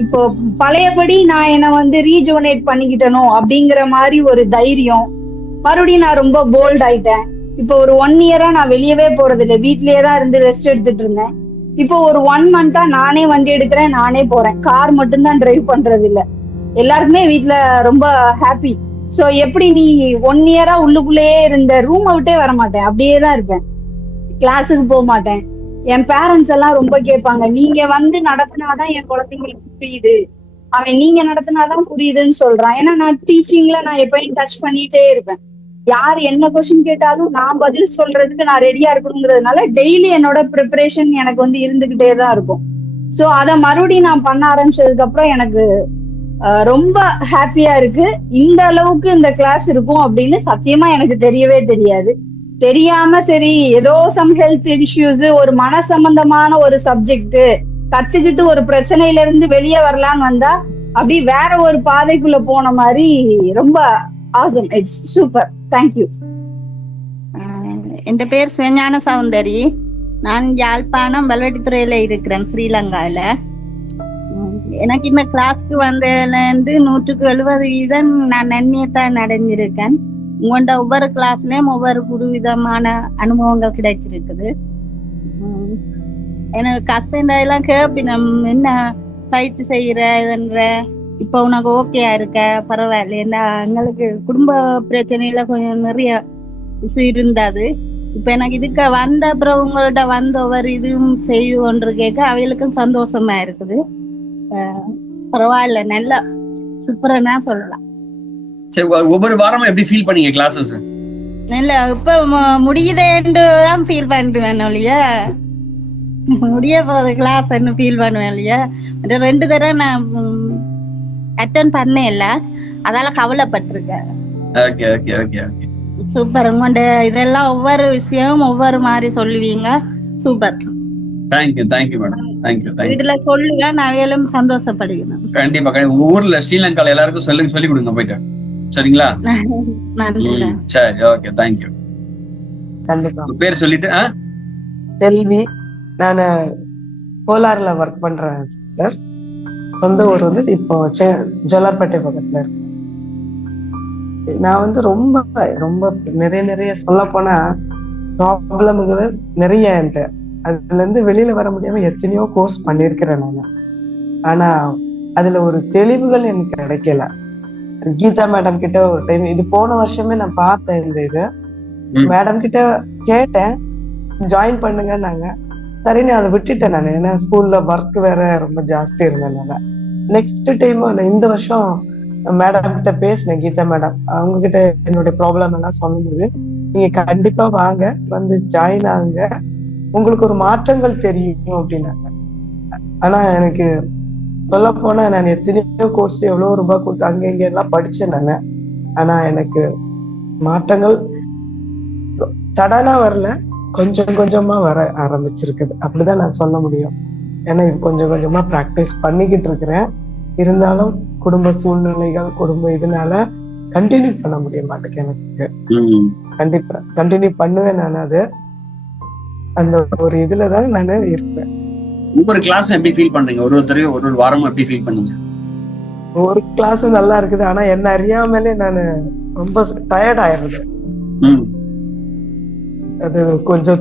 இப்போ பழையபடி நான் என்ன வந்து ரீஜுவனேட் பண்ணிக்கிட்டணும் அப்படிங்கிற மாதிரி ஒரு தைரியம். மறுபடியும் நான் ரொம்ப போல்ட் ஆயிட்டேன். இப்போ ஒரு 1 year நான் வெளியவே போறது இல்லை, வீட்லயே தான் இருந்து ரெஸ்ட் எடுத்துட்டு இருந்தேன். இப்போ ஒரு 1 month நானே வண்டி எடுக்கிறேன், நானே போறேன். கார் மட்டும்தான் டிரைவ் பண்றது இல்லை. எல்லாருக்குமே வீட்டுல ரொம்ப ஹாப்பி. ஸோ எப்படி நீ 1 year உள்ளுக்குள்ளேயே இருந்த, ரூமை விட்டே வர மாட்டேன், அப்படியே தான் இருப்பேன், கிளாஸுக்கு போக மாட்டேன். என் பேரண்ட்ஸ் எல்லாம் ரொம்ப கேட்பாங்க, நீங்க வந்து நடத்தினாதான் என் குழந்தைங்களுக்கு புரியுது, அவன் நீங்க நடத்தினாதான் புரியுதுன்னு சொல்றான். ஏன்னா நான் டீச்சிங்ல நான் எப்பயும் டச் பண்ணிட்டே இருப்பேன். யார் என்ன கொஸ்டின் கேட்டாலும் நான் பதில் சொல்றதுக்கு நான் ரெடியா இருக்கணுங்கிறதுனால டெய்லி என்னோட ப்ரிப்பரேஷன் எனக்கு வந்து இருந்துகிட்டே தான் இருக்கும். ஸோ அதை மறுபடியும் நான் பண்ண ஆரம்பிச்சதுக்கு அப்புறம் எனக்கு ரொம்ப ஹாப்பியா இருக்கு. இந்த அளவுக்கு இந்த கிளாஸ் இருக்கும் அப்படின்னு சத்தியமா எனக்கு தெரியவே தெரியாது. தெரியாம சரி ஏதோ சம் ஹெல்த் இஷ்யூஸ், ஒரு மன சம்பந்தமான ஒரு சப்ஜெக்ட் கத்துக்கிட்டு ஒரு பிரச்சனையில இருந்து வெளியே வரலான்னு வந்தா அப்படி வேற ஒரு பாதைக்குள்ள போன மாதிரி ரொம்ப ஆசம். It's super. தேங்க்யூ. என் பேர் சிவஞான சௌந்தரி. நான் யாழ்ப்பாணம் வல்வெட்டித்துறையில இருக்கிறேன், ஸ்ரீலங்காவில. எனக்கு இந்த கிளாஸ்க்கு வந்ததுலேருந்து 170% நான் நன்மையத்தான் அடைஞ்சிருக்கேன். உங்கள்கிட்ட ஒவ்வொரு கிளாஸ்லயும் ஒவ்வொரு புது விதமான அனுபவங்கள் கிடைச்சிருக்குது. எனக்கு ஹஸ்பண்ட் எல்லாம் கேப்பினம், என்ன பயிற்சி செய்யற இதுன்ற, இப்போ உனக்கு ஓகேயா இருக்க, பரவாயில்ல. ஏன்னா எங்களுக்கு குடும்ப பிரச்சனையில கொஞ்சம் நிறைய இஷ்யூ இருந்தது. இப்ப எனக்கு இதுக்கு வந்த அப்புறம் உங்கள்கிட்ட வந்த ஒவ்வொரு இதுவும் செய்து கொண்டு கேட்க அவைகளுக்கும் சந்தோஷமா இருக்குது. பரவாயில்ல, நல்லா சூப்பரா சொல்லலாம். சரி, ஒவ்வொரு வாரமும் எப்படி ஃபீல் பண்ணீங்க கிளாஸஸ்? இல்ல இப்ப முடியுதேன்னு தான் ஃபீல் பண்ணுவேன் இல்லையா, முடிய போகுது கிளாஸ் ஃபீல் பண்ணுவேன் இல்லையா. 2 தடவை நான் அட்டென்ட் பண்ணேன் இல்ல, அதால கவலைப்பட்டிருக்கேன். Okay okay okay okay. Super. உங்கள்கிட்ட இதெல்லாம் ஒவ்வொரு விஷயம் ஒவ்வொரு மாதிரி சொல்லுவீங்க. Super. Thank you thank you madam. Thank you thank you. வீட்டுல சொல்லுங்க, நான் சந்தோஷப்படுகிறேன். கண்டிப்பா. உங்க ஊர்ல ஸ்ரீலங்கால எல்லாருக்கும் சொல்லி கொடுங்க போயிட்டு, சரிங்களா? சரி, ஓகே, தேங்க்யூ. கண்டிப்பா. பேர் சொல்லிட்டு. செல்வி. நான் கோலார்ல ஒர்க் பண்றேன் சார். சொந்த ஊர் வந்து இப்போ ஜோலார்பேட்டை பக்கத்துல இருக்கு. நான் வந்து ரொம்ப ரொம்ப நிறைய சொல்ல போனா ப்ராப்ளம்கள் நிறைய என்கிட்ட. அதுல இருந்து வெளியில வர முடியாம எத்தனையோ கோர்ஸ் பண்ணிருக்கிறேன் நான். ஆனா அதுல ஒரு தெளிவுகள் எனக்கு கிடைக்கல. கீதா மேடம் கிட்ட ஒரு டைம், இது போன வருஷமே நான் பார்த்தேன் இந்த இது, மேடம் கிட்ட கேட்டேன் ஜாயின் பண்ணுங்கன்னாங்க. சரின்னு அதை விட்டுட்டேன் நான். ஏன்னா ஸ்கூல்ல ஒர்க் வேற ரொம்ப ஜாஸ்தி இருந்ததுனால. நெக்ஸ்ட் டைம் இந்த வருஷம் மேடம் கிட்ட பேசினேன், கீதா மேடம். அவங்க கிட்ட என்னுடைய ப்ராப்ளம் எல்லாம் சொல்லும்போது, நீங்க கண்டிப்பா வாங்க, வந்து ஜாயின் ஆகுங்க, உங்களுக்கு ஒரு மாற்றங்கள் தெரியும் அப்படின்னாங்க. ஆனா எனக்கு சொல்ல போனா நான் எத்தனையோ கோர்ஸ் எவ்வளவு ரூபாய் கொடுத்து அங்க இங்க எல்லாம் படிச்சேன் நானு. ஆனா எனக்கு மாற்றங்கள் சடனா வரல, கொஞ்சம் கொஞ்சமா வர ஆரம்பிச்சிருக்குது, அப்படிதான் நான் சொல்ல முடியும். ஏன்னா கொஞ்சம் கொஞ்சமா பிராக்டிஸ் பண்ணிக்கிட்டு இருக்கிறேன். இருந்தாலும் குடும்ப சூழ்நிலைகள், குடும்ப இதனால கண்டினியூ பண்ண முடிய மாட்டேங்க. எனக்கு கண்டிப்பா கண்டினியூ பண்ணுவேன் நான். அது அந்த ஒரு இதுலதான் நான் இருப்பேன். ஒவ்வொரு கிளாஸ் எப்படி ஃபீல் பண்றீங்க? ஒரு வாரமும் எப்படி ஃபீல் பண்ணீங்க? ஒரு கிளாஸும் நல்லா இருக்குது. ஆனா என்ன அறியாமலே நான் ரொம்ப டயர்ட் ஆயிடுறது. அது கொஞ்சம்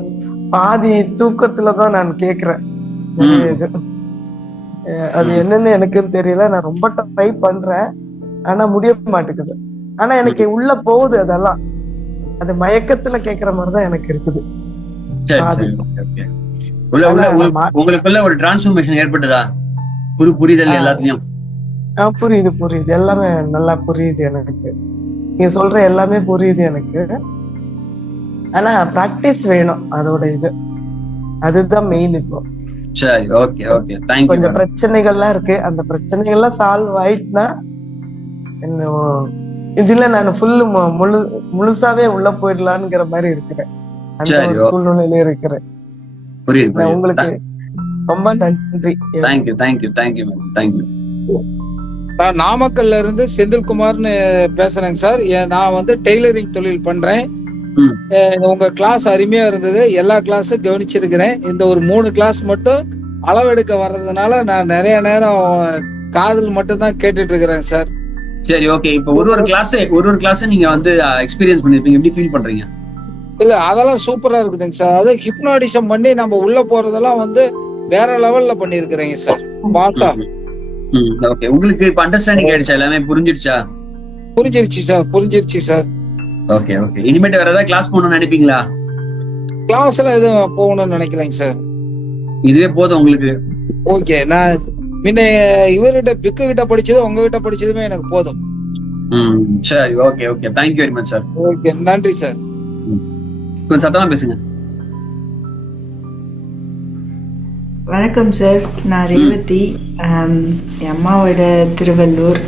பாதி தூக்கத்துலதான் நான் கேக்குறேன். அது என்னன்னு எனக்குன்னு தெரியல. நான் ரொம்ப ட்ரை பண்றேன், ஆனா முடிய மாட்டேங்குது. ஆனா எனக்கு உள்ள போகுது அதெல்லாம். அது மயக்கத்துல கேக்குற மாதிரிதான் எனக்கு இருக்குது. சரி சரி ஓகே ஓகே. உங்களுக்குள்ள ஒரு டிரான்ஸ்ஃபர்மேஷன் ஏற்பட்டதா? புரிதல் எல்லாத்தையும்? புரியுது எல்லாமே நல்லா புரியுது எனக்கு. நீங்க சொல்ற எல்லாமே புரியுது எனக்கு. ஆனா பிராக்டிஸ் வேணும், அதோட அதுதான் மெயின். இப்போ சரி ஓகே ஓகே தேங்க் யூ. கொஞ்சம் பிரச்சனைகள்லாம் இருக்கு, அந்த பிரச்சனைகள்லாம் சால்வ் ஆயிட்டுனா இதுல நான் முழுசாவே உள்ள போயிடலான்ங்கிற மாதிரி இருக்கிறேன், அந்த ஒரு சூழ்நிலையில இருக்கிறேன். புரியுது. உங்களுக்கு ரொம்ப நன்றி. Thank you thank you thank you ma'am thank you. நான் நாமக்கல்ல இருந்து செந்தில்குமார்னு பேசுறேங்க சார். நான் வந்து டெய்லரிங் தொழில் பண்றேன். உங்க கிளாஸ் அருமையா இருந்தது, எல்லா கிளாஸும் கவனிச்சிருக்கிறேன். இந்த ஒரு 3 கிளாஸ் மட்டும் அளவெடுக்க வர்றதுனால நான் நிறைய நேரம் காதல் மட்டும் தான் கேட்டுட்டு இருக்கிறேன் சார். சரி ஓகே. இப்போ ஒரு கிளாஸ் நீங்க வந்து எக்ஸ்பீரியன்ஸ் பண்ணிருப்பீங்க, எப்படி ஃபீல் பண்றீங்க? இல்ல அதெல்லாம் சூப்பரா இருக்குதுங்க சார். அது ஹிப்னாட்டிசம் பண்ணி நம்ம உள்ள போறதெல்லாம் வந்து வேற லெவல்ல பண்ணிருக்கிறீங்க சார். பாசா ஓகே. உங்களுக்கு இப்ப அண்டர்ஸ்டாண்டிங் ஆயிடுச்சா? எல்லாமே புரிஞ்சிடுச்சா? புரிஞ்சிருச்சு சார். Okay okay. இனிமேட்டு வேற ஏதாவது கிளாஸ் போகணும்னு நினைப்பீங்களா? கிளாஸ்ல எதுவும் போகணும்னு நினைக்கலைங்க சார். இதுவே போதும் உங்களுக்கு? ஓகே. நான் முன்ன இவர்கிட்ட பிக்கு கிட்ட படிச்சது உங்ககிட்ட படிச்சதுமே எனக்கு போதும். சரி okay okay thank you very much sir. Okay நன்றி சார். கொஞ்சம் சத்தமா பேசுங்க. வணக்கம் சார், நான் ரேவதி. என் அம்மாவோட திருவள்ளூர்,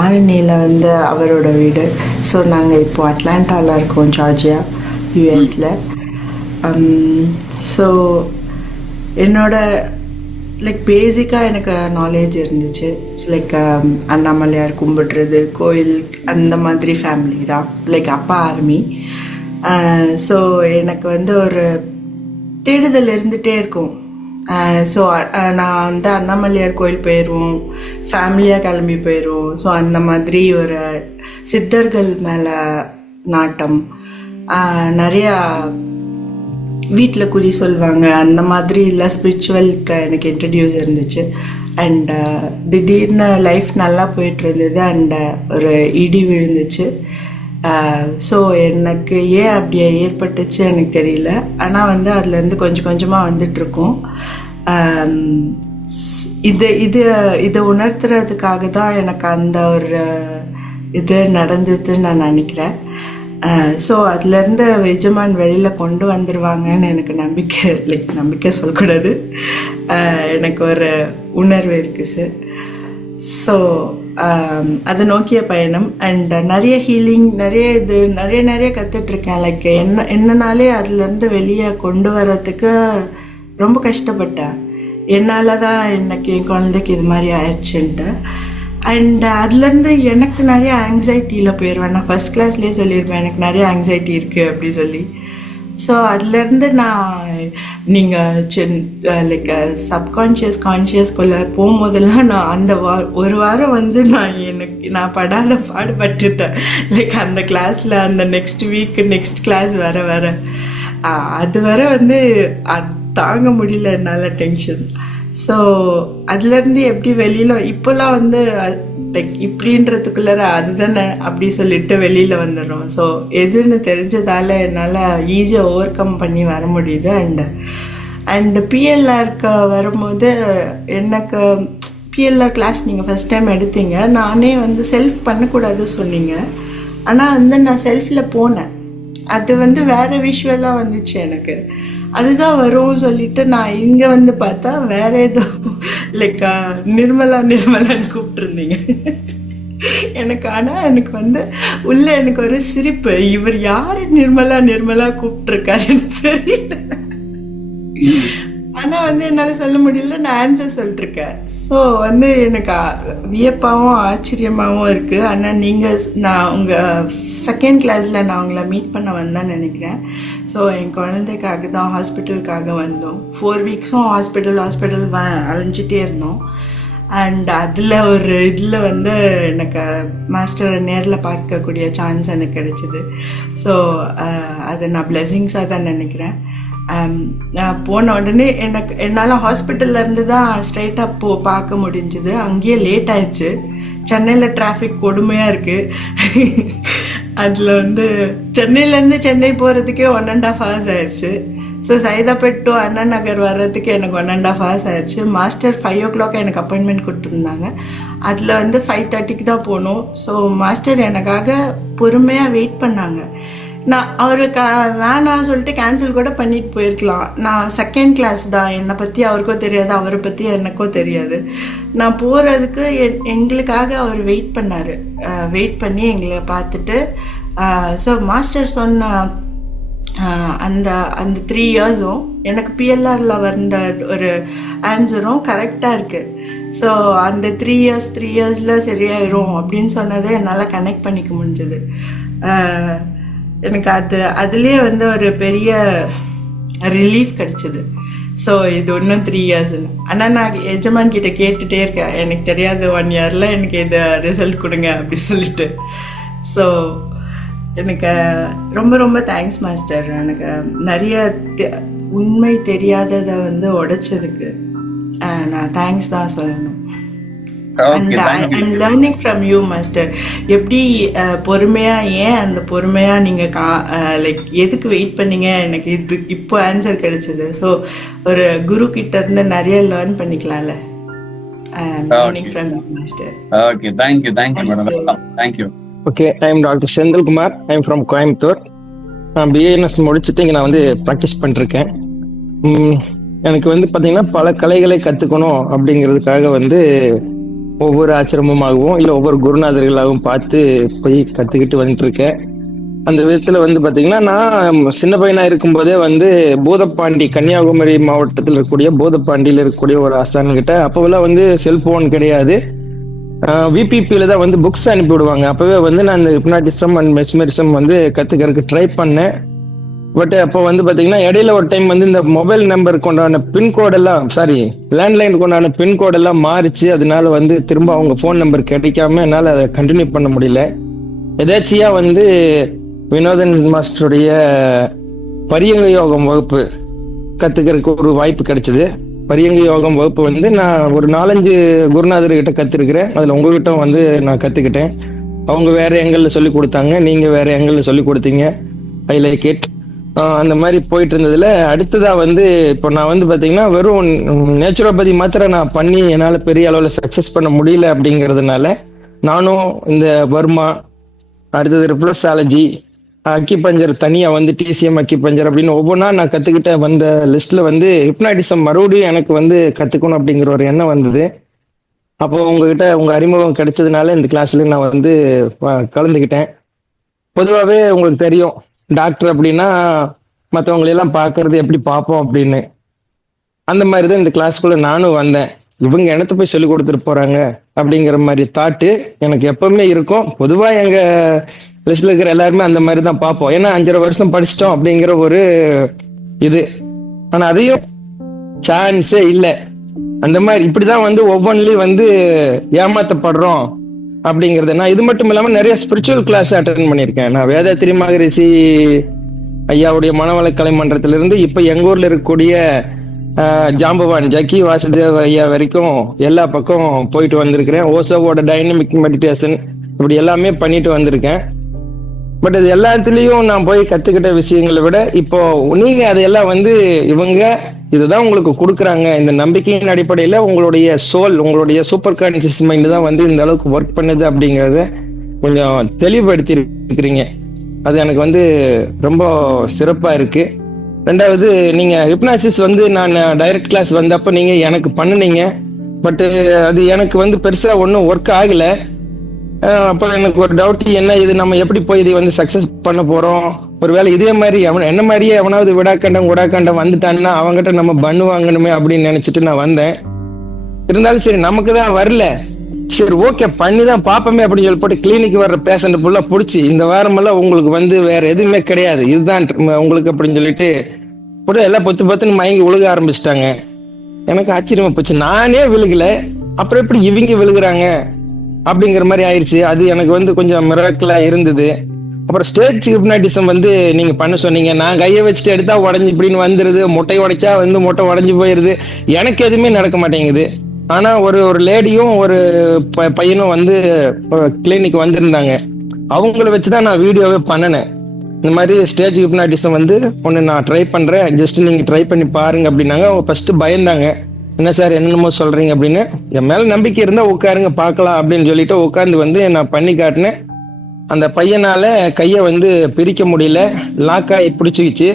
ஆரணியில் வந்து அவரோட வீடு. ஸோ நாங்கள் இப்போது அட்லாண்டாவில் இருக்கோம், ஜார்ஜியா, யூஎஸில். ஸோ என்னோட லைக் பேசிக்காக எனக்கு நாலேஜ் இருந்துச்சு. லைக் அண்ணாமலையார் கும்பிடுறது, கோயில், அந்த மாதிரி ஃபேமிலி தான். லைக் அப்பா ஆர்மி. ஸோ எனக்கு வந்து ஒரு தேடுதல் இருந்துகிட்டே இருக்கும். ஸோ நான் வந்து அண்ணாமலையார் கோயில் போயிடுவோம், ஃபேமிலியாக கிளம்பி போயிடுவோம். ஸோ அந்த மாதிரி ஒரு சித்தர்கள் மேலே நாட்டம், நிறையா வீட்டில் குறி சொல்லுவாங்க, அந்த மாதிரி இல்லை ஸ்பிரிச்சுவலுக்கு எனக்கு இன்ட்ரடியூஸ் இருந்துச்சு. அண்ட் திடீர்னு லைஃப் நல்லா போயிட்டு இருந்தது, அண்ட் ஒரு இடி விழுந்துச்சு. ஸோ எனக்கு ஏன் அப்படியே ஏற்பட்டுச்சு எனக்கு தெரியல. ஆனால் வந்து அதுலேருந்து கொஞ்சம் கொஞ்சமாக வந்துட்டுருக்கோம். இதை உணர்த்துறதுக்காக தான் எனக்கு அந்த ஒரு இது நடந்ததுன்னு நான் நினைக்கிறேன். ஸோ அதுலேருந்து எஜமான் வெளியில் கொண்டு வந்துடுவாங்கன்னு எனக்கு நம்பிக்கை சொல்லக்கூடாது, எனக்கு ஒரு உணர்வு இருக்குது சார். ஸோ அதை நோக்கிய பயணம். அண்ட் நிறைய ஹீலிங், நிறைய கற்றுட்ருக்கேன். லைக் என்னனாலே அதுலேருந்து வெளியே கொண்டு வர்றதுக்கு ரொம்ப கஷ்டப்பட்டேன். என்னால் தான் எனக்கு என் குழந்தைக்கு இது மாதிரி ஆயிடுச்சுன்ட்டு. அண்ட் அதுலேருந்து எனக்கு நிறைய ஆங்ஸைட்டியில் போயிடுவேன். நான் ஃபஸ்ட் கிளாஸ்லேயே சொல்லியிருப்பேன் எனக்கு நிறைய ஆங்ஸைட்டி இருக்குது அப்படி சொல்லி. ஸோ அதுலேருந்து நீங்கள் லைக் கான்ஷியஸ்குள்ளே போகும்போதெல்லாம் நான் அந்த ஒரு வாரம் வந்து நான் படாத பாடுபட்டுட்டேன். லைக் அந்த கிளாஸில் அந்த நெக்ஸ்ட் வீக் நெக்ஸ்ட் கிளாஸ் வர அது வர வந்து தாங்க முடியல என்னால் டென்ஷன். ஸோ அதுலேருந்து எப்படி வெளியில் இப்போல்லாம் வந்து லைக் இப்படின்றதுக்குள்ளே அதுதானே அப்படி சொல்லிட்டு வெளியில் வந்துடுறோம். ஸோ எதுன்னு தெரிஞ்சதால் என்னால் ஈஸியாக ஓவர் கம் பண்ணி வர முடியுது. அண்டு பிஎல்ஆருக்கு வரும்போது எனக்கு பிஎல்ஆர் கிளாஸ் நீங்கள் ஃபஸ்ட் டைம் எடுத்தீங்க, நானே வந்து செல்ஃப் பண்ணக்கூடாது சொன்னீங்க. ஆனால் வந்து நான் செல்ஃபில் போனேன், அது வந்து வேறு விஷுவலாக வந்துச்சு எனக்கு. அதுதான் வரும் சொல்லிட்டு நான் இங்கே வந்து பார்த்தா வேற ஏதோ லைக் நிர்மலான்னு கூப்பிட்டுருந்தீங்க எனக்கு. ஆனால் எனக்கு வந்து உள்ள எனக்கு ஒரு சிரிப்பு, இவர் யார் நிர்மலா கூப்பிட்டுருக்காருன்னு தெரியல. ஆனால் வந்து என்னால் சொல்ல முடியல, நான் ஆன்சர் சொல்லிட்டுருக்கேன். ஸோ வந்து எனக்கு வியப்பாகவும் ஆச்சரியமாகவும் இருக்குது. ஆனால் நான் உங்கள் செகண்ட் கிளாஸில் நான் உங்களை மீட் பண்ண வந்தேன்னு நினைக்கிறேன். ஸோ என் குழந்தைக்காக தான் ஹாஸ்பிட்டலுக்காக வந்தோம். 4 வீக்ஸும் ஹாஸ்பிட்டல் அலைஞ்சிட்டே இருந்தோம். அண்ட் இதில் வந்து எனக்கு மாஸ்டரை நேரில் பார்க்கக்கூடிய சான்ஸ் எனக்கு கிடைச்சிது. ஸோ அதை நான் பிளெஸிங்ஸாக தான் நினைக்கிறேன். நான் போன உடனே என்னால் ஹாஸ்பிட்டல்லேருந்து தான் ஸ்ட்ரைட்டாக பார்க்க முடிஞ்சுது. அங்கேயே லேட் ஆயிடுச்சு, சென்னையில் டிராஃபிக் கொடுமையாக இருக்குது. அதில் வந்து சென்னையிலேருந்து சென்னை போகிறதுக்கே 1.5 hours ஆயிடுச்சு. ஸோ சைதாப்பேட் டு அண்ணா நகர் வர்றதுக்கு எனக்கு 1.5 hours ஆயிடுச்சு. மாஸ்டர் 5 o'clock எனக்கு அப்பாயின்மெண்ட் கொடுத்துருந்தாங்க. அதில் வந்து 5:30க்கு தான் போகணும். ஸோ மாஸ்டர் எனக்காக பொறுமையாக வெயிட் பண்ணாங்க. நான் அவருக்கு வேணாம் சொல்லிட்டு கேன்சல் கூட பண்ணிட்டு போயிருக்கலாம். நான் செகண்ட் கிளாஸ் தான், என்னை பற்றி அவருக்கும் தெரியாது, அவரை பற்றி எனக்கும் தெரியாது. நான் போகிறதுக்கு எங்களுக்காக அவர் வெயிட் பண்ணார். வெயிட் பண்ணி எங்களை பார்த்துட்டு ஸோ மாஸ்டர் சொன்ன அந்த 3 yearsம் எனக்கு பிஎல்ஆரில் வந்த ஒரு ஆன்சரும் கரெக்டாக இருக்குது. ஸோ அந்த 3 yearsல சரியாயிரும் அப்படின்னு சொன்னதை என்னால் கனெக்ட் பண்ணிக்க முடிஞ்சது. எனக்கு அதுலேயே வந்து ஒரு பெரிய ரிலீஃப் கிடச்சிது. ஸோ இது இன்னும் 3 yearsன்னு. ஆனால் நான் எஜமான் கிட்ட கேட்டுகிட்டே இருக்கேன், எனக்கு தெரியாது 1 yearல எனக்கு இதை ரிசல்ட் கொடுங்க அப்படி சொல்லிட்டு. ஸோ எனக்கு ரொம்ப ரொம்ப தேங்க்ஸ் மாஸ்டர். எனக்கு நிறைய உண்மை தெரியாததை வந்து உடைச்சதுக்கு நான் தேங்க்ஸ் தான் சொல்லணும். And I'm learning from you master. எப்படி பொறுமையாக, ஏன் அந்த பொறுமையாக நீங்கள் லைக் எதுக்கு வெயிட் பண்ணீங்க, எனக்கு இது இப்போ ஆன்சர் கிடைச்சது. ஸோ ஒரு குரு கிட்ட இருந்து நிறைய லேர்ன் பண்ணிக்கலாம்ல. Learning from you master. Okay, thank you madam. Thank you. Okay, I am doctor Senthilkumar. I am from Coimbatore. நான் பிஏஎன்எஸ் முடிச்சுட்டு இங்கே நான் வந்து ப்ராக்டிஸ் பண்ணிருக்கேன். எனக்கு வந்து பார்த்தீங்கன்னா பல கலைகளை கற்றுக்கணும் அப்படிங்கிறதுக்காக வந்து ஒவ்வொரு ஆசிரமமாகவும் இல்லை ஒவ்வொரு குருநாதர்களாகவும் பார்த்து போய் கற்றுக்கிட்டு வந்துட்டுருக்கேன். அந்த விதத்தில் வந்து பார்த்தீங்கன்னா நான் சின்ன பையனாக இருக்கும்போதே வந்து பூதப்பாண்டி, கன்னியாகுமரி மாவட்டத்தில் இருக்கக்கூடிய பூதப்பாண்டியில் இருக்கக்கூடிய ஒரு ஆஸ்தான்கிட்ட, அப்போவெல்லாம் வந்து செல்ஃபோன் கிடையாது, விபிபியில தான் வந்து புக்ஸ் அனுப்பி விடுவாங்க. அப்பவே வந்து நான் இந்த ஹிப்னாட்டிசம் அண்ட் மெஸ்மரிசம் வந்து கத்துக்கிறதுக்கு ட்ரை பண்ணேன். பட் அப்போ வந்து பாத்தீங்கன்னா இடையில ஒரு டைம் வந்து இந்த மொபைல் நம்பருக்கு கொண்டான பின்கோடெல்லாம், லேண்ட்லைனுக்கு கொண்டான பின்கோடெல்லாம் மாறிச்சு. அதனால வந்து திரும்ப அவங்க ஃபோன் நம்பர் கிடைக்காம என்னால் அதை கண்டினியூ பண்ண முடியல. எதாச்சியா வந்து வினோதன் மாஸ்டருடைய பரியங்க யோகம் வகுப்பு கத்துக்கிறதுக்கு ஒரு வாய்ப்பு கிடைச்சது. பரியங்க யோகம் வகுப்பு வந்து நான் ஒரு 4-5 குருநாதர்கிட்ட கத்துருக்கிறேன். அதுல உங்ககிட்ட வந்து நான் கத்துக்கிட்டேன். அவங்க வேற எங்கள்ல சொல்லி கொடுத்தாங்க, நீங்க வேற எங்கள்ல சொல்லி கொடுத்தீங்க. I like it. அந்த மாதிரி போயிட்டு இருந்ததுல அடுத்ததா வந்து இப்போ நான் வந்து பாத்தீங்கன்னா வெறும் நேச்சுரோபதி மாத்திரம் நான் பண்ணி என்னால பெரிய அளவுல சக்சஸ் பண்ண முடியல. அப்படிங்கிறதுனால நானும் இந்த வர்மா, அடுத்தது ரிஃப்ளெக்ஸாலஜி, அக்கிபஞ்சர் தனியா வந்து டிசிஎம் அக்கிபஞ்சர் அப்படின்னு ஒவ்வொன்றா நான் கத்துக்கிட்ட வந்த லிஸ்ட்ல வந்து ஹிப்னாட்டிசம் மறுபடியும் எனக்கு வந்து கத்துக்கணும் அப்படிங்கிற ஒரு எண்ணம் வந்தது. அப்போ உங்ககிட்ட உங்க அறிமுகம் கிடைச்சதுனால இந்த கிளாஸ்ல நான் வந்து கலந்துக்கிட்டேன். பொதுவாகவே உங்களுக்கு தெரியும், டாக்டர் அப்படின்னா மற்றவங்களெல்லாம் பார்க்கறது எப்படி பார்ப்போம் அப்படின்னு. அந்த மாதிரி தான் இந்த கிளாஸ்க்குள்ள நானும் வந்தேன். இவங்க என்னத்தை போய் சொல்லி கொடுத்துட்டு போறாங்க அப்படிங்கிற மாதிரி தாட்டு எனக்கு எப்பவுமே இருக்கும். பொதுவா எங்க லிஸ்ட்ல இருக்கிற எல்லாருமே அந்த மாதிரி தான் பார்ப்போம். ஏன்னா 5.5 வருஷம் படிச்சிட்டோம் அப்படிங்கிற ஒரு இது. ஆனா அதையும் சான்ஸே இல்லை. அந்த மாதிரி இப்படிதான் வந்து ஒவ்வொன்றிலையும் வந்து ஏமாத்தப்படுறோம் அப்படிங்கிறது. நான் இது மட்டும் இல்லாம நிறைய ஸ்பிரிச்சுவல் கிளாஸ் அட்டென்ட் பண்ணியிருக்கேன். நான் வேதாத்திரி மகரிஷி ஐயாவுடைய மனவளக்கலை மன்றத்திலிருந்து இப்ப எங்க ஊர்ல இருக்கக்கூடிய ஜாம்பவான் ஜக்கி வாசுதேவ் ஐயா வரைக்கும் எல்லா பக்கம் போயிட்டு வந்திருக்கிறேன். ஓசோவோட டைனமிக் மெடிடேஷன் இப்படி எல்லாமே பண்ணிட்டு வந்திருக்கேன். பட் இது எல்லாத்துலயும் நான் போய் கத்துக்கிட்ட விஷயங்களை விட இப்போ நீங்க அதையெல்லாம் வந்து இவங்க இதுதான் உங்களுக்கு கொடுக்குறாங்க, இந்த நம்பிக்கையின் அடிப்படையில உங்களுடைய சோல், உங்களுடைய சூப்பர் கான்சியஸ் மைண்ட் தான் வந்து இந்த அளவுக்கு ஒர்க் பண்ணுது அப்படிங்கறத கொஞ்சம் தெளிவுபடுத்தி இருக்கிறீங்க. அது எனக்கு வந்து ரொம்ப சிறப்பா இருக்கு. ரெண்டாவது, நீங்க ஹிப்னாசிஸ் வந்து நான் டைரக்ட் கிளாஸ் வந்தப்ப நீங்க எனக்கு பண்ணுனீங்க. பட் அது எனக்கு வந்து பெருசா ஒன்றும் ஒர்க் ஆகல. அப்ப எனக்கு ஒரு டவுட், என்ன இது நம்ம எப்படி போய் இதை வந்து சக்சஸ் பண்ண போறோம்? ஒருவேளை இதே மாதிரி என்ன மாதிரியே எவனாவது விடாக்கண்டம் வந்துட்டான்னா அவங்ககிட்ட நம்ம பண்ணு வாங்கணுமே அப்படின்னு நினைச்சிட்டு நான் வந்தேன். இருந்தாலும் சரி நமக்கு தான் வரல, சரி ஓகே பண்ணி தான் பாப்போமே அப்படின்னு சொல்லி போட்டு கிளினிக் வர்ற பேஷண்ட் ஃபுல்லா பிடிச்சி இந்த வாரமெல்லாம் உங்களுக்கு வந்து வேற எதுவுமே கிடையாது, இதுதான் உங்களுக்கு அப்படின்னு சொல்லிட்டு போட்டு எல்லாம் பொத்துன்னு மயங்கி விழுக ஆரம்பிச்சிட்டாங்க. எனக்கு ஆச்சரியமா போச்சு. நானே விழுகல, அப்புறம் எப்படி இவங்க விழுகுறாங்க அப்படிங்கிற மாதிரி ஆயிடுச்சு. அது எனக்கு வந்து கொஞ்சம் மிராக்கிளா இருந்தது. அப்புறம் ஸ்டேஜ் ஹிப்னாட்டிசம் வந்து நீங்க பண்ண சொன்னீங்க. நான் கையை வச்சுட்டு எடுத்தா உடஞ்சி இப்படின்னு வந்துருது, முட்டை உடைச்சா வந்து முட்டை உடஞ்சி போயிருது, எனக்கு எதுவுமே நடக்க மாட்டேங்குது. ஆனா ஒரு லேடியும் ஒரு பையனும் வந்து கிளினிக் வந்திருந்தாங்க. அவங்கள வச்சுதான் நான் வீடியோவே பண்ணினேன். இந்த மாதிரி ஸ்டேஜ் ஹிப்னாட்டிசம் வந்து ஒன்று நான் ட்ரை பண்றேன், ஜஸ்ட் நீங்க ட்ரை பண்ணி பாருங்க அப்படின்னாங்க. அவங்க ஃபர்ஸ்ட் பயந்தாங்க, என்ன சார் என்னென்னமோ சொல்றீங்க அப்படின்னு. என் மேல நம்பிக்கை இருந்தா உட்காருங்க பார்க்கலாம் அப்படின்னு சொல்லிட்டு உட்காந்து வந்து நான் பண்ணி காட்டினேன். அந்த பையனால கையை வந்து பிரிக்க முடியல, லாக்காகி பிடிச்சிக்கிச்சு.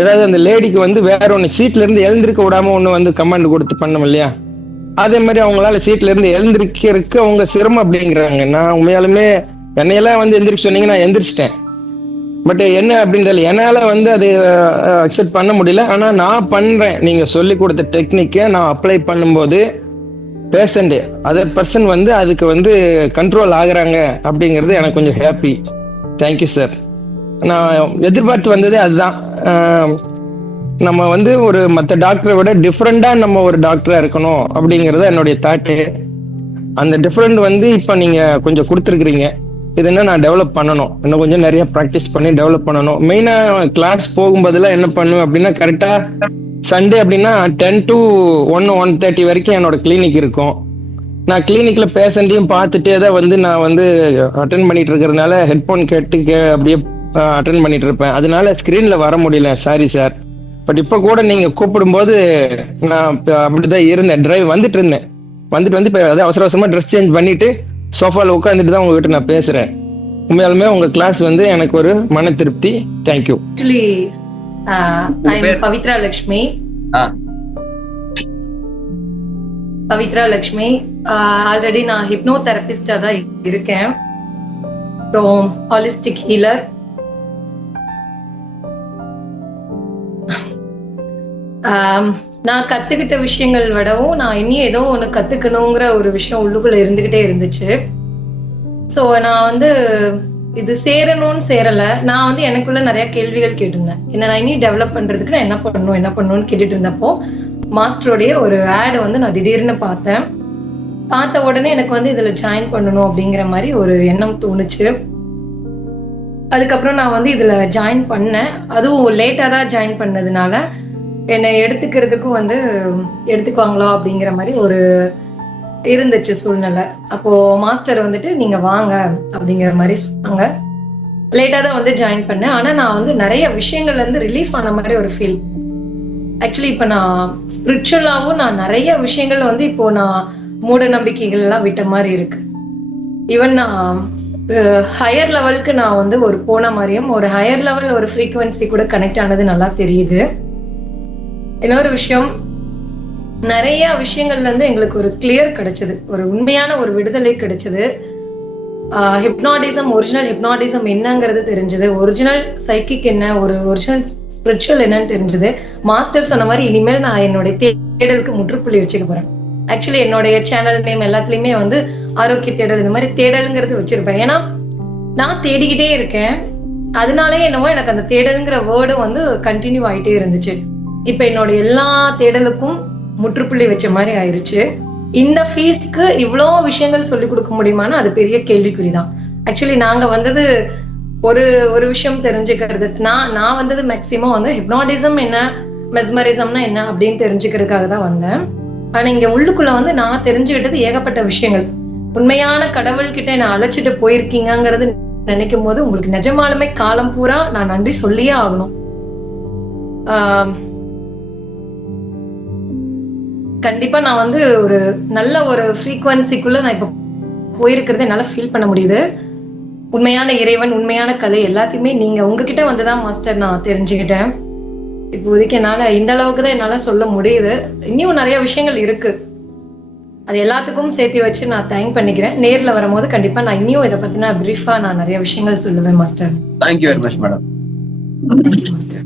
அதாவது அந்த லேடிக்கு வந்து வேற ஒன்று சீட்ல இருந்து எழுந்திருக்க விடாம ஒன்று வந்து கமாண்ட் கொடுத்து பண்ணோம் இல்லையா, அதே மாதிரி அவங்களால சீட்ல இருந்து எழுந்திருக்கிறதுக்கு அவங்க சிரமம் அப்படிங்கிறாங்க. நான் உண்மையாலுமே என்னையெல்லாம் வந்து எந்திரிக்க சொன்னீங்க, நான் எந்திரிச்சிட்டேன். பட் என்ன அப்படின்னு தெரியல, என்னால வந்து அது அக்செப்ட் பண்ண முடியல. ஆனா நான் பண்றேன், நீங்க சொல்லி கொடுத்த டெக்னிக்கை நான் அப்ளை பண்ணும்போது பேஷண்ட் அதர் பர்சன் வந்து அதுக்கு வந்து கண்ட்ரோல் ஆகுறாங்க அப்படிங்கிறது எனக்கு கொஞ்சம் ஹாப்பி. Thank you sir. நான் எதிர்பார்த்து வந்ததே அதுதான். நம்ம வந்து ஒரு மற்ற டாக்டரை விட டிஃப்ரெண்டா நம்ம ஒரு டாக்டரா இருக்கணும் அப்படிங்கறது என்னுடைய தாட்டு. அந்த டிஃப்ரெண்ட் வந்து இப்ப நீங்க கொஞ்சம் கொடுத்துருக்கீங்க. இது என்ன நான் டெவலப் பண்ணணும், இன்னும் கொஞ்சம் நிறைய ப்ராக்டிஸ் பண்ணி டெவலப் பண்ணணும். மெயினா கிளாஸ் போகும்போதெல்லாம் என்ன பண்ணுவேன் அப்படின்னா, கரெக்டா சண்டே அப்படின்னா 10 to 1:30 வரைக்கும் என்னோட கிளினிக் இருக்கும். நான் கிளினிக்ல பேஷண்ட்டையும் பார்த்துட்டே தான் வந்து நான் வந்து அட்டென்ட் பண்ணிட்டு இருக்கிறதுனால ஹெட்போன் கேட்டு அப்படியே அட்டென்ட் பண்ணிட்டு இருப்பேன். அதனால ஸ்கிரீன்ல வர முடியல, சாரி சார். பட் இப்ப கூட நீங்க கூப்பிடும்போது நான் அப்படிதான் இருந்தேன், டிரைவ் வந்துட்டு இருந்தேன். வந்துட்டு வந்து இப்ப அதாவது அவசர அவசரமா ட்ரெஸ் சேஞ்ச் பண்ணிட்டு சோஃபால உட்காந்துட்டு தான் உங்ககிட்ட நான் பேசுறேன். உண்மையாலுமே உங்க கிளாஸ் வந்து எனக்கு ஒரு மன திருப்தி. Thank you. Actually I am Pavithra Lakshmi. Pavithra Lakshmi already நான் ஹிப்னோ தெரபிஸ்டா தான் இருக்கேன், அப்புறம் ஹாலிஸ்டிக் ஹீலர். நான் கத்துக்கிட்ட விஷயங்கள் விடவும் நான் இனியும் ஏதோ ஒன்று கத்துக்கணுங்கிற ஒரு விஷயம் உள்ளுக்குள்ள இருந்துகிட்டே இருந்துச்சு. ஸோ நான் வந்து இது சேரணும்னு சேரல, நான் வந்து எனக்குள்ள நிறைய கேள்விகள் கேட்டிருந்தேன். என்ன நான் இனி டெவலப் பண்றதுக்கு நான் என்ன பண்ணணும்னு கேட்டுட்டு இருந்தப்போ மாஸ்டருடைய ஒரு ஆட் வந்து நான் திடீர்னு பார்த்த உடனே எனக்கு வந்து இதுல ஜாயின் பண்ணணும் அப்படிங்கிற மாதிரி ஒரு எண்ணம் தோணுச்சு. அதுக்கப்புறம் நான் வந்து இதுல ஜாயின் பண்ணேன். அதுவும் லேட்டா தான் ஜாயின் பண்ணதுனால என்னை எடுத்துக்கிறதுக்கும் வந்து எடுத்துக்குவாங்களா அப்படிங்கிற மாதிரி ஒரு இருந்துச்சு சூழ்நிலை. அப்போ மாஸ்டர் வந்துட்டு நீங்க வாங்க அப்படிங்கிற மாதிரி சொன்னாங்க. லேட்டா தான் வந்து ஜாயின் பண்ணேன். ஆனா நான் வந்து நிறைய விஷயங்கள்ல இருந்து ரிலீஃப் ஆன மாதிரி ஒரு ஃபீல். ஆக்சுவலி இப்ப நான் ஸ்பிரிச்சுவலாவும் நான் நிறைய விஷயங்கள் வந்து இப்போ நான் மூட நம்பிக்கைகள் எல்லாம் விட்ட மாதிரி இருக்கு. ஈவன் நான் ஹையர் லெவலுக்கு நான் வந்து ஒரு போன மாதிரியும் ஒரு ஹையர் லெவல் ஒரு ஃப்ரீக்குவன்சி கூட கனெக்ட் ஆனது நல்லா தெரியுது. இன்னொரு விஷயம், நிறைய விஷயங்கள்ல இருந்து எங்களுக்கு ஒரு கிளியர் கிடைச்சது, ஒரு உண்மையான ஒரு விடுதலை கிடைச்சது. ஹிப்னாட்டிசம், ஒரிஜினல் ஹிப்னாட்டிசம் என்னங்கிறது தெரிஞ்சது, ஒரிஜினல் சைக்கிக் என்ன, ஒரு ஒரிஜினல் ஸ்பிரிச்சுவல் என்னன்னு தெரிஞ்சது. மாஸ்டர் சொன்ன மாதிரி இனிமேல் நான் என்னுடைய தேடலுக்கு முற்றுப்புள்ளி வச்சுக்க போறேன். ஆக்சுவலி என்னுடைய சேனல் நேம் எல்லாத்துலயுமே வந்து ஆரோக்கிய தேடல் இந்த மாதிரி தேடலுங்கிறது வச்சிருப்பேன். ஏன்னா நான் தேடிக்கிட்டே இருக்கேன். அதனாலே என்னவோ எனக்கு அந்த தேடலுங்கிற வேர்டும் வந்து கண்டினியூ ஆயிட்டே இருந்துச்சு. இப்ப என்னோட எல்லா தேடலுக்கும் முற்றுப்புள்ளி வச்ச மாதிரி ஆயிருச்சு. இந்த ஃபீஸ்க்கு இவ்வளோ விஷயங்கள் சொல்லி கொடுக்க முடியுமான்னு அது பெரிய கேள்விக்குறிதான். ஆக்சுவலி நாங்க வந்தது ஒரு விஷயம் தெரிஞ்சுக்கிறது, நான் வந்தது மேக்சிமம் வந்து ஹிப்னாட்டிசம் என்ன, மெஸ்மரிசம்னா என்ன அப்படின்னு தெரிஞ்சுக்கிறதுக்காக தான் வந்தேன். ஆனா இங்க உள்ளுக்குள்ள வந்து நான் தெரிஞ்சுக்கிட்டது ஏகப்பட்ட விஷயங்கள். உண்மையான கடவுள்கிட்ட நான் அழைச்சிட்டு போயிருக்கீங்கிறது நினைக்கும் போது உங்களுக்கு நிஜமாலுமே காலம் பூரா நான் நன்றி சொல்லியே ஆகணும். கண்டிப்பா நான் வந்து ஒரு நல்ல ஒரு ஃப்ரீக்வன்சிக்குள்ள நான் இப்ப போயிருக்கிறத என்னால ஃபீல் பண்ண முடியுது. உண்மையான இறைவன், உண்மையான கலை எல்லாத்தையுமே நீங்க உங்ககிட்ட வந்துதான் மாஸ்டர் நான் தெரிஞ்சுக்கிட்டேன். இப்போதைக்கு என்னால இந்த அளவுக்கு தான் என்னால சொல்ல முடியுது. இன்னும் நிறைய விஷயங்கள் இருக்கு, அது எல்லாத்துக்கும் சேர்த்து வச்சு நான் தேங்க் பண்ணிக்கிறேன். நேர்ல வரும்போது கண்டிப்பா நான் இன்னும் இதை பத்தின பிரீஃபா நான் நிறைய விஷயங்கள் சொல்லுவேன் master. Thank you very much madam. Master.